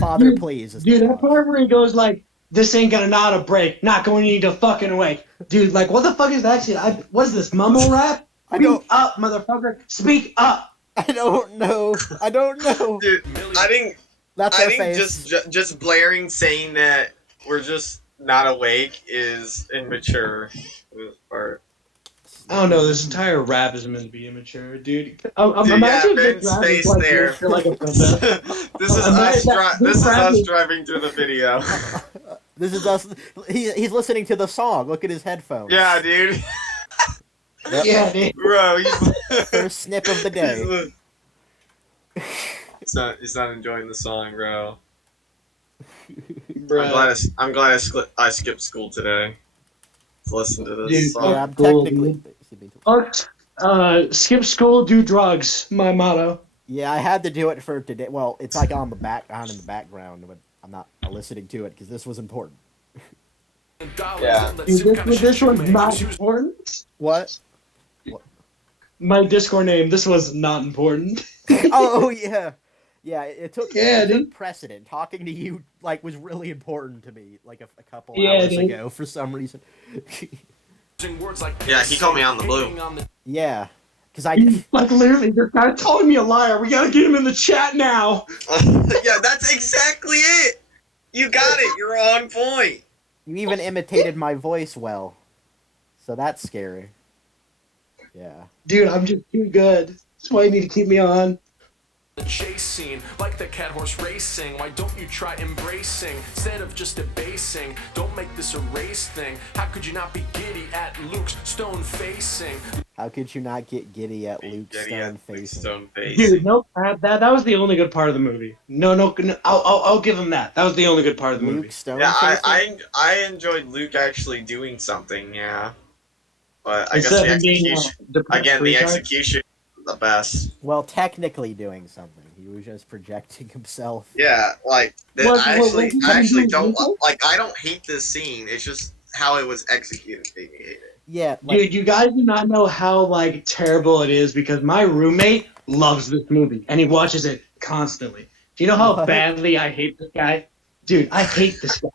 Father, please. is the Dude, that pause. part where he goes like, this ain't gonna not a break, not going to need to fucking wake. Dude, like, what the fuck is that shit? What is this, mumble rap? I don't- Speak up, motherfucker. Speak up. I don't know. I don't know. Dude, I think That's I our think face. just blaring saying that we're just not awake is immature. For this part. I don't know, this entire rap is meant to be immature, dude. Dude, Imagine yeah, if this Ben's rap is face like there. this for like a protest. This is Imagine us. that- This is this rap us is- driving through the video. This is us. He's listening to the song. Look at his headphones. Yeah, dude. Yep. Yeah, dude. Bro, he's First snip of the day. He's not enjoying the song, bro. Bro. I'm glad I skipped school today to listen to this Dude, song. Yeah, I'm Cool, technically. Skip school, do drugs. My motto. Yeah, I had to do it for today. Well, it's like on in the background, but I'm not listening to it because this was important. Yeah. Dude, this one's not important. What? My Discord name. This was not important. Oh yeah, yeah. It took Yeah, precedent. Talking to you like was really important to me. Like a couple Yeah, hours dude. ago for some reason. Yeah, he called me on the blue. Yeah, because I Like literally, they're kind of calling me a liar. We gotta get him in the chat now. Yeah, that's exactly it. You got it. You're on point. you even imitated my voice well, so that's scary. Yeah. Dude, I'm just too good. That's why you need to keep me on. The chase scene, like the cat horse racing. Why don't you try embracing instead of just debasing? Don't make this a race thing. How could you not be giddy at Luke's stone facing? How could you not get giddy at Luke Giddy Stone at facing? Stone face. Dude, no, that was the only good part of the movie. No, I'll give him that. That was the only good part of the movie. Luke Stone Yeah, facing? I enjoyed Luke actually doing something. Yeah, but I guess Instead the of being execution depressed again. The retard. execution was the best. Well, technically doing something. He was just projecting himself. Yeah, like What- I what- actually what- I actually what- don't what- like. I don't hate this scene. It's just how it was executed made me hate it. Yeah, like, Dude, you guys do not know how like terrible it is because my roommate loves this movie and he watches it constantly. Do you know how What? badly I hate this guy? Dude, I hate this guy.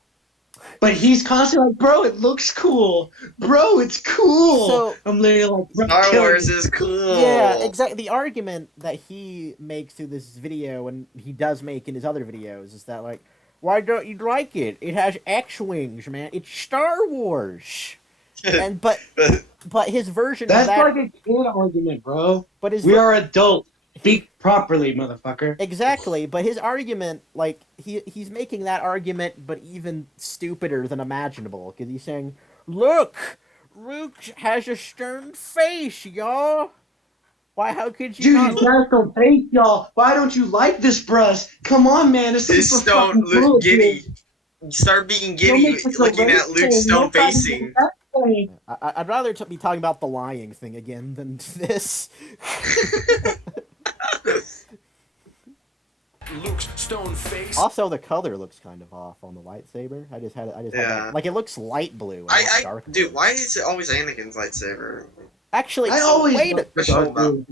But he's constantly like, bro, it looks cool. Bro, it's cool. So- I'm literally like, bro, Star kill Wars me. is cool. yeah, exactly. The argument that he makes through this video, and he does make in his other videos, is that like, why don't you like it? It has X-wings, man. It's Star Wars. And but his version That's of that, like a kid argument, bro. but his We are adults. Speak properly, motherfucker. exactly. But his argument, like he's making that argument, but even stupider than imaginable, because he's saying, look, Luke has a stern face, y'all. Why? How could you Dude, not? he's got some face, y'all. Why don't you like this, bruh? Come on, man. It's This super stone fucking cool, giddy. dude. Start being Don't giddy make this a looking race at Luke's thing. stone Nobody facing. did that thing. I'd rather be talking about the lying thing again than this. Luke's stone face. Also, the color looks kind of off on the lightsaber. I just had Yeah. that. Like, it looks light blue. And not dark blue. Dude, why is it always Anakin's lightsaber? Actually, I always wait. liked the dark blue.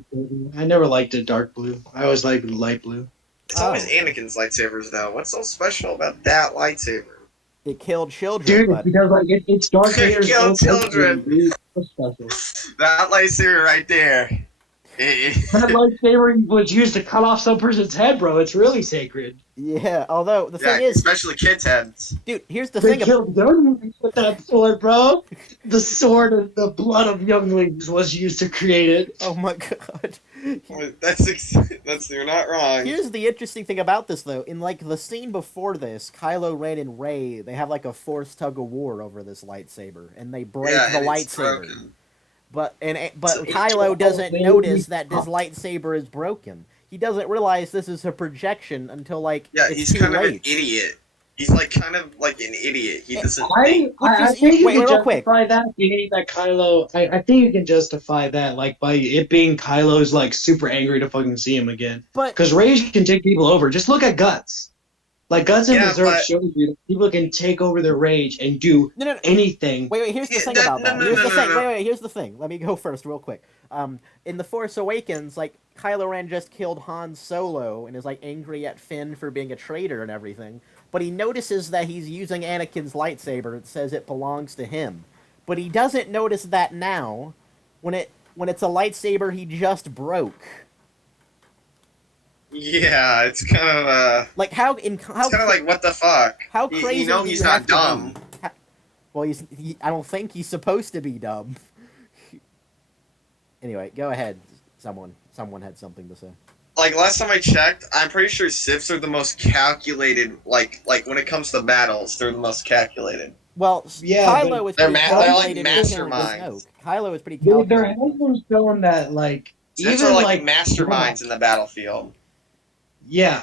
I never liked it dark blue. I always liked light blue. It's always Anakin's lightsabers, though. What's so special about that lightsaber? It killed children. Dude, but... because like it's Darth Vader's Killed own children. lightsaber, dude. What's special? That lightsaber right there. That lightsaber was used to cut off some person's head, bro. It's really sacred. Yeah, although the Yeah, thing is, especially kids' heads. dude, here's the They thing about killed younglings with that sword, bro. The sword of the blood of younglings was used to create it. oh my god. That's you're not wrong. Here's the interesting thing about this, though. In like the scene before this, Kylo Ren and Rey, they have like a forced tug of war over this lightsaber, and they break the and it's lightsaber. broken. But So Kylo doesn't baby. notice that this lightsaber is broken. He doesn't realize this is a projection until like Yeah, it's he's too kind of late. an idiot. He's like kind of like an idiot. He doesn't I think. think you wait, can real quick. justify that being that Kylo. I think you can justify that like by it being Kylo's like super angry to fucking see him again. But Because Rage can take people over. Just look at Guts. Like Guts and Yeah, Berserk but- shows you that people can take over their rage and do no. anything. Wait, here's the Yeah, thing no, about no, that. no, Here's no, the no, thing. no. Wait, here's the thing. Let me go first, real quick. In The Force Awakens, like, Kylo Ren just killed Han Solo and is, like, angry at Finn for being a traitor and everything. But he notices that he's using Anakin's lightsaber. It says it belongs to him. But he doesn't notice that now when it's a lightsaber he just broke. Yeah, it's kind of Like, how it's kind of like what the fuck. how You- crazy You know do he's you not have to dumb. be? Well, I don't think he's supposed to be dumb. Anyway, go ahead. Someone had something to say. Like last time I checked, I'm pretty sure Siths are the most calculated. Like when it comes to battles, they're the most calculated. Well, Yeah, Kylo was they're pretty they're like calculated in killing masterminds. Snoke. Kylo was pretty Dude, there calculated. has been shown that like Siths even are like, like masterminds in the battlefield. Yeah,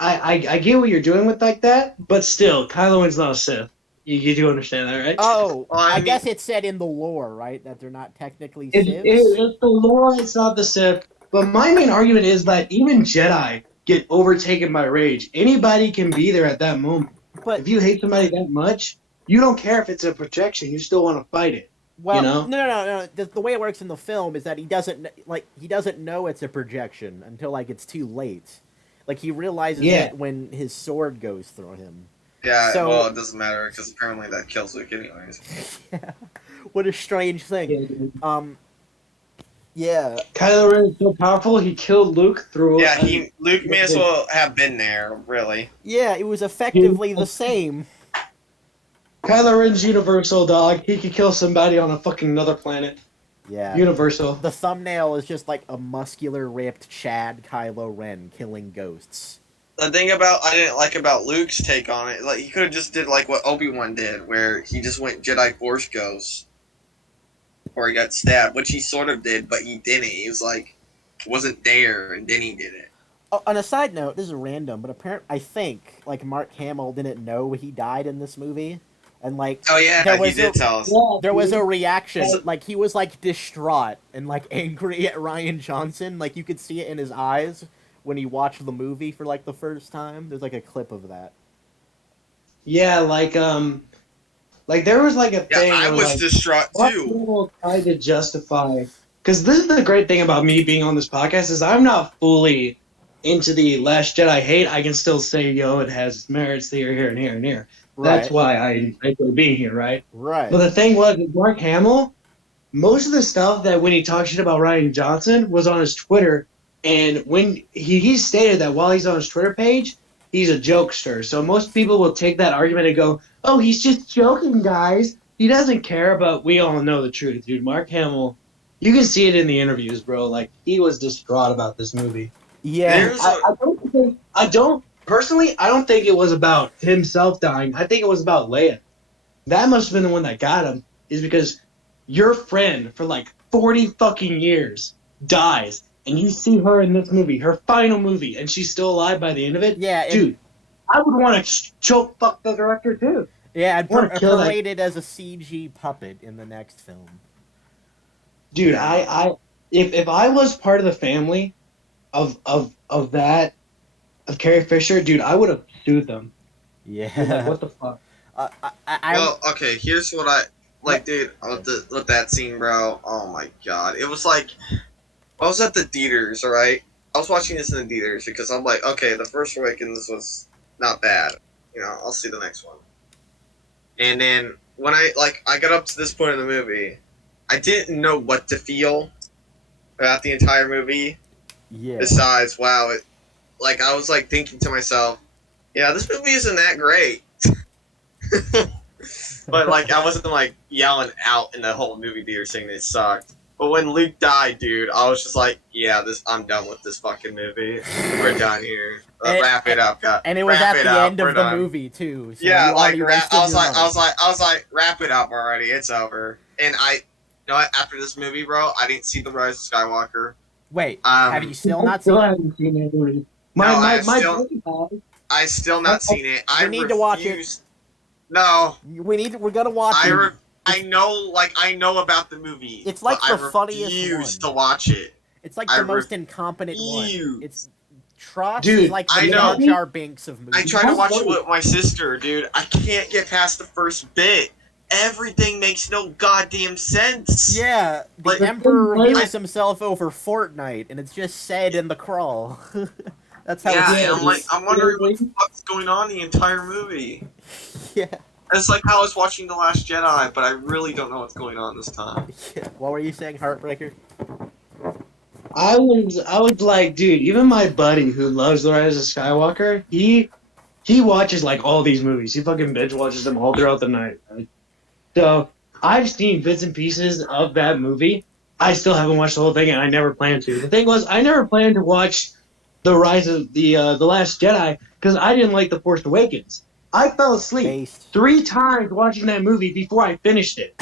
I get what you're doing with like that, but still, Kylo Ren's not a Sith. You do understand that, right? Oh, Well, I I mean- guess it's said in the lore, right, that they're not technically It's Siths. the lore, it's not the Sith. But my main argument is that even Jedi get overtaken by rage. Anybody can be there at that moment. But If you hate somebody that much, you don't care if it's a projection. You still want to fight it. well, you know? no. The way it works in the film is that he doesn't know it's a projection until like it's too late. Like he realizes Yeah. it when his sword goes through him. Yeah, So- well, it doesn't matter because apparently that kills Luke anyways. What a strange thing. Yeah. Kylo Ren is so powerful, he killed Luke through. Yeah, Luke may as well have been there, really. Yeah, it was effectively the same. Kylo Ren's universal, dog. He could kill somebody on a fucking another planet. Yeah. Universal. The thumbnail is just like a muscular, ripped Chad Kylo Ren killing ghosts. The thing I didn't like about Luke's take on it, like he could have just did like what Obi-Wan did, where he just went Jedi Force Ghost, or he got stabbed, which he sort of did, but he didn't. He was like, wasn't there, and then he did it. Oh, on a side note, this is random, but I think like Mark Hamill didn't know he died in this movie, and like Oh yeah, There he was did tell us. there was a reaction, like he was like distraught and like angry at Ryan Johnson, like you could see it in his eyes when he watched the movie for like the first time. There's like a clip of that. Yeah, like there was like a Yeah, thing. I where, was like, distraught what too. people try to justify, because this is the great thing about me being on this podcast is I'm not fully into the Last Jedi hate. I can still say, yo, it has merits here, and here, and here. That's why I enjoy being here, right? Right. But the thing was, with Mark Hamill, most of the stuff that when he talked shit about Ryan Johnson was on his Twitter, and when he stated that while he's on his Twitter page, he's a jokester. So most people will take that argument and go, oh, he's just joking, guys. He doesn't care, but we all know the truth, dude. Mark Hamill, you can see it in the interviews, bro. Like, he was distraught about this movie. Yeah. There's a- I don't think it was about himself dying. I think it was about Leia. That must have been the one that got him, is because your friend for like 40 fucking years dies, and you see her in this movie, her final movie, and she's still alive by the end of it. Yeah, dude, I would want to choke fuck the director too. Yeah, and I wanna kill that. paraded as a CG puppet in the next film. Dude, if I was part of the family of Carrie Fisher, dude, I would have sued them. Yeah. Like, what the fuck? Well, okay, here's what I like, dude. With that scene, bro. Oh my god, it was like I was at the theaters. All right, I was watching this in the theaters because I'm like, okay, the First Awakens was not bad. You know, I'll see the next one. And then when I got up to this point in the movie, I didn't know what to feel about the entire movie. Yeah. Besides, wow, I was like thinking to myself, yeah, this movie isn't that great. But like I wasn't like yelling out in the whole movie theater saying it sucked. But when Luke died, dude, I was just like, yeah, I'm done with this fucking movie. We're done here. Wrap it up, guys. And it was at the end of the movie too. So yeah, I was like, wrap it up already. It's over. And you know what? After this movie, bro, I didn't see The Rise of Skywalker. Wait, have you still not seen it? I still not seen it. I need to watch it. No. We're gonna watch it. I know about the movie. It's like the funniest one. I refuse to watch it. It's like the most incompetent one. It's Trust dude, is like the Jar Jar Binks of movies. I tried to watch it with my sister, dude. I can't get past the first bit. Everything makes no goddamn sense. Yeah, the Emperor reveals himself over Fortnite, and it's just said in the crawl. That's how it's I'm wondering what the fuck's going on the entire movie. Yeah. It's like how I was watching The Last Jedi, but I really don't know what's going on this time. Yeah. What were you saying, Heartbreaker? I was like, dude, even my buddy who loves The Rise of Skywalker, he watches like all these movies. He fucking binge watches them all throughout the night. Right? So I've seen bits and pieces of that movie. I still haven't watched the whole thing, and I never planned to. The thing was, I never planned to watch The Rise of the Last Jedi because I didn't like The Force Awakens. I fell asleep 3 times watching that movie before I finished it.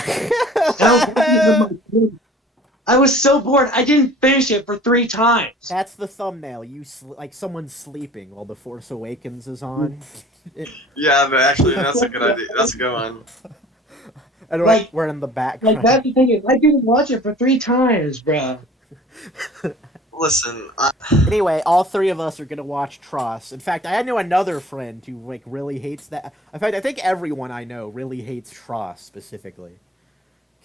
I was so bored, I didn't finish it for 3 times. That's the thumbnail. Like someone's sleeping while The Force Awakens is on. Yeah, but actually, that's a good idea. That's a good one. And like, we're in the background. Like, that's the thing is, I didn't watch it for 3 times, bro. Listen. Anyway, all 3 of us are gonna watch Tross. In fact, I know another friend who like really hates that. In fact, I think everyone I know really hates Tross specifically.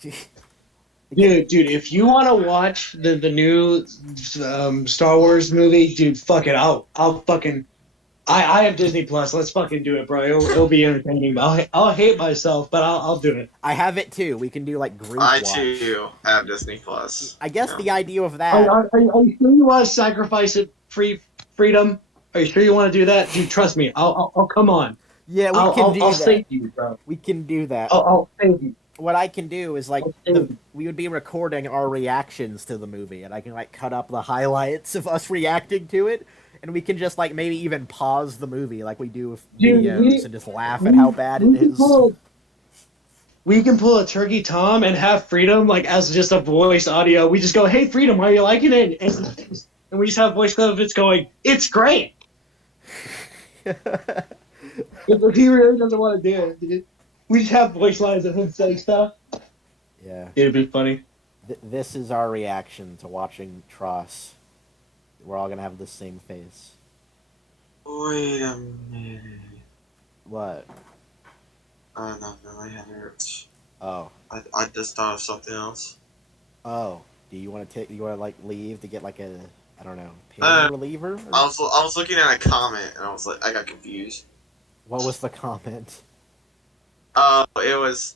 Dude, if you want to watch the new Star Wars movie, dude, fuck it. I have Disney Plus. Let's fucking do it, bro. It'll be entertaining. But I'll hate myself, but I'll do it. I have it too. We can do like group watch. I too have Disney Plus. I guess the idea of that. Are you sure you want to sacrifice it freedom? Are you sure you want to do that? Dude, trust me. I'll come on. Yeah, we can do that. I'll save you, bro. We can do that. I'll save you. What I can do is like we would be recording our reactions to the movie, and I can like cut up the highlights of us reacting to it, and we can just like maybe even pause the movie like we do with videos and just laugh at how bad it is. We can pull a Turkey Tom and have Freedom like as just a voice audio. We just go, "Hey Freedom, are you liking it?" And we just have voice clip of it going, "It's great." If he really doesn't want to do it, dude. We just have voice lines of him saying stuff. Yeah. It'd be funny. This is our reaction to watching Tross. We're all gonna have the same face. Wait a minute. What? Nothing. My head hurts. Oh. I just thought of something else. Oh. Do you want to like leave to get like a pain reliever? I was looking at a comment and I got confused. What was the comment? It was.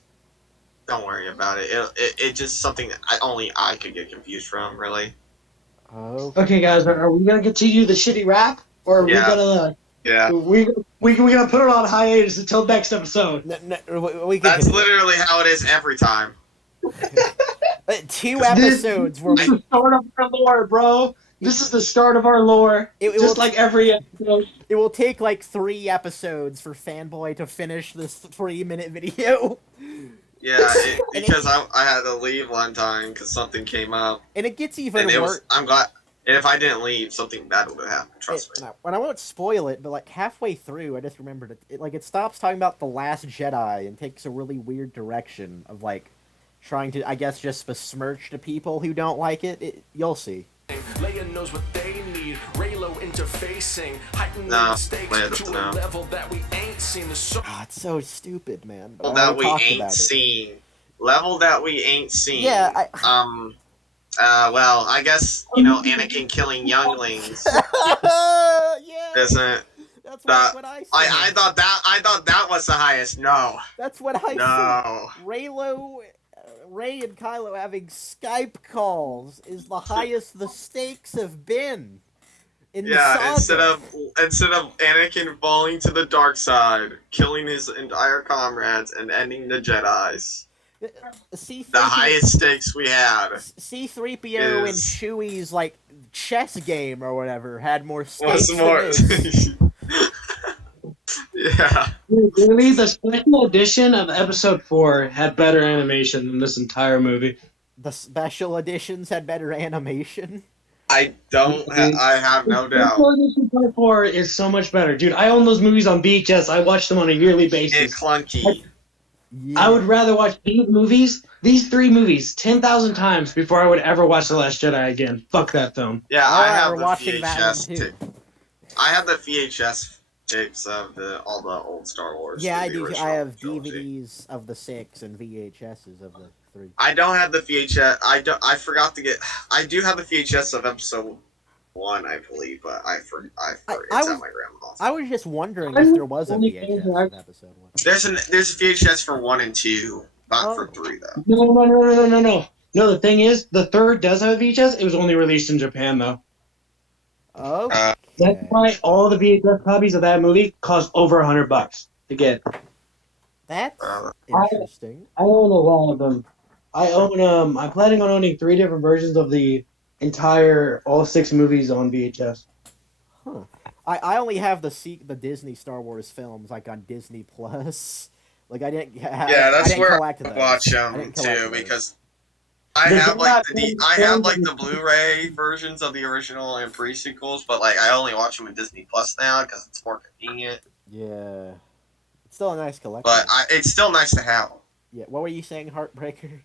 Don't worry about it. It just something that only I could get confused from, really. Oh. Okay, guys, are we gonna continue the shitty rap, or are we gonna? Yeah. We gonna put it on hiatus until next episode. We can. That's literally how it is every time. 2 episodes where This is the start of our lore, bro. This is the start of our lore. Just like every episode. It will take like 3 episodes for Fanboy to finish this 3-minute video. Yeah, because I had to leave one time because something came up, And it gets even and it worse. was. I'm glad. And if I didn't leave, something bad would have happened. Trust me. And I won't spoil it, but like halfway through, I just remembered it stops talking about the Last Jedi and takes a really weird direction of like trying to, I guess, just besmirch the people who don't like it. You'll see. Leia knows what they need. Raylo interfacing, heightening No, the stakes Leia to doesn't a know. level that we ain't seen. The Oh, it's so stupid, man. But Level I that already we talked ain't about it. seen. Level that we ain't seen. Yeah, Well, I guess Anakin killing younglings Yeah, isn't. that's That what I said. I thought that was the highest. No. That's what I No. said. Ray and Kylo having Skype calls is the highest the stakes have been in the Yeah, saga. instead of Anakin falling to the dark side, killing his entire comrades, and ending the Jedi's, C-3PO, the highest stakes we had C-3PO and is- Chewie's like chess game or whatever had more was stakes more. than this. Yeah. Really, the special edition of Episode 4 had better animation than this entire movie. The special editions had better animation. I have no doubt. Special edition Part 4 is so much better, dude. I own those movies on VHS. I watch them on a yearly It's basis. clunky. Yeah. I would rather watch these 3 movies, 10,000 times before I would ever watch The Last Jedi again. Fuck that film. Yeah, All I right, have we're the watching that VHS one too. I have the VHS tapes of all the old Star Wars. Yeah, I the do. original I have trilogy. DVDs of the 6 and VHSs of the 3. I don't have the VHS. I forgot to get. I do have the VHS of Episode 1, I believe, but I forgot. It's at my grandma's. I was just wondering if there was a VHS of episode 1. There's a VHS for 1 and 2, not for 3 though. No. No, the thing is, the 3rd does have a VHS. It was only released in Japan, though. Okay. That's why all the VHS copies of that movie cost over $100 to get. That's interesting. I own a lot of them. I'm planning on owning 3 different versions of the entire all 6 movies on VHS. Huh. I only have the Disney Star Wars films like on Disney Plus. Like I didn't. That's where collect I those. watch I them didn't collect too those. because I have the Blu-ray versions of the original and pre-sequels, but like I only watch them in Disney Plus now because it's more convenient. Yeah, it's still a nice collection. But it's still nice to have. Yeah, what were you saying, Heartbreaker?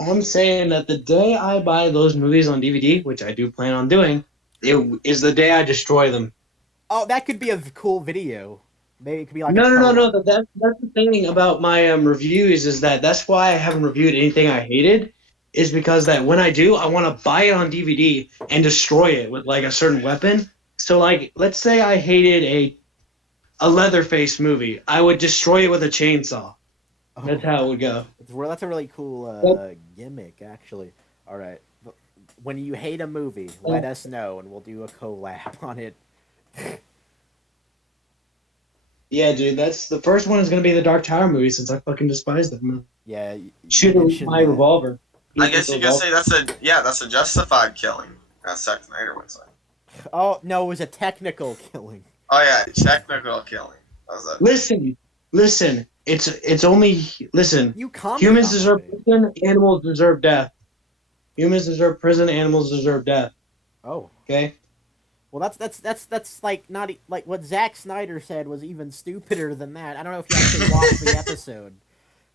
I'm saying that the day I buy those movies on DVD, which I do plan on doing, it is the day I destroy them. Oh, that could be a cool video. Maybe it could be like No. That's the thing about my reviews is that's why I haven't reviewed anything I hated, is because that when I do, I want to buy it on DVD and destroy it with like a certain weapon. So like, let's say I hated a Leatherface movie, I would destroy it with a chainsaw. That's how it would go. That's a really cool gimmick, actually. All right, when you hate a movie, let us know and we'll do a collab on it. Yeah, dude, that's the first one is gonna be the Dark Tower movie since I fucking despise that movie. Yeah, Shoot it with my revolver. I guess you could say that's a justified killing. As Zack Snyder would say. Oh no, it was a technical killing. Oh yeah, technical killing. Listen. It's only listen. You comment Humans on deserve it. prison. Animals deserve death. Humans deserve prison. Animals deserve death. Oh. Okay. Well, that's like not like what Zack Snyder said was even stupider than that. I don't know if you actually watched the episode,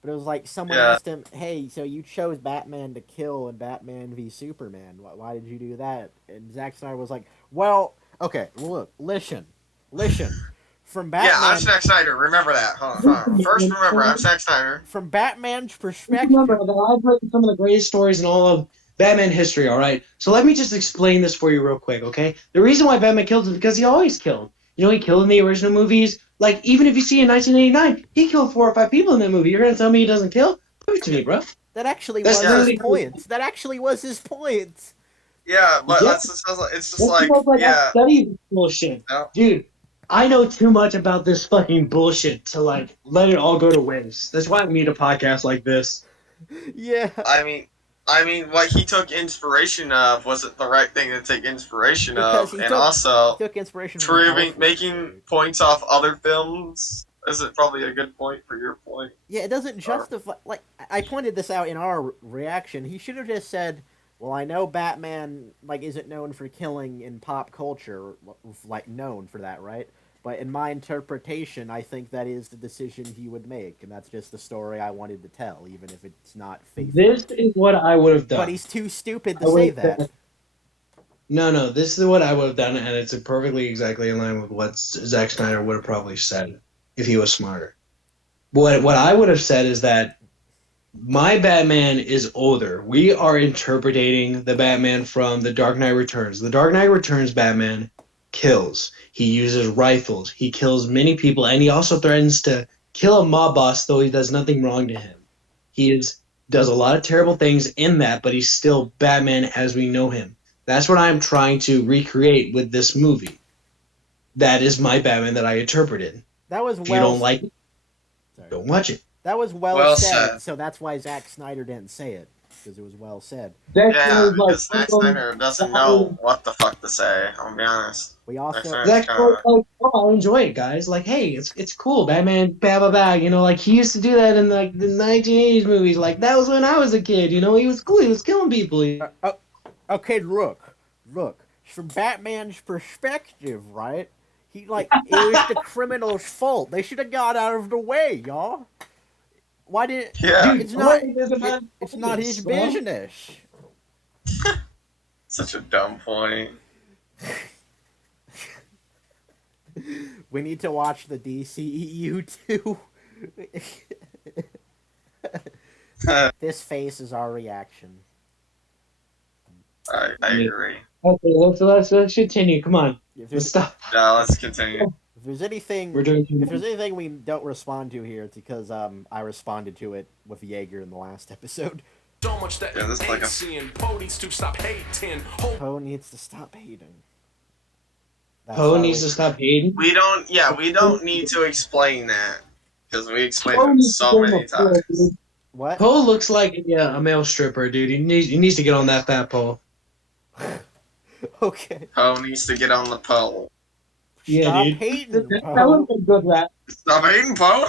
but it was like someone asked him, "Hey, so you chose Batman to kill in Batman v Superman? Why did you do that?" And Zack Snyder was like, "Well, okay, look, listen, from Batman." Yeah, I'm Zack Snyder. Remember that. Hold on. First, remember I'm Zack Snyder. From Batman's perspective. Remember that I've written some of the greatest stories in all of Batman history, all right? So let me just explain this for you real quick, okay? The reason why Batman killed is because he always killed. You know, he killed in the original movies. Like, even if you see in 1989, he killed 4 or 5 people in that movie. You're going to tell me he doesn't kill? Prove it to me, bro. That actually was his point. That actually was his point. Yeah, but it's just like I study this bullshit. No. Dude, I know too much about this fucking bullshit to, like, let it all go to waste. That's why we need a podcast like this. Yeah. I mean, what he took inspiration of wasn't the right thing to take inspiration of, and also took inspiration from making points off other films This is probably a good point for your point. Yeah, it doesn't justify. Like I pointed this out in our reaction. He should have just said, "Well, I know Batman like isn't known for killing in pop culture, like known for that, right? But in my interpretation, I think that is the decision he would make, and that's just the story I wanted to tell, even if it's not faithful." This is what I would have done. But he's too stupid I to say would've that. said- No, this is what I would have done, and it's perfectly exactly in line with what Zack Snyder would have probably said if he was smarter. What I would have said is that my Batman is older. We are interpreting the Batman from The Dark Knight Returns. The Dark Knight Returns Batman kills. He uses rifles. He kills many people, and he also threatens to kill a mob boss, though he does nothing wrong to him. Does a lot of terrible things in that, but he's still Batman as we know him. That's what I'm trying to recreate with this movie. That is my Batman that I interpreted. That was If you don't like it, Sorry. don't watch it. That was Well said, said. so that's why Zack Snyder didn't say it, because it was well said. Zack Yeah, Snyder's like, because Zack Snyder doesn't know what the fuck to say. I'll be honest. We also Zack Snyder's like, oh, I'll enjoy it, guys. Like, hey, it's cool, Batman, blah blah blah. You know, like he used to do that in like the 1980s movies. Like that was when I was a kid. You know, he was cool. He was killing people. okay, look, from Batman's perspective, right? He it was the criminal's fault. They should have got out of the way, y'all. Why didn't? Yeah. It's not. Dude, It's not his business. Such a dumb point. We need to watch the DCEU too. This face is our reaction. I agree. Okay, let's continue. Come on, If let's there's, stop. Yeah, let's continue. if there's anything, We're doing. if there's anything we don't respond to here, it's because I responded to it with Jaeger in the last episode. So much that Yeah, this is ain't like a- seeing. Poe needs to stop hating. Hold Poe needs to stop hating. That's Poe why needs to stop hating. We don't need to explain that because we explained Poe it needs to so go many on the floor, times. dude. What? Poe looks like a male stripper, dude. He needs to get on that fat pole. Okay. Poe needs to get on the pole. Yeah, Stop dude. hating, That Poe. was a good rap. Stop hating, Poe.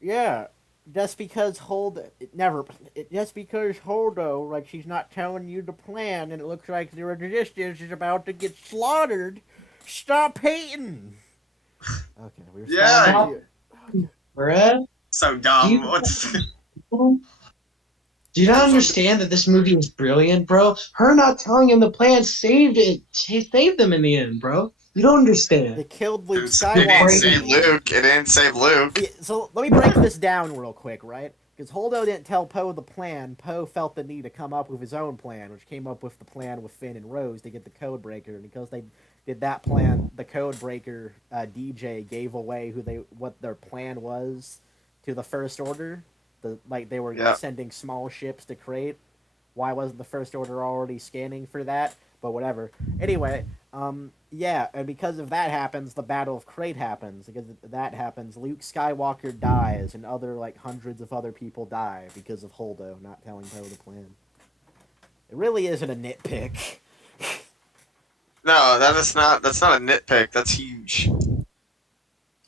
Yeah. Just because just because Holdo, like, she's not telling you the plan and it looks like the resistance is about to get slaughtered, stop hating! Okay, we're Yeah. Bruh. So dumb. Do you- What's Do you not understand that this movie was brilliant, bro? Her not telling him the plan saved it. She saved them in the end, bro. You don't understand. It killed Luke it didn't save Skywalker. Luke. It didn't save Luke. Yeah, so let me break this down real quick, right? Because Holdo didn't tell Poe the plan. Poe felt the need to come up with his own plan, which came up with the plan with Finn and Rose to get the code breaker. And because they did that plan, the code breaker DJ gave away what their plan was to the First Order. They were Yeah. sending small ships to Crate. Why wasn't the First Order already scanning for that? But whatever. Anyway, yeah, and because of that happens, the Battle of Crate happens. Because that happens, Luke Skywalker dies, and hundreds of other people die because of Holdo not telling Poe the plan. It really isn't a nitpick. No, that's not a nitpick. That's huge.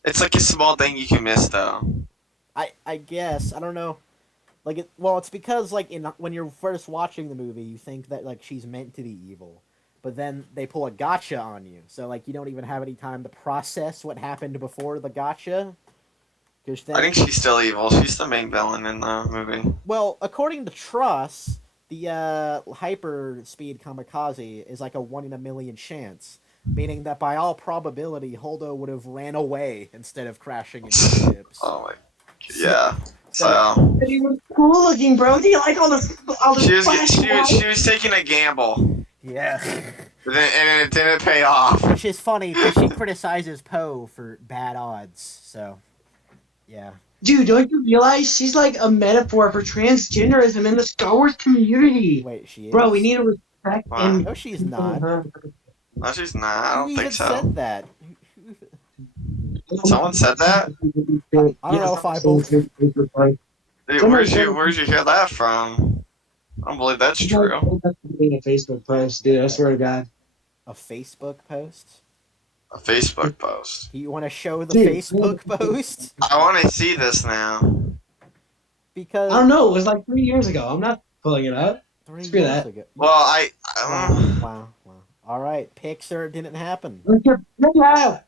It's like a small thing you can miss, though. I guess, I don't know. It's because when you're first watching the movie, you think that she's meant to be evil, but then they pull a gotcha on you, so you don't even have any time to process what happened before the gotcha. I think she's still evil. She's the main villain in the movie. Well, according to Truss, the hyper speed kamikaze is like a 1 in a million chance, meaning that by all probability, Holdo would have ran away instead of crashing into the ships. Oh my. Yeah. So But he was cool looking, bro. Do you like all the she flashy was taking a gamble, Yeah. and it didn't pay off. Which is funny because she criticizes Poe for bad odds. So, yeah. Dude, don't you realize she's like a metaphor for transgenderism in the Star Wars community? Wait, she is. Bro, we need to respect Wow. and No, she's not. No, she's not. I Who don't even think so. said that? Someone said that? I don't know if I believe. Dude, where'd you hear that from? I don't believe that's true. A Facebook post, dude. I swear to God. A Facebook post? A Facebook post. You want to show the Dude, Facebook post? I want to see this now. Because I don't know. It was like 3 years ago. I'm not pulling it up. 3 Screw years that. ago. Well, Wow. All right, Pixar didn't happen. Let's get out.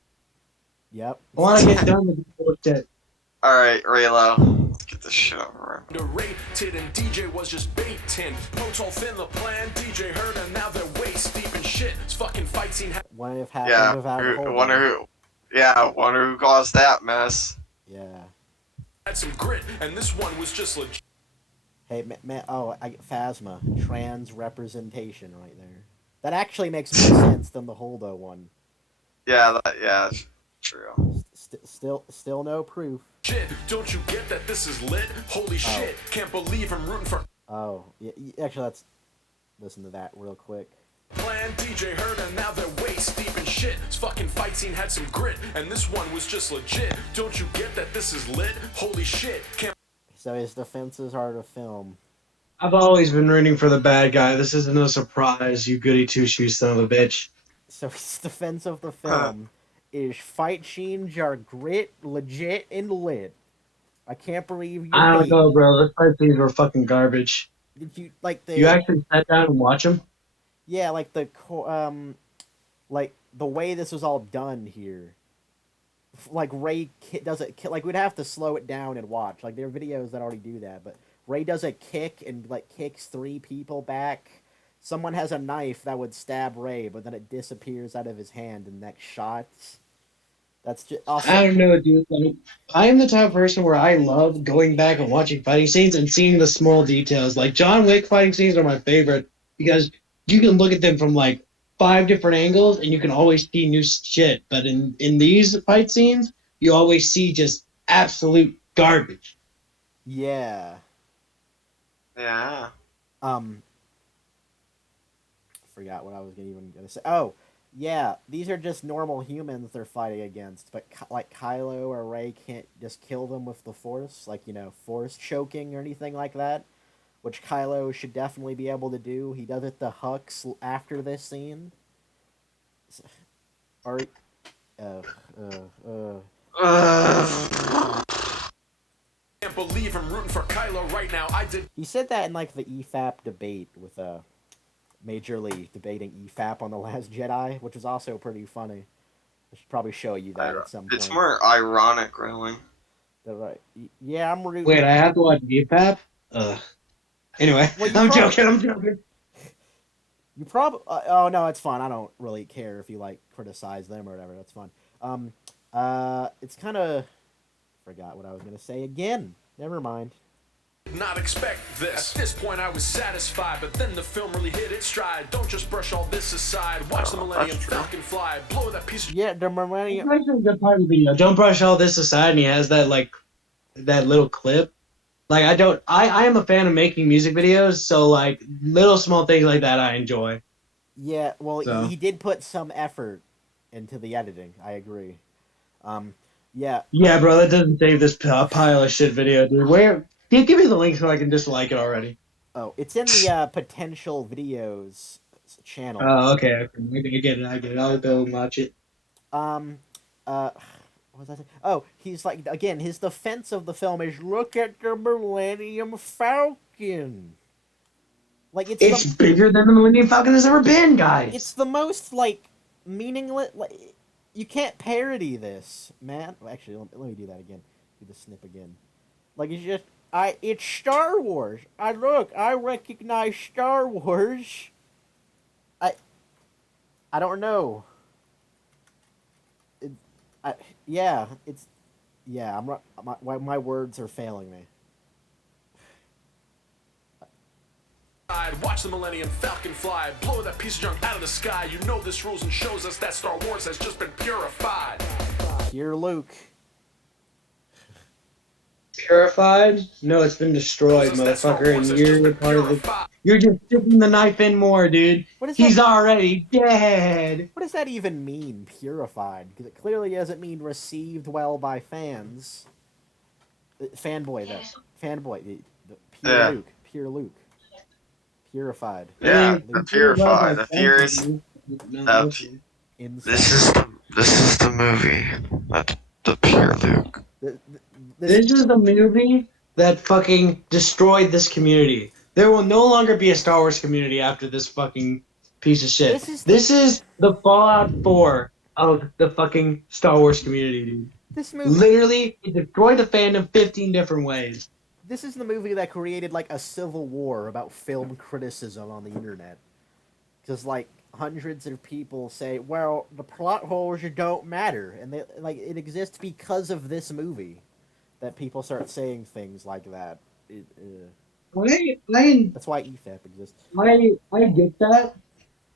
Yep. I want to get done with this bullshit. all right, Raylo, let's get this shit over. Underrated and DJ was just baiting. Notes all thin the plan. DJ heard and now they're waist deep in shit. It's fucking fight scene. Wouldn't have happened Yeah, without Holden. wonder who caused that mess. Yeah. Had some grit, and this one was just legit. Hey, Phasma, trans representation right there. That actually makes more sense than the Holdo one. Yeah, true. Still no proof. Shit, don't you get that this is lit? Holy shit, can't believe I'm rooting for Oh, yeah, actually, let's listen to that real quick. plan. DJ heard and now they're waist deep in shit. This fucking fight scene had some grit, and this one was just legit. Don't you get that this is lit? Holy shit, can't. So his defenses are to film. I've always been rooting for the bad guy. This isn't no surprise, you goody two-shoes son of a bitch. So his defense of the film is fight scenes are grit, legit, and lit. I can't believe you. I don't hate know, me. bro. Those fight scenes were fucking garbage. Did you like the? You actually sat down and watch them? Yeah, like like the way this was all done here. Like Ray does it, like we'd have to slow it down and watch. Like there are videos that already do that, but Ray does a kick and like kicks 3 people back. Someone has a knife that would stab Ray, but then it disappears out of his hand in the next shots. That's just awesome. I don't know, dude. Like, I am the type of person where I love going back and watching fighting scenes and seeing the small details. Like John Wick fighting scenes are my favorite because you can look at them from like 5 different angles and you can always see new shit. But in these fight scenes, you always see just absolute garbage. Yeah. Yeah. Forgot what I was gonna say. Oh, yeah, these are just normal humans they're fighting against, but like Kylo or Rey can't just kill them with the Force, like, Force choking or anything like that, which Kylo should definitely be able to do. He does it to Hux after this scene. Or, Can't believe I'm rooting for Kylo right now. I did. He said that in like the Efap debate with Major Lee debating Efap on The Last Jedi, which was also pretty funny. I should probably show you that at some point. It's more ironic, really. Right. Yeah, I'm rooting. Wait, I have to watch EFAP? Anyway, Well, I'm joking. You probably. Oh no, it's fine. I don't really care if you like criticize them or whatever. That's fine. It's kind of. Forgot what I was gonna say again. Never mind. Not expect this. At this point, I was satisfied, but then the film really hit its stride. Don't just brush all this aside. Watch the Millennium Falcon fly. Blow that piece of. Yeah, the Millennium. That's a good part of the video. Don't brush all this aside, and he has that that little clip. Like I am a fan of making music videos, so like little small things like that I enjoy. Yeah, well, So. he did put some effort into the editing. I agree. Yeah. Yeah, bro, that doesn't save this pile of shit video, dude. Where? Give me the link so I can just like it already. Oh, it's in the potential videos channel. Oh, okay. I get it. I'll go and watch it. What was I saying? Oh, he's like, again, his defense of the film is, look at the Millennium Falcon. Like, It's bigger than the Millennium Falcon has ever been, guys. It's the most, like, meaningless, like, you can't parody this, man. Well, actually, let me do that again. Do the snip again. Like, it's just, it's Star Wars. I recognize Star Wars. I don't know. My words are failing me. Watch the Millennium Falcon fly. Blow that piece of junk out of the sky. You know this rules and shows us that Star Wars has just been purified. Pure Luke. Purified? No, it's been destroyed, motherfucker, and you're part of the... You're just sticking the knife in more, dude. He's already dead. What does that even mean, purified? Because it clearly doesn't mean received well by fans. Fanboy, Pure Luke. Purified. Yeah, the purified. The furious. This is This is the movie. That's the pure Luke. This is the movie that fucking destroyed this community. There will no longer be a Star Wars community after this fucking piece of shit. This is the Fallout 4 of the fucking Star Wars community, dude. this movie. Literally, it destroyed the fandom 15 different ways. This is the movie that created like a civil war about film criticism on the internet. Because like hundreds of people say, "Well, the plot holes don't matter," and they, like it exists because of this movie. That people start saying things like that. That's why Efap exists. I get that,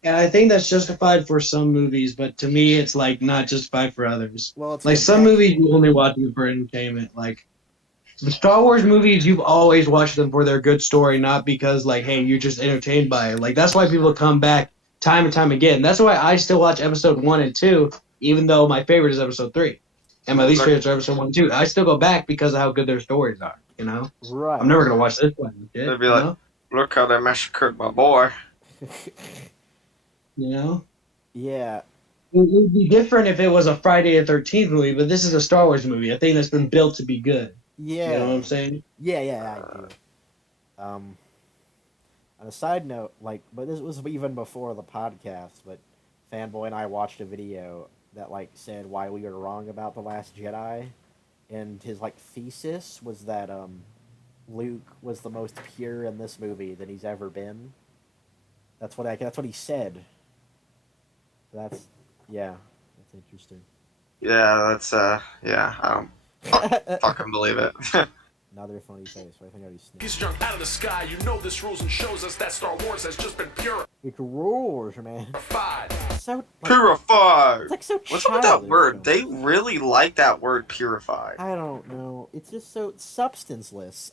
and I think that's justified for some movies, but to me, it's like not justified for others. Well, it's like some movies you only watch them for entertainment. Like the Star Wars movies, you've always watched them for their good story, not because like, hey, you're just entertained by it. Like that's why people come back time and time again. That's why I still watch episode 1 and 2, even though my favorite is episode 3. And my least favorite is episode 1 and 2. I still go back because of how good their stories are, you know? Right. I'm never going to watch this one. They'd be like, look how they massacred my boy. You know? Yeah. It would be different if it was a Friday the 13th movie, but this is a Star Wars movie, a thing that's been built to be good. Yeah. You know what I'm saying? Yeah, I do. On a side note, like, but this was even before the podcast, but Fanboy and I watched a video that like said why we were wrong about The Last Jedi, and his like thesis was that Luke was the most pure in this movie than he's ever been. That's what he said. That's interesting. Yeah, I don't fucking believe it. Another funny face. I think I already sneezed. He's drunk out of the sky. You know this rules and shows us that Star Wars has just been purified. It rules, man. So like, Purified. It's like so What's up with that childish, word? though. They really like that word purified. I don't know. It's just so substanceless.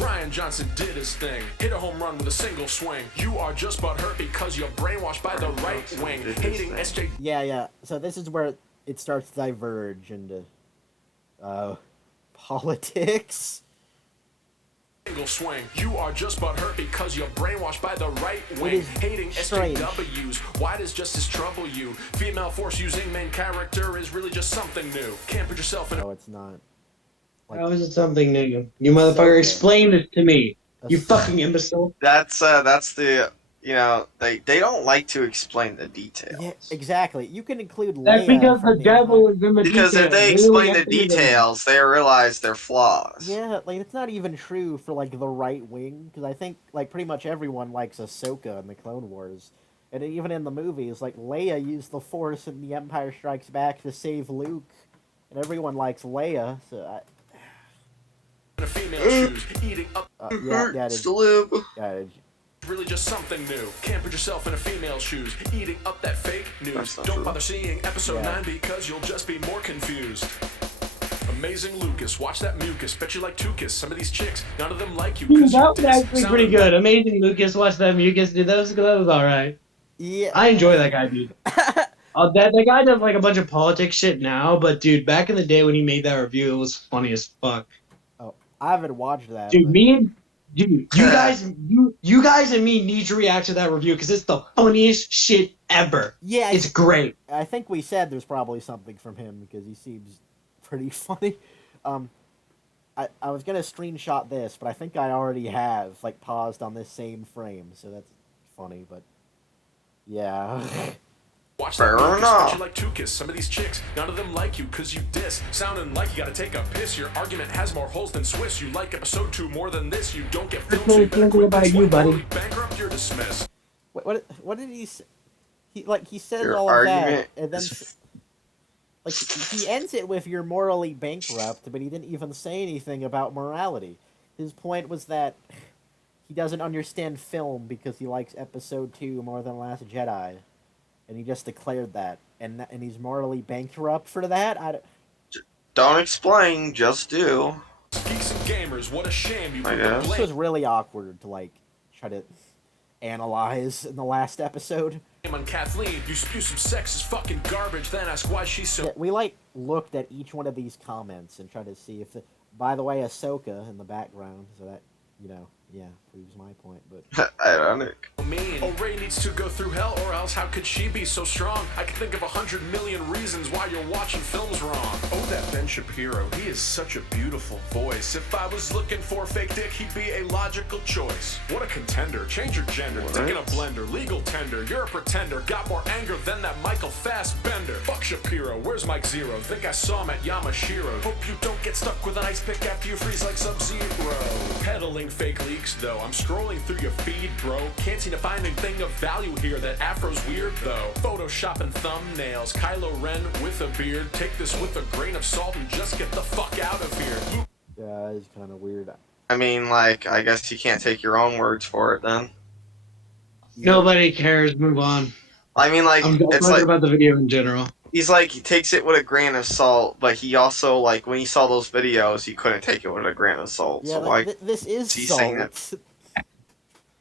Ryan Johnson did his thing. Hit a home run with a single swing. You are just butthurt because you're brainwashed by the right wing. Hating SJ. Yeah. So this is where it starts to diverge into politics. Single swing. You are just butthurt because you're brainwashed by the right wing. Hating strange. SJWs. Why does justice trouble you? Female force using main character is really just something new. Can't put yourself in. No, it's not. Like, How is it something new? You motherfucker, explain this to me. You fucking imbecile. That's the, they don't like to explain the details. Yeah, exactly. You can include Leia. That's because the devil is in the details. Because if they explain the details, they realize their flaws. Yeah, like it's not even true for like the right wing, because I think like pretty much everyone likes Ahsoka in the Clone Wars, and even in the movies, like Leia used the Force in The Empire Strikes Back to save Luke, and everyone likes Leia. So a female shoes, eating up. Really just something new. Can't put yourself in a female's shoes. Eating up that fake news. Don't bother seeing episode 9 because you'll just be more confused. Amazing Lucas, watch that mucus. Bet you like Tucus. Some of these chicks, none of them like you. Dude, that was actually pretty good. Amazing Lucas, watch that mucus. Dude, that was alright. Yeah. I enjoy that guy, dude. That guy does like a bunch of politics shit now, but dude, back in the day when he made that review, it was funny as fuck. Oh, I haven't watched that. Dude, you guys and me need to react to that review because it's the funniest shit ever. Yeah, it's great. I think we said there's probably something from him because he seems pretty funny. I was gonna screenshot this, but I think I already have like paused on this same frame, so that's funny. But yeah. Watch that Lucas, you like Tucus. Some of these chicks, none of them like you cause you diss. Sounding like you gotta take a piss. Your argument has more holes than Swiss. You like episode 2 more than this. You don't get filmed, so you better quit this one. Bankrupt, you're dismissed. What did he say? He says your all of that, and then like he ends it with "you're morally bankrupt," but he didn't even say anything about morality. His point was that he doesn't understand film because he likes episode 2 more than Last Jedi. And he just declared that, and he's morally bankrupt for that. Don't explain, just do. Geeks and gamers, what a shame you. I guess. This was really awkward to like try to analyze in the last episode. On Kathleen, you spew some sexist fucking garbage, then ask why she's so. Yeah, we like looked at each one of these comments and tried to see if. By the way, Ahsoka in the background, so that yeah, proves my point. But Ironic. Mean. Oh, Ray needs to go through hell, or else how could she be so strong? I can think of 100 million reasons why you're watching films wrong. Oh, that Ben Shapiro, he is such a beautiful voice. If I was looking for a fake dick, he'd be a logical choice. What a contender, change your gender, dick in a blender, legal tender, you're a pretender, got more anger than that Michael Fassbender. Fuck Shapiro, where's Mike Zero? Think I saw him at Yamashiro. Hope you don't get stuck with an ice pick after you freeze like Sub-Zero. Peddling fake leaks, though, I'm scrolling through your feed, bro. Can't seem to find anything of value here. That afro's weird, though. Photoshopping thumbnails. Kylo Ren with a beard. Take this with a grain of salt and just get the fuck out of here. yeah, it's kind of weird. I mean, like, I guess you can't take your own words for it then. Nobody cares. Move on. I mean, like, I'm it's talking like about the video in general. he's like he takes it with a grain of salt, but he also like when he saw those videos, he couldn't take it with a grain of salt. Yeah, So like, why this is he's saying salt.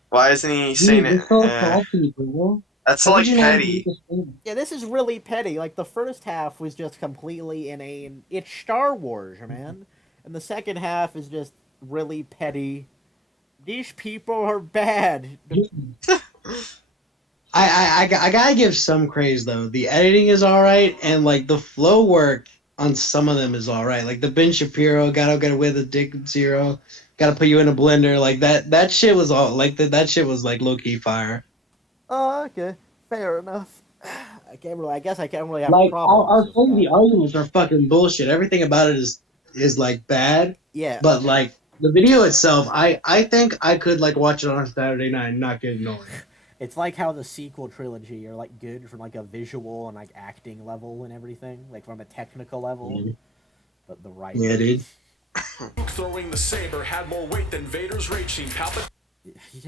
why isn't he saying it? That's How like could you not petty. understand? Yeah, this is really petty. Like, the first half was just completely inane. It's Star Wars, man. And the second half is just really petty. These people are bad. I gotta give some praise though. The editing is all right, and like the flow work on some of them is all right. Like the Ben Shapiro, gotta get away with a dick zero, gotta put you in a blender. Like that shit was all like that shit was like low key fire. Oh, okay. Fair enough. I guess I can't really have Like problems. I'll with say that. the arguments are fucking bullshit. Everything about it is like bad, Yeah. but like the video itself, I think I could like watch it on a Saturday night and not get annoyed. It's like how the sequel trilogy are like good from like a visual and like acting level and everything, like from a technical level. Mhm. But the writing. Yeah, dude. Luke throwing the saber had more weight than Vader's rage scene. He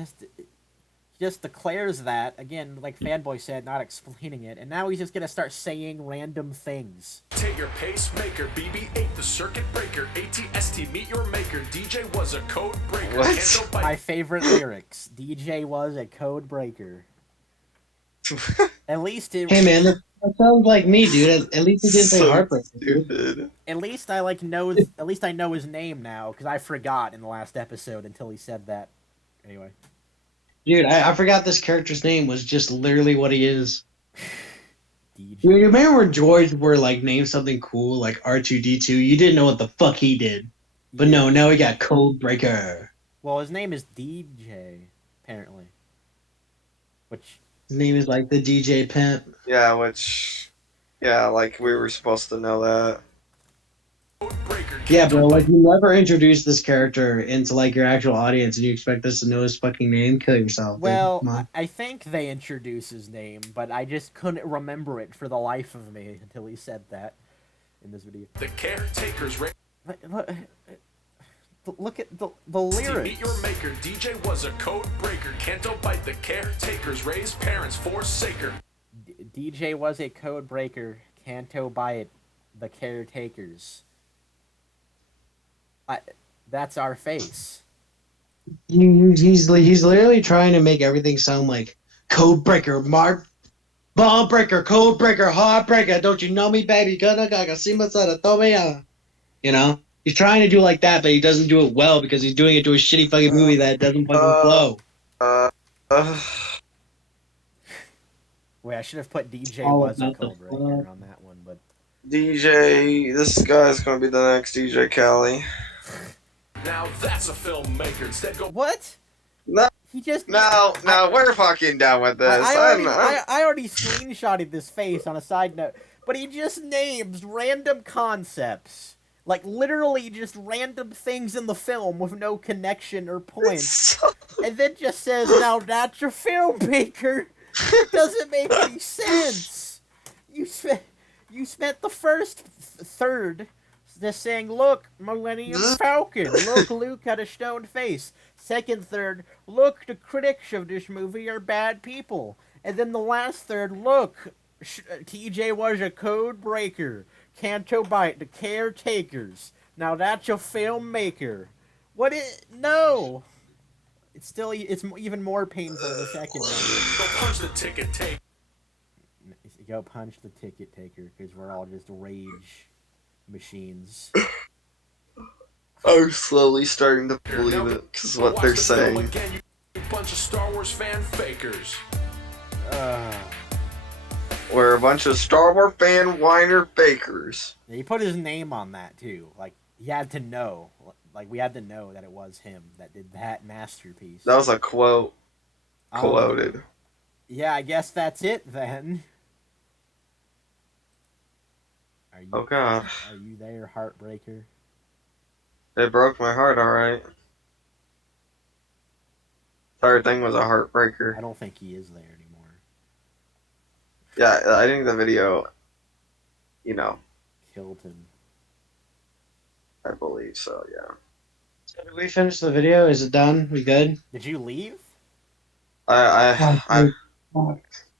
just declares that again, like Fanboy said, not explaining it, and now he's just gonna start saying random things. Take your pacemaker, BB-8 the circuit breaker, ATST meet your maker, DJ was a code breaker. What? Can't go My by- favorite lyrics: DJ was a code breaker. At least it. Hey man, that sounds like me, dude. At least he didn't say So heartbreak. Dude. stupid. At least I like know. At least I know his name now because I forgot in the last episode until he said that. Anyway. Dude, I forgot this character's name was just literally what he is. DJ. You remember when George were like named something cool like R2D2? You didn't know what the fuck he did. But no, now he got Code Breaker. Well, his name is DJ, apparently. Which. His name is like the DJ Pimp. Yeah, like we were supposed to know that. Code breaker. Yeah, bro, like you never introduced this character into like your actual audience and you expect us to know his fucking name? Kill yourself. Dude. Well, Come on. I think they introduced his name, but I just couldn't remember it for the life of me until he said that in this video. The caretaker's rage. Look at the Meet lyrics. your maker, DJ was a code breaker. Can't bite the caretakers, raise parents, forsaker. DJ was a code breaker. Canto by it, the caretakers. That's our face. He's literally trying to make everything sound like Code Breaker, Ball Breaker, Code Breaker, Heart Breaker. Don't you know me, baby? You know? He's trying to do like that, but he doesn't do it well because he's doing it to a shitty fucking movie that doesn't fucking flow. Wait, I should have put DJ Oh, was a not the code breaker on that one, but DJ, this guy's gonna be the next DJ Khaled. Now that's a filmmaker. Instead, go. what? No, He just no, we're fucking done with this. I already screenshotted this face on a side note, but he just names random concepts. Like, literally just random things in the film with no connection or point. And then just says, now that's your filmmaker. It doesn't make any sense. You spent the first third just saying, look, Millennium Falcon. Look, Luke had a stoned face. Second third, look, the critics of this movie are bad people. And then the last third, look, TJ was a code breaker. Canto bite the caretakers. Now that's your filmmaker. No. It's even more painful the second one. Go punch the ticket taker. Go punch the ticket taker because we're all just rage machines. are slowly starting to believe it because what they're saying. Again, you bunch of Star Wars fan fakers. We're a bunch of Star Wars fan whiner fakers. He put his name on that too. Like he had to know. Like we had to know that it was him that did that masterpiece. That was a quote. Quoted. Yeah, I guess that's it then. Are you, Oh gosh. Are you there, Heartbreaker? It broke my heart, alright. Third thing was a heartbreaker. I don't think he is there anymore. Yeah, I think the video, Killed him. I believe so, yeah. So did we finish the video? Is it done? We good? Did you leave? I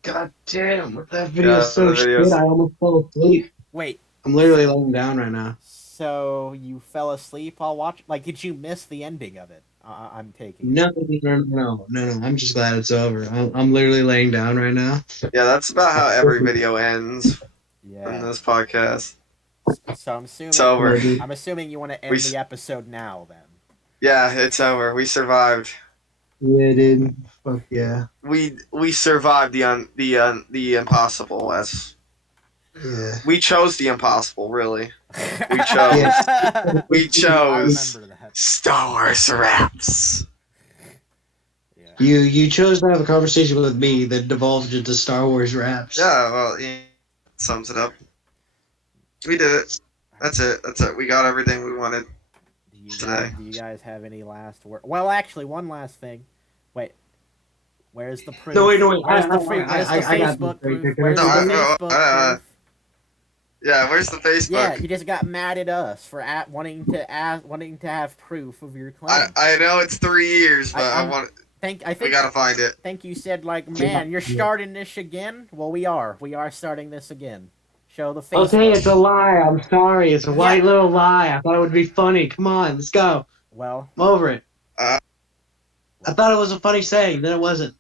God damn, that video is Yeah, so the video's- shit. I almost fell asleep. Wait, I'm literally laying down right now. so you fell asleep while watching? Like, did you miss the ending of it? I'm taking. No. I'm just glad it's over. I'm literally laying down right now. yeah, that's about how every video ends in Yeah. this podcast. So I'm assuming. It's over. I'm assuming you want to end We the episode now then. Yeah, it's over. We survived. Yeah, dude. Fuck yeah. We survived the impossible. Yeah. We chose the impossible, really. We chose. We I chose remember that. Star Wars raps. Yeah. You chose to have a conversation with me that devolved into Star Wars raps. Yeah, well, sums it up. We did it. That's it. We got everything we wanted. Do you guys have any last word? Well, actually, one last thing. Wait. Where's the proof? No, wait. Where's the Facebook proof? Where's the Facebook proof? Yeah, where's the Facebook? Yeah, you just got mad at us for wanting to have proof of your claim. I know it's 3 years, but I think we gotta find it. think you said like, man, you're starting this again. Well, we are starting this again. Show the Facebook. Okay, it's a lie. I'm sorry. It's a white little lie. I thought it would be funny. Come on, let's go. Well, I'm over it. Uh, I thought it was a funny saying, then it wasn't.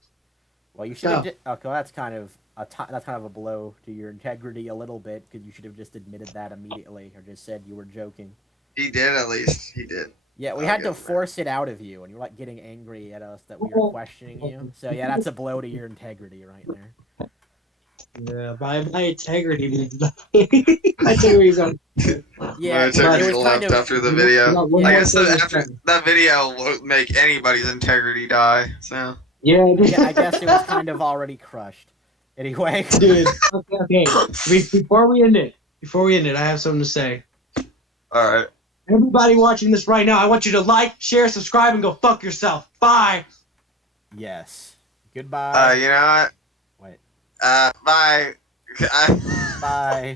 well, you should have. Okay, that's kind of a blow to your integrity a little bit because you should have just admitted that immediately or just said you were joking. He did at least. He did. Yeah, we had to force it out of you, and you're like getting angry at us that we were questioning you. So yeah, that's a blow to your integrity right there. Yeah, my integrity means nothing. My integrity's on. Yeah, My integrity it was left kind of. after the video. Yeah, I guess that video won't make anybody's integrity die. So. Yeah, Yeah, I guess it was kind of already crushed. Anyway. dude. Okay. Before we end it, I have something to say. All right. Everybody watching this right now, I want you to like, share, subscribe, and go fuck yourself. Bye. Yes. Goodbye. You know what? Wait. Bye. Bye.